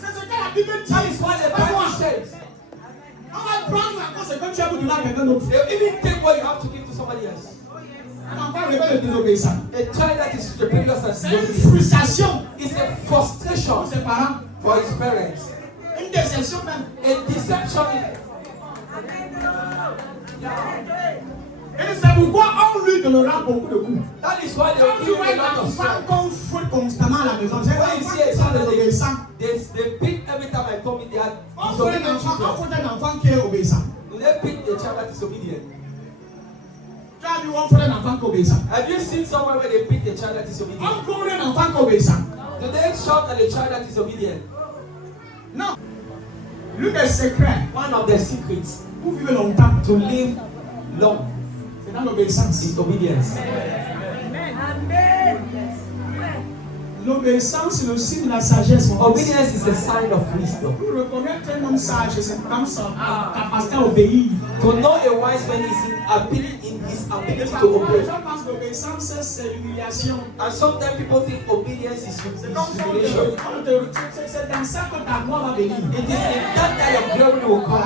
C'est ce que la Bible dit. That is why the Pas moi. Bible says On va prendre la conséquence, tu as pour donner à quelqu'un d'autre. they even take what you have to give to somebody else. Un enfant rebelle est désobéissant. A child that is rebellious and C'est une disobedient frustration is a frustration pour ses parents. for his parents. Une déception même. A deception. Et c'est pourquoi on lui donnera beaucoup de coups. That is why Quand they tu give vois a lot un of enfant strength. qu'on fout constamment à la maison, c'est When you see a des son that obéissants. they beat every time I come in, they are On fout disobedient children. un enfant qui est obéissant. Do they beat the child that is obedient? Tu as vu, on fout un enfant qui est obéissant. Have you seen somewhere where they beat the child that is obedient? On fout un enfant qui est obéissant. Do they shout at the child that is obedient? Non. L'un des secrets One of the secrets pour vivre longtemps, to live long c'est dans l'obéissance. is obedience. L'obéissance, c'est le signe de la sagesse. Mon fils. Obedience is a sign of wisdom. Pour reconnaître un homme sage, c'est comme son capacité à obéir. To know a wise man is in his ability Les to gens obey. pensent que l'obéissance, c'est l'humiliation. And sometimes people think obedience is C'est comme ça, humiliation. c'est dans ça que ta gloire va venir. It is in that that your glory will come.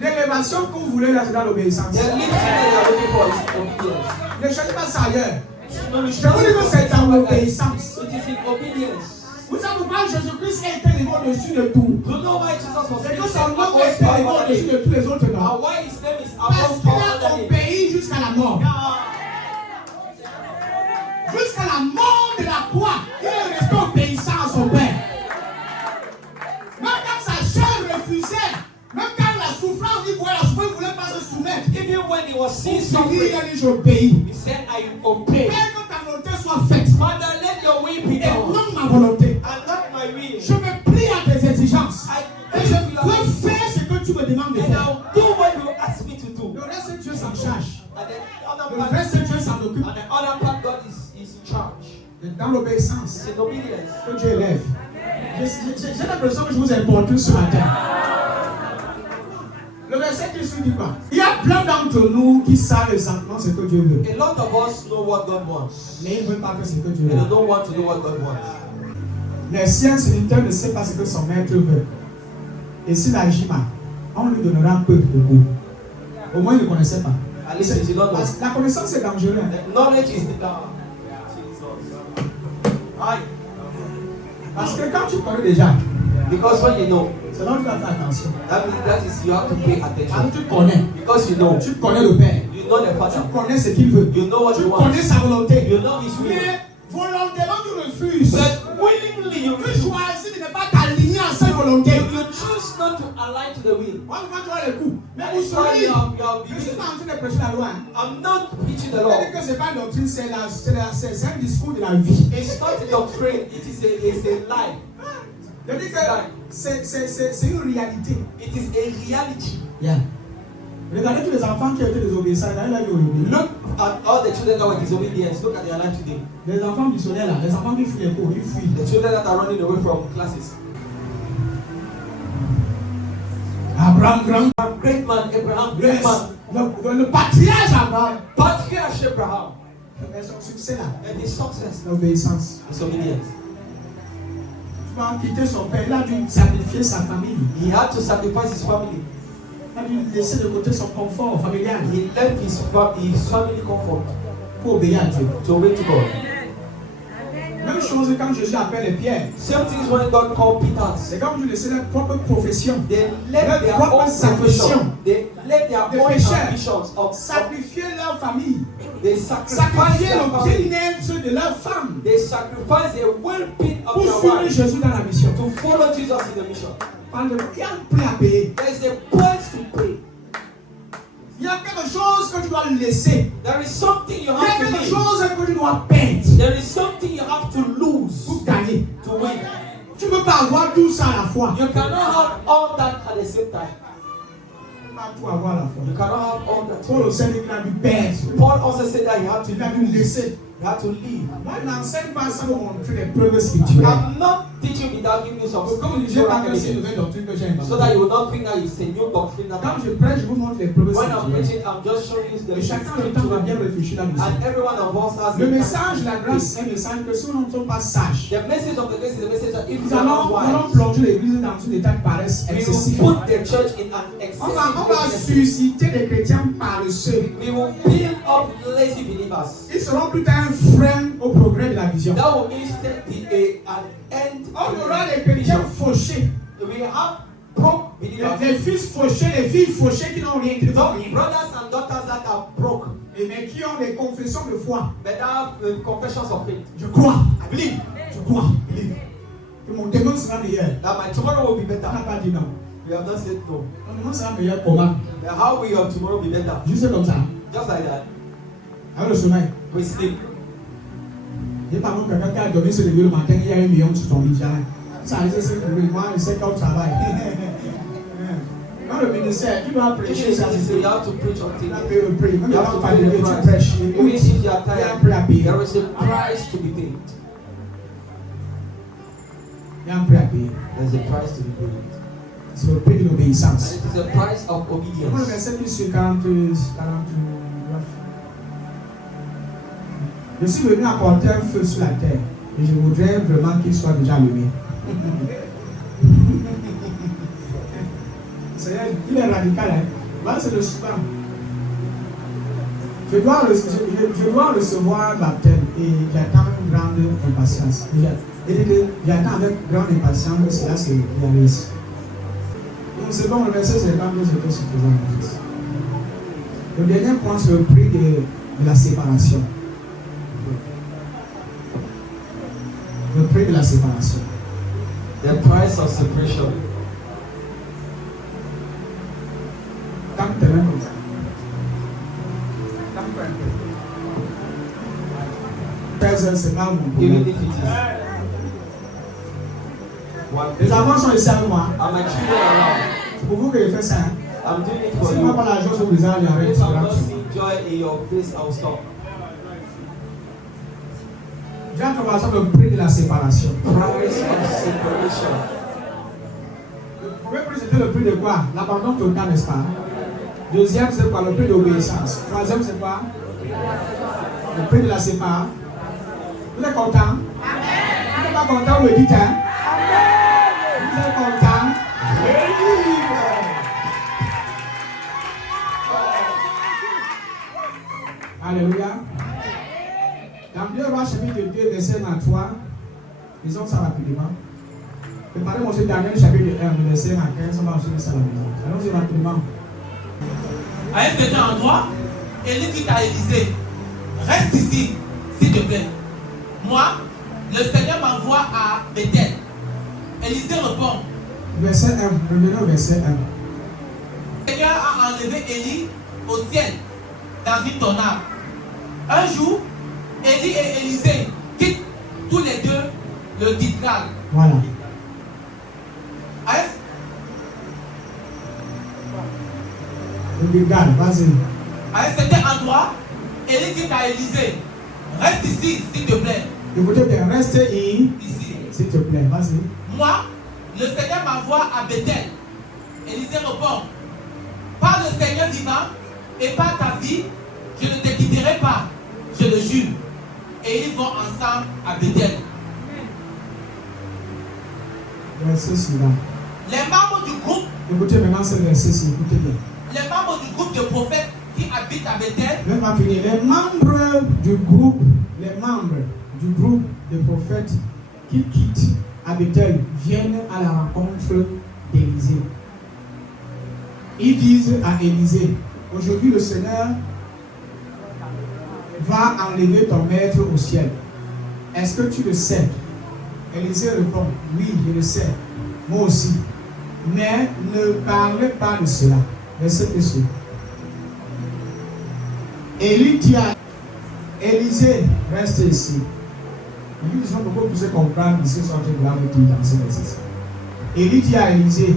L'élévation que vous voulez là, c'est dans l'obéissance. The lifting that you are looking for is obedience. Ne cherchez pas ça ailleurs. No, you Je vous dis que c'est dans l'obéissance. It is in obedience. Vous savez pourquoi Jésus-Christ a été élevé au-dessus de tout? Do you know why Jesus was C'est que lifted son nom a above été élevé all au-dessus names? de tous les autres noms. And why his name is Parce above qu'il all a other names? obéi jusqu'à la mort. Jusqu'à la mort de la croix, il est resté obéissant à son Père. Même quand sa chair refusait, même quand la souffrance, il voyait la souffrance, il ne voulait pas se soumettre. Even when he was seeing Il suffering, a dit, j'obéis. he said, I obey. Père, que ta volonté soit faite. Father, let your will be Et done. non ma volonté. And not my will. Je me plie à tes exigences. I Et je veux faire ce que tu me demandes de And faire. I'll do what you ask me to do. Le reste, Dieu s'en charge. And then Le other reste, Dieu s'en occupe. and the other part, God is in charge. Dans l'obéissance, It's in obedience. que Dieu élève. J'ai l'impression que je vous ai importune ce matin. Le verset qui suit dit quoi? Il y a plein d'entre nous qui savent exactement ce que Dieu veut. A lot of us know what God wants. Mais ils ne veulent pas faire ce que Dieu And they veut. don't want to know what God wants. Le serviteur ne sait pas ce que son maître veut. Et s'il agit mal, on lui donnera peu de goût. Au moins, il ne connaissait pas. At least he did not know. Parce que la connaissance est dangereuse. The knowledge is the power. Aye. Parce que quand tu connais déjà, Because when you know, c'est là que tu dois faire attention. that is you have to pay Quand attention. tu connais, Because you know, tu connais le Père. you know the Tu Father. connais ce qu'il veut. You know what Tu you want. connais sa volonté. You know His will. Mais volontairement, tu refuses. But willingly you Tu choisis de ne pas t'aligner à cette volonté. You choose not to align to the will. On va voir les coups. Mais That vous is why savez, you are je suis beginning. pas en train de prêcher la loi. Hein. I'm not preaching the Je law. dis que ce n'est pas une doctrine, c'est un discours de la vie. It's not a doctrine. It is a lie. Je dis que c'est une réalité. It is a reality. Yeah. Regardez tous les enfants qui étaient désobéissants. Regardez là, ils ont obéi. Look at all the children that were disobedient. Look at their life today. Les enfants du soleil là, les enfants qui fuient les cours, ils fuient. The children that are running away from classes. Abraham, grand. Great man, Abraham, great Yes. man. Le patriarche Abraham. Patriarch Abraham. Mais son succès là, And his success l'obéissance. is obedience. Tu vas quitter son père, il a dû sacrifier sa famille. He had to sacrifice his family. Il a dû laisser de côté son confort familial He left his family comfort pour obéir à Dieu. to obey to God. Même chose quand Jésus appelle Pierre. Same things when God called Peter. C'est comme Dieu laissait leur propre profession. They left their propre own sacrifice. profession. They left their Des own pécheurs. ambitions of Sacrifier leur famille. they sacrifice Sacrifier their le family. bien-être de leur femme. They sacrifice a well-being of Pour their suivre wife Jésus dans la mission. to follow Jesus in the mission. Il y a un prix à payer. There is a price to pay. Il y a quelque chose que tu dois laisser. There is something you Il y a have to quelque leave. chose que tu dois perdre There is something you have to lose pour gagner. to win. Tu ne peux pas avoir tout ça à la fois. You cannot have all that at the same time. Tu ne peux pas tout avoir à la fois. You cannot have all that. Paul aussi dit qu'il a dû perdre. Paul also said that you have to Il a dû laisser. You have to leave. Moi, je n'enseigne pas ça pour montrer les preuves spirituelles. I'm not teaching without giving you some Comme je disais, pas que c'est une scriptural nouvelle doctrine que j'ai inventée. so that you will not think that it's a new doctrine that Quand je prêche, je vous montre les preuves when I'm spirituelles. preaching, I'm just showing you the Et chacun le temps va bien scripture. réfléchir là-dessus. And every one of us has Le a message de la grâce, c'est un message que si nous ne sommes pas sages, The message of the grace is a message that if nous you are not allons wise, plonger l'église dans un état de paresse we excessif. will put the church in an On va excessive susciter des chrétiens paresseux. We will build up lazy believers. Ils seront plus tard un frein au progrès de la vision. That will instead be an end On to aura des the chrétiens vision. fauchés. We we have broke believers. Les fils fauchés, les filles fauchées qui n'ont rien, qui ne font Some rien. brothers and daughters that are broke, Mais qui ont des confessions de foi. but have confessions of faith. Je crois, I believe. Je crois, I believe. Que mon demain sera meilleur. That my tomorrow will be On n'a better. pas dit non. We have not said no. Mon demain sera meilleur comment? But how will your tomorrow be better? Juste comme ça. Just like that. Avec le sommeil. We sleep. Et par contre, quelqu'un qui a donné ce lever le matin, il y a 1 million sur ton lit. Ça arrive, c'est que moi, je sais qu'on travaille. Dans le ministère, tu dois prêcher ça. You have to preach on Tu things. dois prier. Même You have quand to tu pay the tu price. prêches. Even if you are Il y a un tired, prix à payer. there is a price to be paid. Il y a un prix à payer. There is a price to be paid. C'est le prix de And l'obéissance. it is a price of Pour le obedience. verset qui suit 49. Je suis venu apporter un feu sur la terre et je voudrais vraiment qu'il soit déjà allumé. Seigneur, il est radical. Hein? Là, c'est le souvent. Je dois recevoir un baptême et j'attends une grande impatience. J'attends avec grande impatience que cela se réalise. Donc c'est bon, le verset c'est pas c'était suffisant en fait. Le dernier point c'est le prix de la séparation. Le prix de la séparation. The price of separation. Quand tu es comme ça. C'est pas mon Even problème. if it is one Les person. enfants sont ici avec moi. And my children are around. C'est pour vous que je fais ça. Hein? I'm doing it for Si you. moi pas la joie sur le visage, j'arrête. If I'm not seeing joy in your face, I will stop. J'ai trouvé ça le prix de la séparation. Price of separation. Le premier prix c'était le prix de quoi? L'abandon total, n'est-ce pas? Deuxième c'est quoi? Le prix d'obéissance. Troisième c'est quoi? Le prix de la séparation. Vous êtes content? Vous n'êtes pas content, vous le dites, hein? Vous êtes content? Alléluia. Dans 2 Rois chapitre 2, verset 23, lisons ça rapidement. Préparez-moi aussi Daniel chapitre 1, verset 15, on va ensuite ça à la maison. Allons-y rapidement. À un certain endroit, Élie dit à Élisée, reste ici, s'il te plaît. Moi, le Seigneur m'envoie à Bethel. Élisée répond, Verset 1, revenons au verset 1. le Seigneur a enlevé Élie au ciel dans une tornade. Un jour, Élie et Élisée quittent tous les deux le Gilgal. Voilà. Le Gilgal, vas-y. À un certain endroit, Élie dit à Élisée, reste ici, s'il te plaît. Écoutez bien, reste ici, Ici. s'il te plaît, vas-y. Moi, le Seigneur m'envoie à Bethel. Élisée répond, par le Seigneur vivant et par ta vie, je ne te quitterai pas, je le jure. Et ils vont ensemble à Bethel. Verset suivant. Les membres du groupe, Écoutez maintenant ce verset-ci, écoutez bien. les membres du groupe de prophètes qui habitent à Bethel, Même à finir, les membres du groupe de prophètes qui quittent à Bethel viennent à la rencontre d'Élisée. Ils disent à Élisée, aujourd'hui le Seigneur va enlever ton maître au ciel. Est-ce que tu le sais? Élisée répond, oui, je le sais, moi aussi. Mais ne parlez pas de cela. Verset précis. Élie dit à Élisée, reste ici. Ils sont beaucoup plus comprendre ici sont de la dans ce verset. Élie dit à Élisée,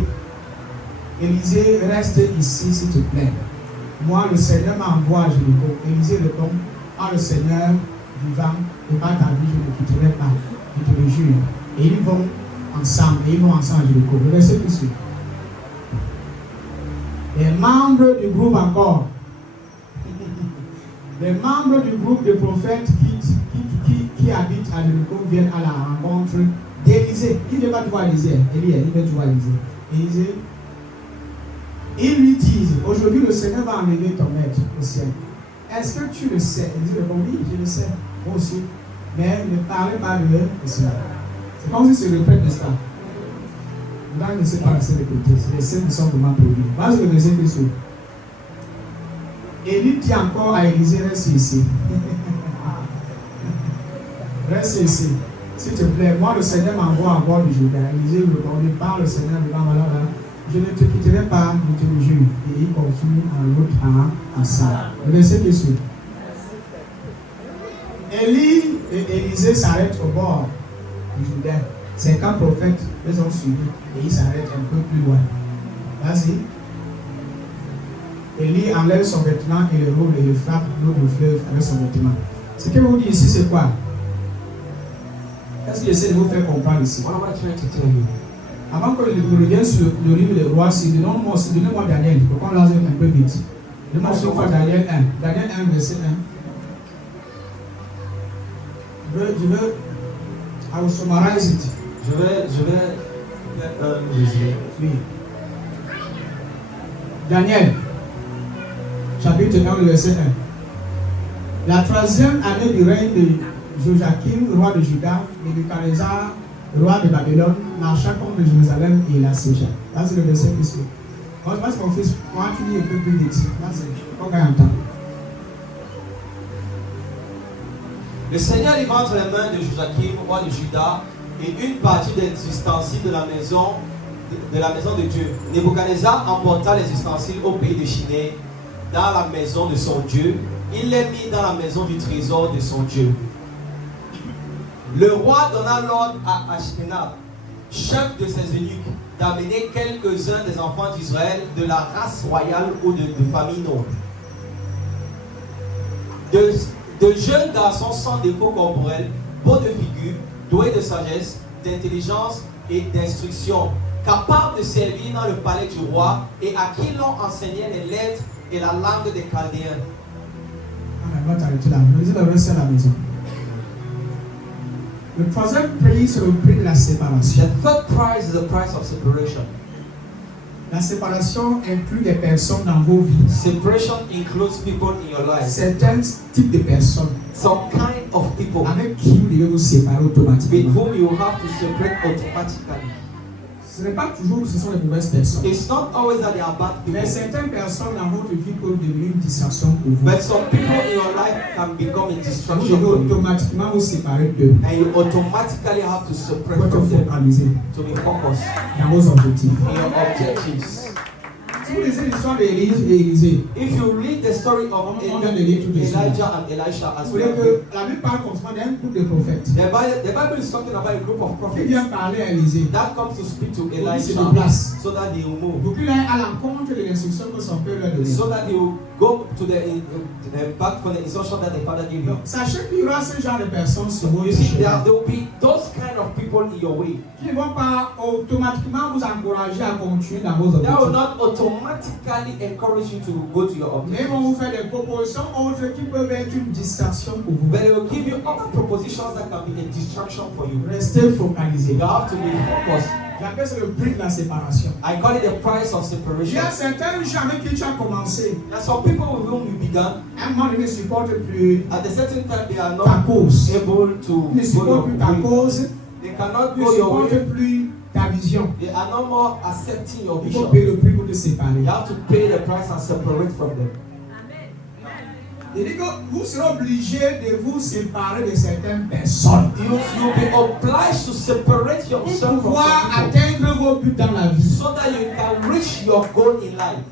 Élisée, reste ici s'il te plaît. Moi, le Seigneur m'envoie à Jéricho. Élisée répond, par le Seigneur vivant et par ta vie, je ne quitterai pas. Je te le jure. Et ils vont ensemble à Jéricho. Le verset qui suit. Les membres du groupe encore. Les membres du groupe de prophètes qui habitent à Jéricho viennent à la rencontre d'Élisée. Qui ne va pas voir Élisée? Élie, il va voir Élisée. Élisée, ils lui disent, aujourd'hui le Seigneur va enlever ton maître au ciel. Est-ce que tu le sais? Élisée répond, oui, je le sais. Moi aussi. Mais ne parlez pas de cela. C'est comme si c'est le prêtre de ça. Là, ne laissez pas rester de côté. C'est les scènes qui sont vraiment prévues. Vas-y, le verset qui suit. Élie dit encore à Élisée, reste ici. Reste ici. S'il te plaît, moi le Seigneur m'envoie à bord du Jourdain. Élisée lui répondit, par le Seigneur, voilà, je ne te quitterai pas, je te le jure. Et il continue en route à ça. Le verset qui suit. Élie et Élisée s'arrêtent au bord du Jourdain. 50 prophètes les ont suivis et ils s'arrêtent un peu plus loin. Vas-y. Élie enlève son vêtement et le roule et le frappe l'eau du fleuve avec son vêtement. Ce que vous dites ici, c'est quoi? Qu'est-ce que j'essaie de vous faire comprendre ici? What am I trying to tell you? Avant que je revienne sur le livre des rois, donnez-moi Daniel. Pourquoi on l'a un peu vite? Donnez-moi sur quoi Daniel 1. Daniel 1, verset 1. Je veux I will summarize it. Je vais faire un résumé. Oui. Daniel, chapitre 1, verset 1. La troisième année du règne de Joachim, roi de Juda, Nebuchadnezzar, roi de Babylone, marcha contre Jérusalem et la sécha. Là, c'est le verset qui suit. Moi, je pense que mon fils, moi, tu lis un peu plus vite. Là, c'est pas qu'on entend. Le Seigneur livre entre les mains de Joachim, roi de Juda, et une partie des ustensiles de la maison de Dieu. Nebuchadnezzar emporta les ustensiles au pays de Chiné, dans la maison de son Dieu. Il les mit dans la maison du trésor de son Dieu. Le roi donna l'ordre à Ashpenaz, chef de ses eunuques, d'amener quelques-uns des enfants d'Israël de la race royale ou de famille noble. De jeunes garçons sans défaut corporel, beaux de figure, doués de sagesse, d'intelligence et d'instruction, capables de servir dans le palais du roi et à qui l'on enseignait les lettres et la langue des Chaldéens. On va t'arrêter là. Lisez le verset à la maison. Le troisième prix, c'est le prix de la séparation. The third prize is the price of separation. La séparation inclut des personnes dans vos vies. Separation includes people in your life. Certains types de personnes Some kind of people avec qui vous devez vous séparer with automatiquement. whom you have to separate automatically. Ce n'est pas toujours que ce sont les mauvaises personnes. It's not always that they are bad Mais people, certaines personnes dans votre vie peuvent devenir une distraction pour vous. but some people in your life can become a Vous distraction devez for you, automatiquement vous séparer d'eux and you automatically have to pour separate être from them focalisé to be focused dans vos objectifs. in your objectives. Si vous lisez l'histoire d'Élise et Élisée, If you read the story of On vient de lire tout de suite. Elijah and Elisha as vous voyez well, que la Bible parle constamment d'un groupe de prophètes the Bible is talking about a group of qui prophets vient parler à Élisée. that comes to speak to Pour qu'il se Elisha déplace. so that they will move, Pour qu'il aille à l'encontre de l'instruction que son père lui a donnée. so that they will go to the back for the instruction that the father gave you. Donc, sachez qu'il y aura ce genre de personnes sur votre You see, chemin there will be those kind of people in your way qui ne vont pas automatiquement vous encourager à continuer dans vos that will objectifs. not automatically encourage you to go to your Mais ils objectives, vont vous faire des propositions autres qui peuvent être une distraction pour vous. but they will give you other propositions that can be a distraction for you. Restez focalisé. You have to be focused. J'appelle ça le prix de la séparation. I call it the price of Il y separation. a certains gens avec qui tu as commencé. There are some people with whom you began, À un moment donné, ne supportent plus at a certain time they are ta not cause. able to Ils ne go supportent your plus ta way. cause. They cannot Ils ne go your way. supportent plus ta vision. They are no more accepting your Il faut vision. payer le prix pour te séparer. You have to pay the price and separate from them. Il dit que vous serez obligé de vous séparer de certaines personnes You'll be obliged to separate pour yourself from pouvoir some people atteindre vos buts dans la vie. so that you can reach your goal in life.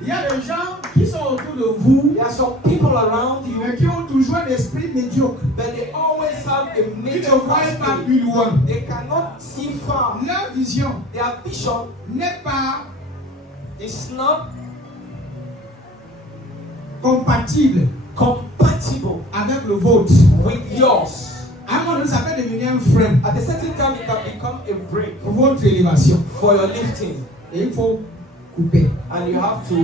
Il y a des gens qui sont autour de vous, There are some people around you, mais qui ont toujours un esprit médiocre. but they always have a Qui ne major voient pas spirit. plus loin. They cannot see far. Leur vision Their vision n'est pas is not compatible compatible avec le vôtre. with yours. À un moment donné, ça peut devenir un frein At a certain time, it can become a break pour votre élévation. for your lifting, Et il faut couper. and you have to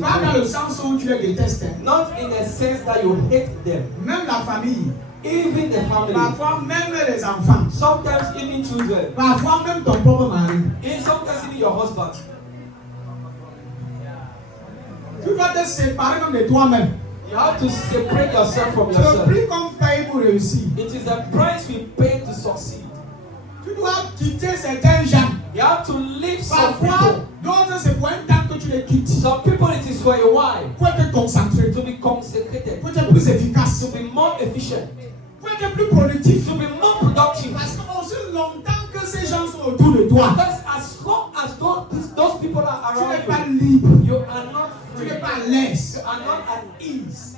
Pas dans le separate. sens où tu les détestes. Hein. Not in the sense that you hate them, Même la famille, even the family, parfois même les enfants, sometimes even children, parfois même ton propre mari. and sometimes even your husband. Tu dois te séparer comme de toi-même. You have to separate yourself from C'est le yourself. prix qu'on paye pour réussir. It is the price we pay to succeed. Tu dois quitter certains gens. You have to leave some Parfois, people. d'autres c'est pour un temps que tu les quittes. Some people it is for a while. Pour être concentré, To be consecrated. pour être plus efficace, To be more efficient. pour être plus productif. To be more productive. Parce que aussi longtemps que ces gens sont autour de toi, Because as long as those people are tu n'es around pas you, libre, you are not tu free. n'es pas à l'aise. You are not at ease.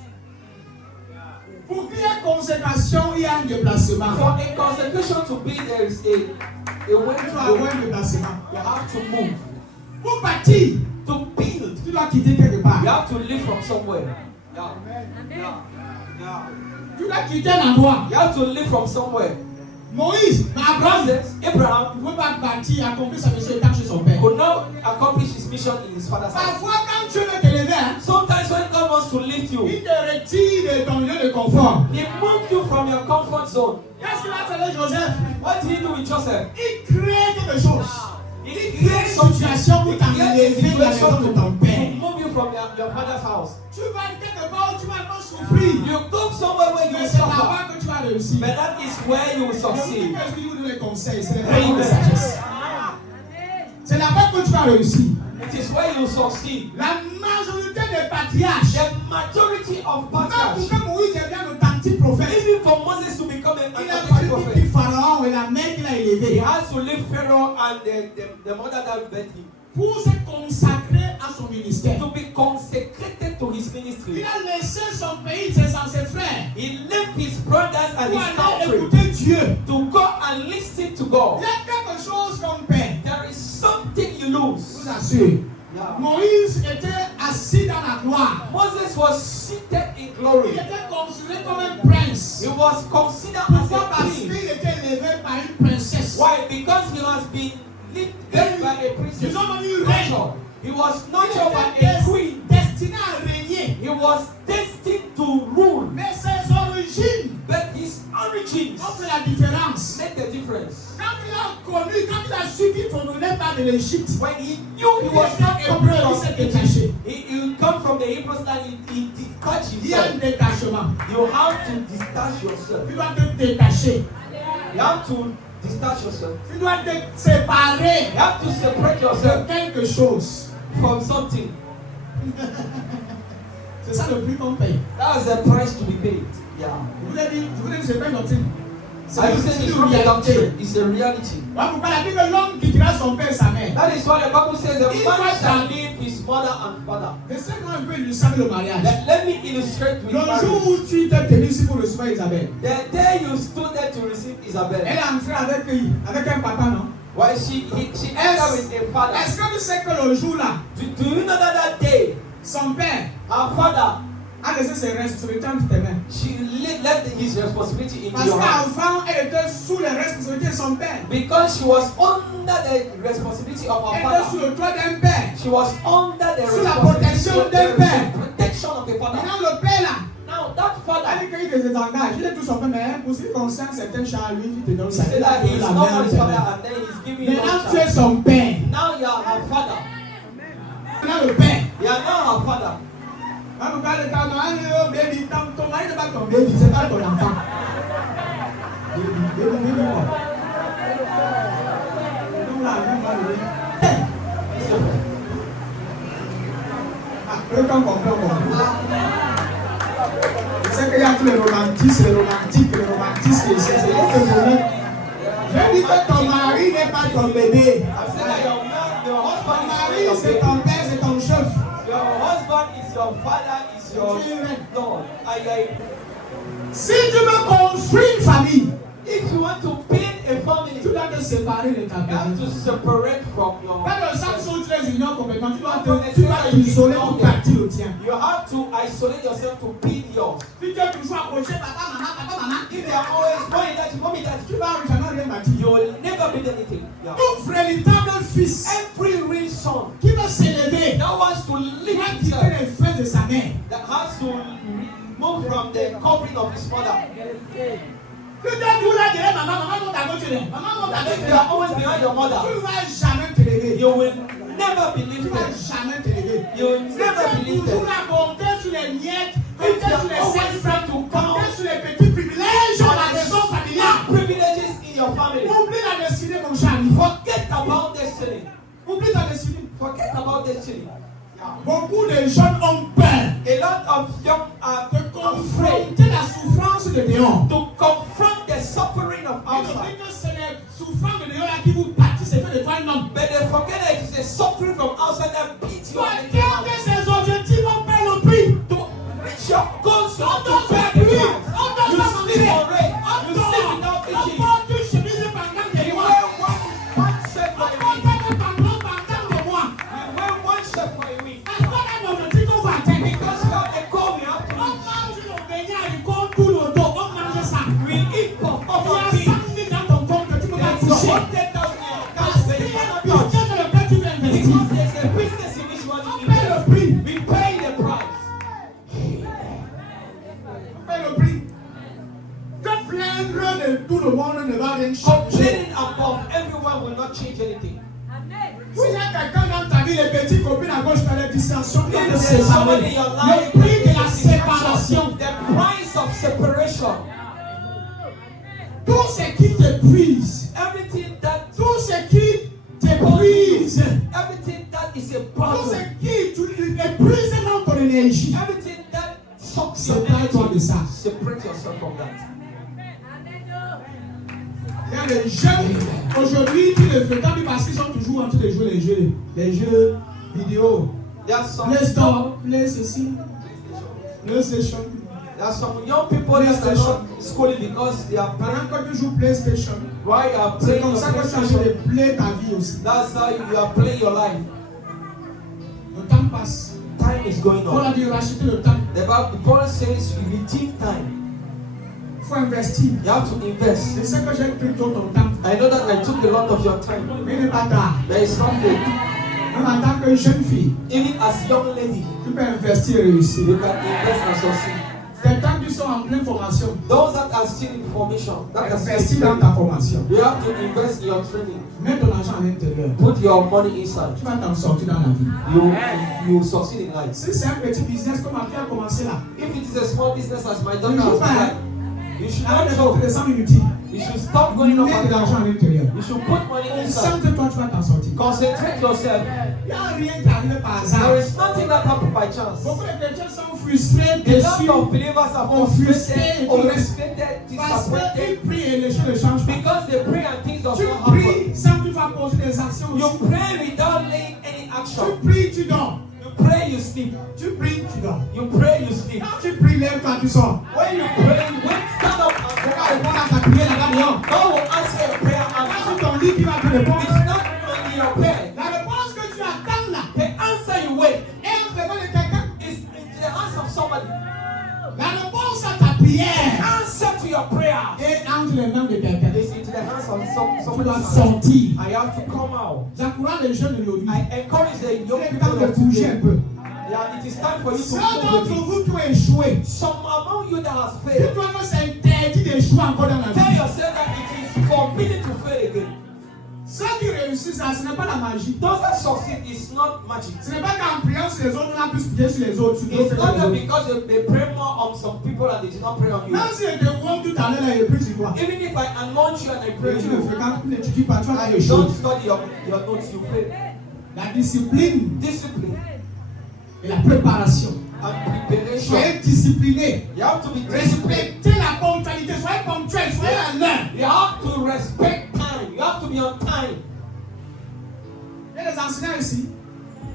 Pour qu'il y ait consécration, il y a un déplacement. For a consecration to be, there is a way Tu to dois avoir go. un déplacement. You have to move. Pour bâtir, To build, tu dois quitter quelque part. you have to live from somewhere. Tu dois quitter un endroit. You have to live from somewhere. Moïse, Abraham, Moses, Abraham il ne peut pas bâtir, accomplir sa mission étant chez son père. could not accomplish his mission in his father's house. Parfois, quand Dieu veut te lever, hein, Sometimes when God wants to lift you, il te retire de ton lieu de confort. He moves you from your comfort zone. Qu'est-ce qu'il a fait avec Joseph? What did He do with Joseph? Il crée quelque chose. He Il crée created une something. situation pour He created a t'enlever de la maison de situation ton to père. move you from your father's house. Tu vas quelque part où tu vas pas souffrir. You go somewhere where you Mais will c'est suffer. là-bas que tu vas réussir. But that is where you will Donc, succeed. qu'est-ce qu'il vous donne les conseils? C'est les paroles de sagesse. C'est là-bas que tu vas réussir. It is where you will succeed. La majorité des patriarches, The majority of même pour pastors, que Moïse devienne authentique prophète, even for Moses to become an il a authentic fallu prophet, quitter Pharaon et la mère qu'il a he élevée has to leave Pharaoh and the mother that birthed him pour se consacrer à son ministère. to be consecrated to his Il ministry. a laissé son pays, ses ancêtres frères, He left his brothers and pour his aller country écouter Dieu. to go and listen to God. Il y a quelque chose qu'on perd. There is something you Je lose. vous assure. Yeah. Moïse était assis dans la gloire. Moses was seated in Il glory. était considéré comme un prince. He was considered as Pourquoi? a Parce king. qu'il était élevé par une princesse. Why? Because he has been lifted by a princess. Ils ont mis reine. Nurtured. He was Il nurtured by était a queen. destiné à régner. He was destined to rule. Mais ses origines But his origins ont fait la différence. make the difference. Quand il a connu, quand il a su qu'il ne venait pas de l'Égypte, When he knew he il was not était coming hébreu, il from s'est Egypt, détaché. he come from the Hebrews and he detached Il y a un himself. détachement. You have to detach yourself. Tu dois te détacher. You have to detach yourself. Tu dois te séparer You have to separate de yourself quelque chose. from something. C'est ça le prix qu'on paye. That's the price to be paid. Yeah. Je vous ai dit, c'est pas une doctrine. C'est I say it's une not a réalité. doctrine, it's a reality. Voilà pourquoi la Bible, l'homme quittera son père et sa mère. That is why the Bible says a Il man va shall dans- leave his mother and father. Laissez-moi un peu illustrer le mariage. Let me illustrate with Le jour marriage. où tu t'es tenu ici pour recevoir Isabelle, The day you stood there to receive Isabel, elle est entrée avec qui? Avec un papa, non? why she entered with a father. Est-ce que tu sais que le jour-là, Do you know that day, son père her father, a laissé ses responsabilités entre tes mains? she left his responsibility into Parce your hands. qu'avant, elle était sous les responsabilités de son père. Because she was under the responsibility of her Elle était sous father. le toit d'un père. She was under the Sous la responsibility protection of d'un père. the protection of the father. Maintenant, le père là, Now that elle father, dit qu'il te désengage. Il est tout son père, mais pour ce qui concerne certains chats, lui, il te donne he ça. said that he is La not main his entre tes father mains. and then he's giving you Maintenant, no tu es child. son père. Now you are her father. Maintenant, le père. You are now her father. Quand vous parlez de ta mari, oh baby, ton mari n'est pas ton baby, c'est pas ton enfant. Baby, quoi. Donc là, on va le dire. Ah, eux, quand on comprend, je sais qu'il y a tous les romantiques, les romantiques, c'est le problème. Je dis que ton mari n'est pas ton bébé. I said that your Ton husband mari, is c'est your ton baby. père, c'est ton chef. Your husband is your father, is your Lord. Si tu veux construire une famille, If you want to build a family, tu dois te séparer de ta you have famille. to separate from your. Pas dans le sens où tu es union complètement, tu dois t'isoler pour partir au tien. You have to isolate yourself to build yours. Si tu es toujours accroché, papa, maman, If you are always going that, tu vas jamais rien bâtir. you will never build anything. Yeah. Tout véritable fils Every real son qui veut s'élever, that wants to il live va quitter himself, les fesses de sa mère. that has to move from the covering of his mother. Tu es toujours là derrière maman, maman monte à gauche, maman monte à If gauche. you are always behind your mother, Tu ne vas jamais te lever. you will never be Tu ne vas lifted. jamais te lever. You will Si never be tu es toujours lifted. là, compter sur les miettes, If compter you sur les are always cinq trying to compter count sur les petits privilèges de la maison familiale. privileges in your family, Oublie la destinée destiny. Beaucoup de jeunes ont peur A lot of young are de confronter la souffrance de dehors. to confront the suffering of Ils outside. oublient que c'est les souffrances de dehors là qui vous bâtissent et fait de toi un homme. But they forget that it is the suffering from outside that beats you Pour and makes you atteindre out. ses objectifs, on paie le prix. To reach your goals, you On have to doit pay faire the plus. price. On doit You s'avancer. sleep on rain. On You sleep without doit itching. porter une chemise pendant des You mois. wear one shirt On for a doit week. porter des pantalons pendant des mois. You wear one shirt for a week. Est-ce qu'on a un objectif qu'on va atteindre? Because you have a goal we have to On reach. mange le beignet avec tout le dos. On mange ça. We eat puff Il puff y a and tea. 100 000 dans ton compte que tu peux pas There's toucher. 100,000 in your Parce account that qu'il you y a un cannot touch. business dans lequel tu veux investir. Because there's a business in which you want On to paie le invest. prix. We pay the price. On paie le prix. Te plaindre de tout le monde ne va rien changer. Complaining above everyone will not change anything. S'il y a quelqu'un dans ta vie, les petits copines à gauche, tu as les distensions, tu dois te If there's somebody séparer. in your life, Le prix de la séparation. the price of separation, Tout ce qui t'épuise, everything that, tout ce qui t'épuise, everything that is a tout burden, ce qui tu épuise dans ton énergie, everything that sucks your sépare-toi de energy, ça. separate yourself from that. Il y a des jeunes, aujourd'hui, tu les fréquentes parce qu'ils sont toujours en train de jouer les jeux vidéo. There are some, Play Store, Play ceci, PlayStation. there are some young people that are not schooling because they are Pendant que tu joues PlayStation, why you are c'est playing comme your ça que tu as envie PlayStation. de play ta vie aussi. That's how you are playing your life. Le temps passe. Time is going Paul on. a dit racheter le temps. The Bible, Paul says you redeem time. Il faut investir. You have to invest. C'est ça que j'ai pris tout ton temps. I know that I took a lot of your time. Mais il n'est pas tard. There is something. Même en tant que jeune fille, Even as young lady, tu peux investir et réussir. you can invest and succeed. C'est tant qu'ils sont en pleine formation. Those that are still in formation, that are Investir still dans training, ta formation. you have to invest in your training. Mets ton argent à l'intérieur. Put your money inside. Tu vas t'en sortir dans la vie. You will succeed in life. Si c'est un petit business comme tu as commencé là, If it is a small business as my daughter ne joue has pas. Hein? begun, you should Arrête not de joke. faire des 100 minutes. You should stop going up Mets and de l'argent à down. l'intérieur. You should put money inside. Concentre-toi, tu vas t'en sortir. Concentrate yourself. Il n'y a rien qui arrive par There hasard. is nothing that happened by chance. Beaucoup de chrétiens sont frustrés, A déçus, lot of believers are frustrated, frustrated, parce disappointed qu'ils prient et les choses ne changent pas. because they pray and things don't Tu happen. pries sans que tu vas poser des actions You aussi. pray without laying any action. Tu pries, tu dors. You pray, you sleep. Tu pries, tu dors. You pray, you sleep. Quand tu pries, lève-toi, tu sors. When you pray, when stand up and On va pray, répondre à ta prière là-bas dehors. God will answer your prayer Quand and sur ton lit, tu vas te répondre. it's not only your prayer. La réponse que tu attends là The answer you wait est entre les mains de quelqu'un. is in the hands of somebody. La réponse à ta prière Answer to your prayer est entre les mains de quelqu'un. is into the hands of Tu somebody. dois sortir. I have to come out. J'encourage les jeunes d'aujourd'hui. I encourage the Il young est people temps de of bouger un today. peu. Yeah, it is time for you to Ceux move d'entre with me. vous qui ont échoué, Some among you that has failed, dis-toi que c'est interdit d'échouer encore dans la tell vie. yourself that it is forbidden to fail again. Ceux qui réussissent, ça, ce n'est pas la magie. Those that succeed is not magic. Ce n'est pas qu'en priant sur les autres, on a plus prié sur les autres. Sur It's d'autres not que that les autres. because they pray more on some people and they did not pray on you. Même si je te vois tout à l'heure, là, il prie sur toi. Even if I anoint you and I pray Et on tu ne you, fréquentes, tu n'étudies pas, tu as and des you don't choses. study your notes, you fail. La discipline Discipline et la préparation. and preparation. Soyez disciplinés. You have to be disciplined. Respectez la ponctualité. Soyez ponctuels. Soyez à l'heure. You have to respect time. You have to be on time. Il y a des enseignants ici.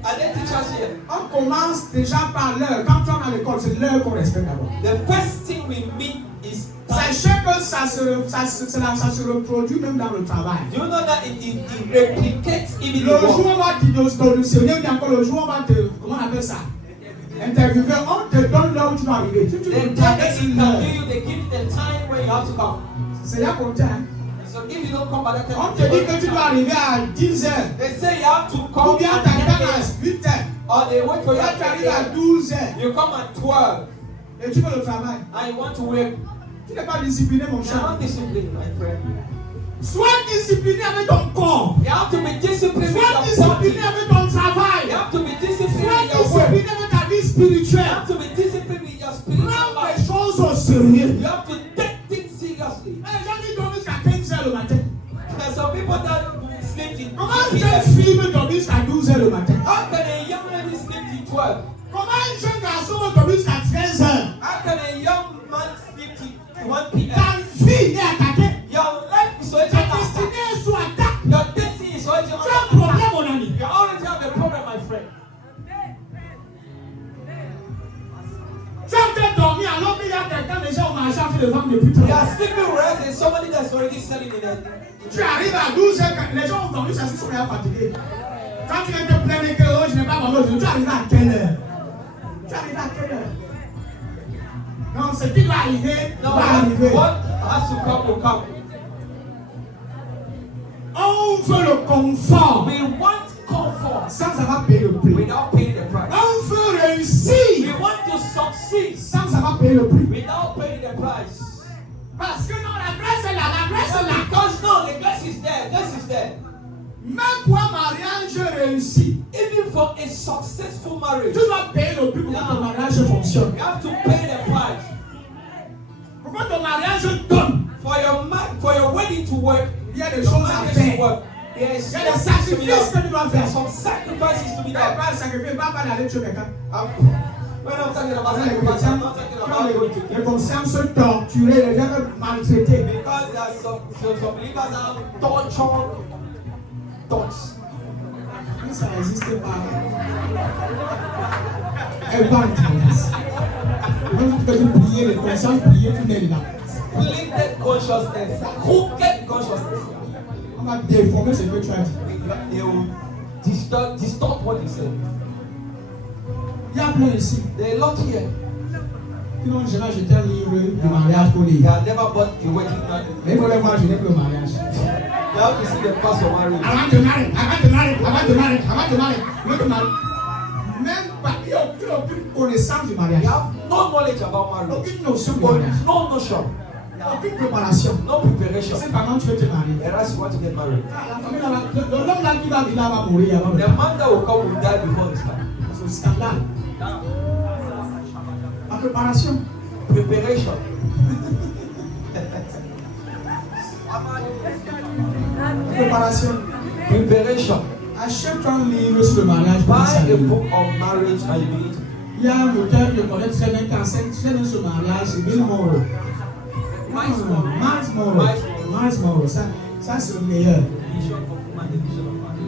Are there teachers here? On commence déjà par l'heure. Quand tu es à l'école, c'est l'heure qu'on respecte d'abord. The first thing we meet is time. Sachez que ça se reproduit même dans le travail. Do you know that it replicates even Le in jour où work? on va t'auditionner, ou bien encore le jour où on va te, comment on appelle ça? Interviewer, on te donne l'heure où tu dois arriver. Si tu They ne pas take une heure, interview you, they give you the time where you have to come. c'est là qu'on t'aime. So if you don't come by that time, On te dit que tu dois arriver à 10 heures. they say you have to Ou come bien at t'arrives 10 à a.m. 8 heures. or they wait for you Là, at tu 10 arrives à a.m. 12 heures. You come at 12 Et tu veux le travail. and you want to work. Tu n'es pas discipliné, mon You're cher. not disciplined, my friend. Sois discipliné avec ton corps. You have to be disciplined with Sois your body. discipliné avec ton You travail. have to be disciplined Sois with your work. discipliné avec ta vie You spirituelle. have to be disciplined with your spiritual Prends les life. choses au sérieux. You have to take things seriously. Les gens qui dorment jusqu'à 15 heures le matin. There's some people that sleep till Comment 2 une p.m.? jeune fille peut dormir jusqu'à 12h le matin? How can a young lady sleep till 12? Comment un jeune garçon peut dormir jusqu'à 13h? How can a young man sleep till 1 p.m.? Ta vie est attaquée. Your life is already Ta under attack. destinée est sous attaque. Your destiny is already Tu under as un attack. problème, mon ami. You already have a problem, my friend. Tu as peut-être dormi alors qu'il y a quelqu'un déjà au marché en train de vendre depuis You 3 are heures. sleeping whereas there's somebody that's already selling in it. Tu arrives à 12h, les gens ont dormi, ça se sont déjà fatigués. Quand tu viens te plaindre que oh, je n'ai pas vendu aujourd'hui, tu arrives à quelle heure? Tu arrives à quelle heure? Non, ce qui va arriver, No, va arriver. what has to come will come. On veut le confort We want comfort sans avoir payé le prix. without paying the price. On veut We réussir want to succeed sans avoir payé le prix. without paying the price. Parce que non, la grâce est là, la grâce est là. Because no, the grace is there. Grace is there. Même pour un mariage réussi, Even for a successful marriage, tu dois payer le prix pour que ton mariage fonctionne. you have to pay the price. Pour que ton mariage donne, For your wedding to work, il y a des your choses à marriage to faire. work. There's Il y a des sacrifices que tu dois There's faire. some sacrifices to be done. Pas le sacrifice, pas d'aller tuer quelqu'un. When I'm talking about sacrifice, I'm not talking about going to Les consciences torturées, les gens maltraités. because there are some believers have torture thoughts. Ça n'existe pas. Elle va entendre. Quand tu peux prier, les consciences prier, tu n'es là. Limited consciousness, crooked consciousness. On va déformer ce que tu as dit. They will distort what you say. Il y a plein ici There are a lot here. qui n'ont jamais jeté un livre de mariage pour They lire. have never bought a wedding plan. Mais il faut les voir, je n'ai que le mariage. They have to see the cost of marriage. Avant de marier, avant de marier, avant de marier, avant de marier, avant de marier. Même pas, il n'y a aucune connaissance du mariage. They have no knowledge about marriage. Aucune notion du mariage. No notion. Aucune préparation. No preparation. C'est pas quand tu veux te marier. Whereas you want to get married. La famille là, l'homme là qui va venir là va mourir avant. The man that will come will die before his time. C'est un scandale. La préparation. Preparation. La préparation. Preparation. Achète-toi un livre sur le mariage. pour Buy a savoir. book of marriage and you need to. Il y a un auteur que je connais très bien qui enseigne très bien sur le mariage, c'est Bill Morrow. Miles Monroe. Miles Morrow. Miles Morrow. Ça c'est le meilleur.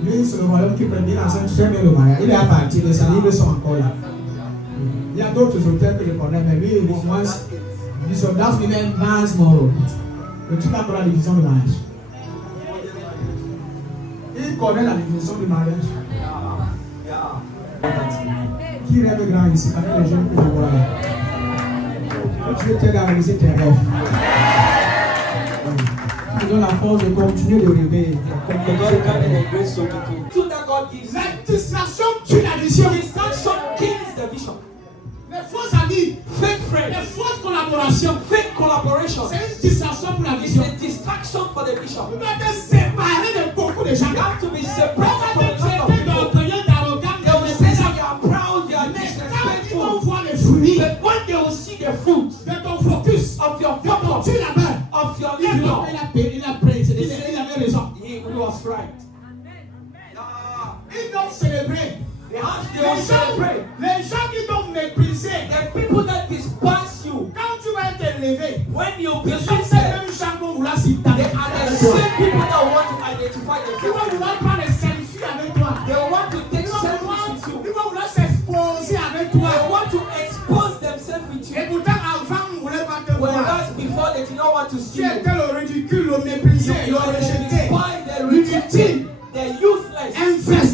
Lui, c'est le royaume qui prédit enseigne très bien le mariage. Il est à partir de ses livres sont encore là. Il y a d'autres auteurs que je connais, mais lui, au moins, il se donne lui-même Miles Morrow. Le type a la division du mariage. Il connaît la division du mariage. Qui rêve grand ici, parmi les jeunes que je vois là. Que Dieu t'aide à réaliser tes rêves. Qui donne la force de continuer de rêver. God can and grace so to do that God gives. La distraction tue la vision. Distraction kills the vision. Les faux amis, Fake friends, les fausses collaborations, fake collaboration. c'est une distraction pour la It's vision. a distraction for the vision. Tu dois te séparer de beaucoup de gens. You have to be On separated from va the te lot of traiter people. d'orgueilleux, d'arrogant, They will say that you are proud, you are mais quand ils vont disrespectful. voir les fruits But when they will see the fruit de ton focus, of your de ton focus, tu là-bas, of your il labor, a pris, il avait raison. he was right. Ils vont célébrer. They will celebrate. Les gens qui t'ont méprisé, The people that despise you, quand tu vas être élevé, when you ce sont become ces them, mêmes gens qui vont vouloir they s'identifier are the avec toi. same people that want to identify Ils themselves. vont vouloir prendre des selfies avec toi. They want to take Ils vont selfies with you. vouloir s'exposer avec They toi. want to expose themselves with Et you. pourtant, avant, on ne voulait pas te voir. Whereas before they did not want to Tu see you. étais le ridicule, le méprisé, You le are the rejeté. despised, the L'inutile, rejected, the useless, inversé.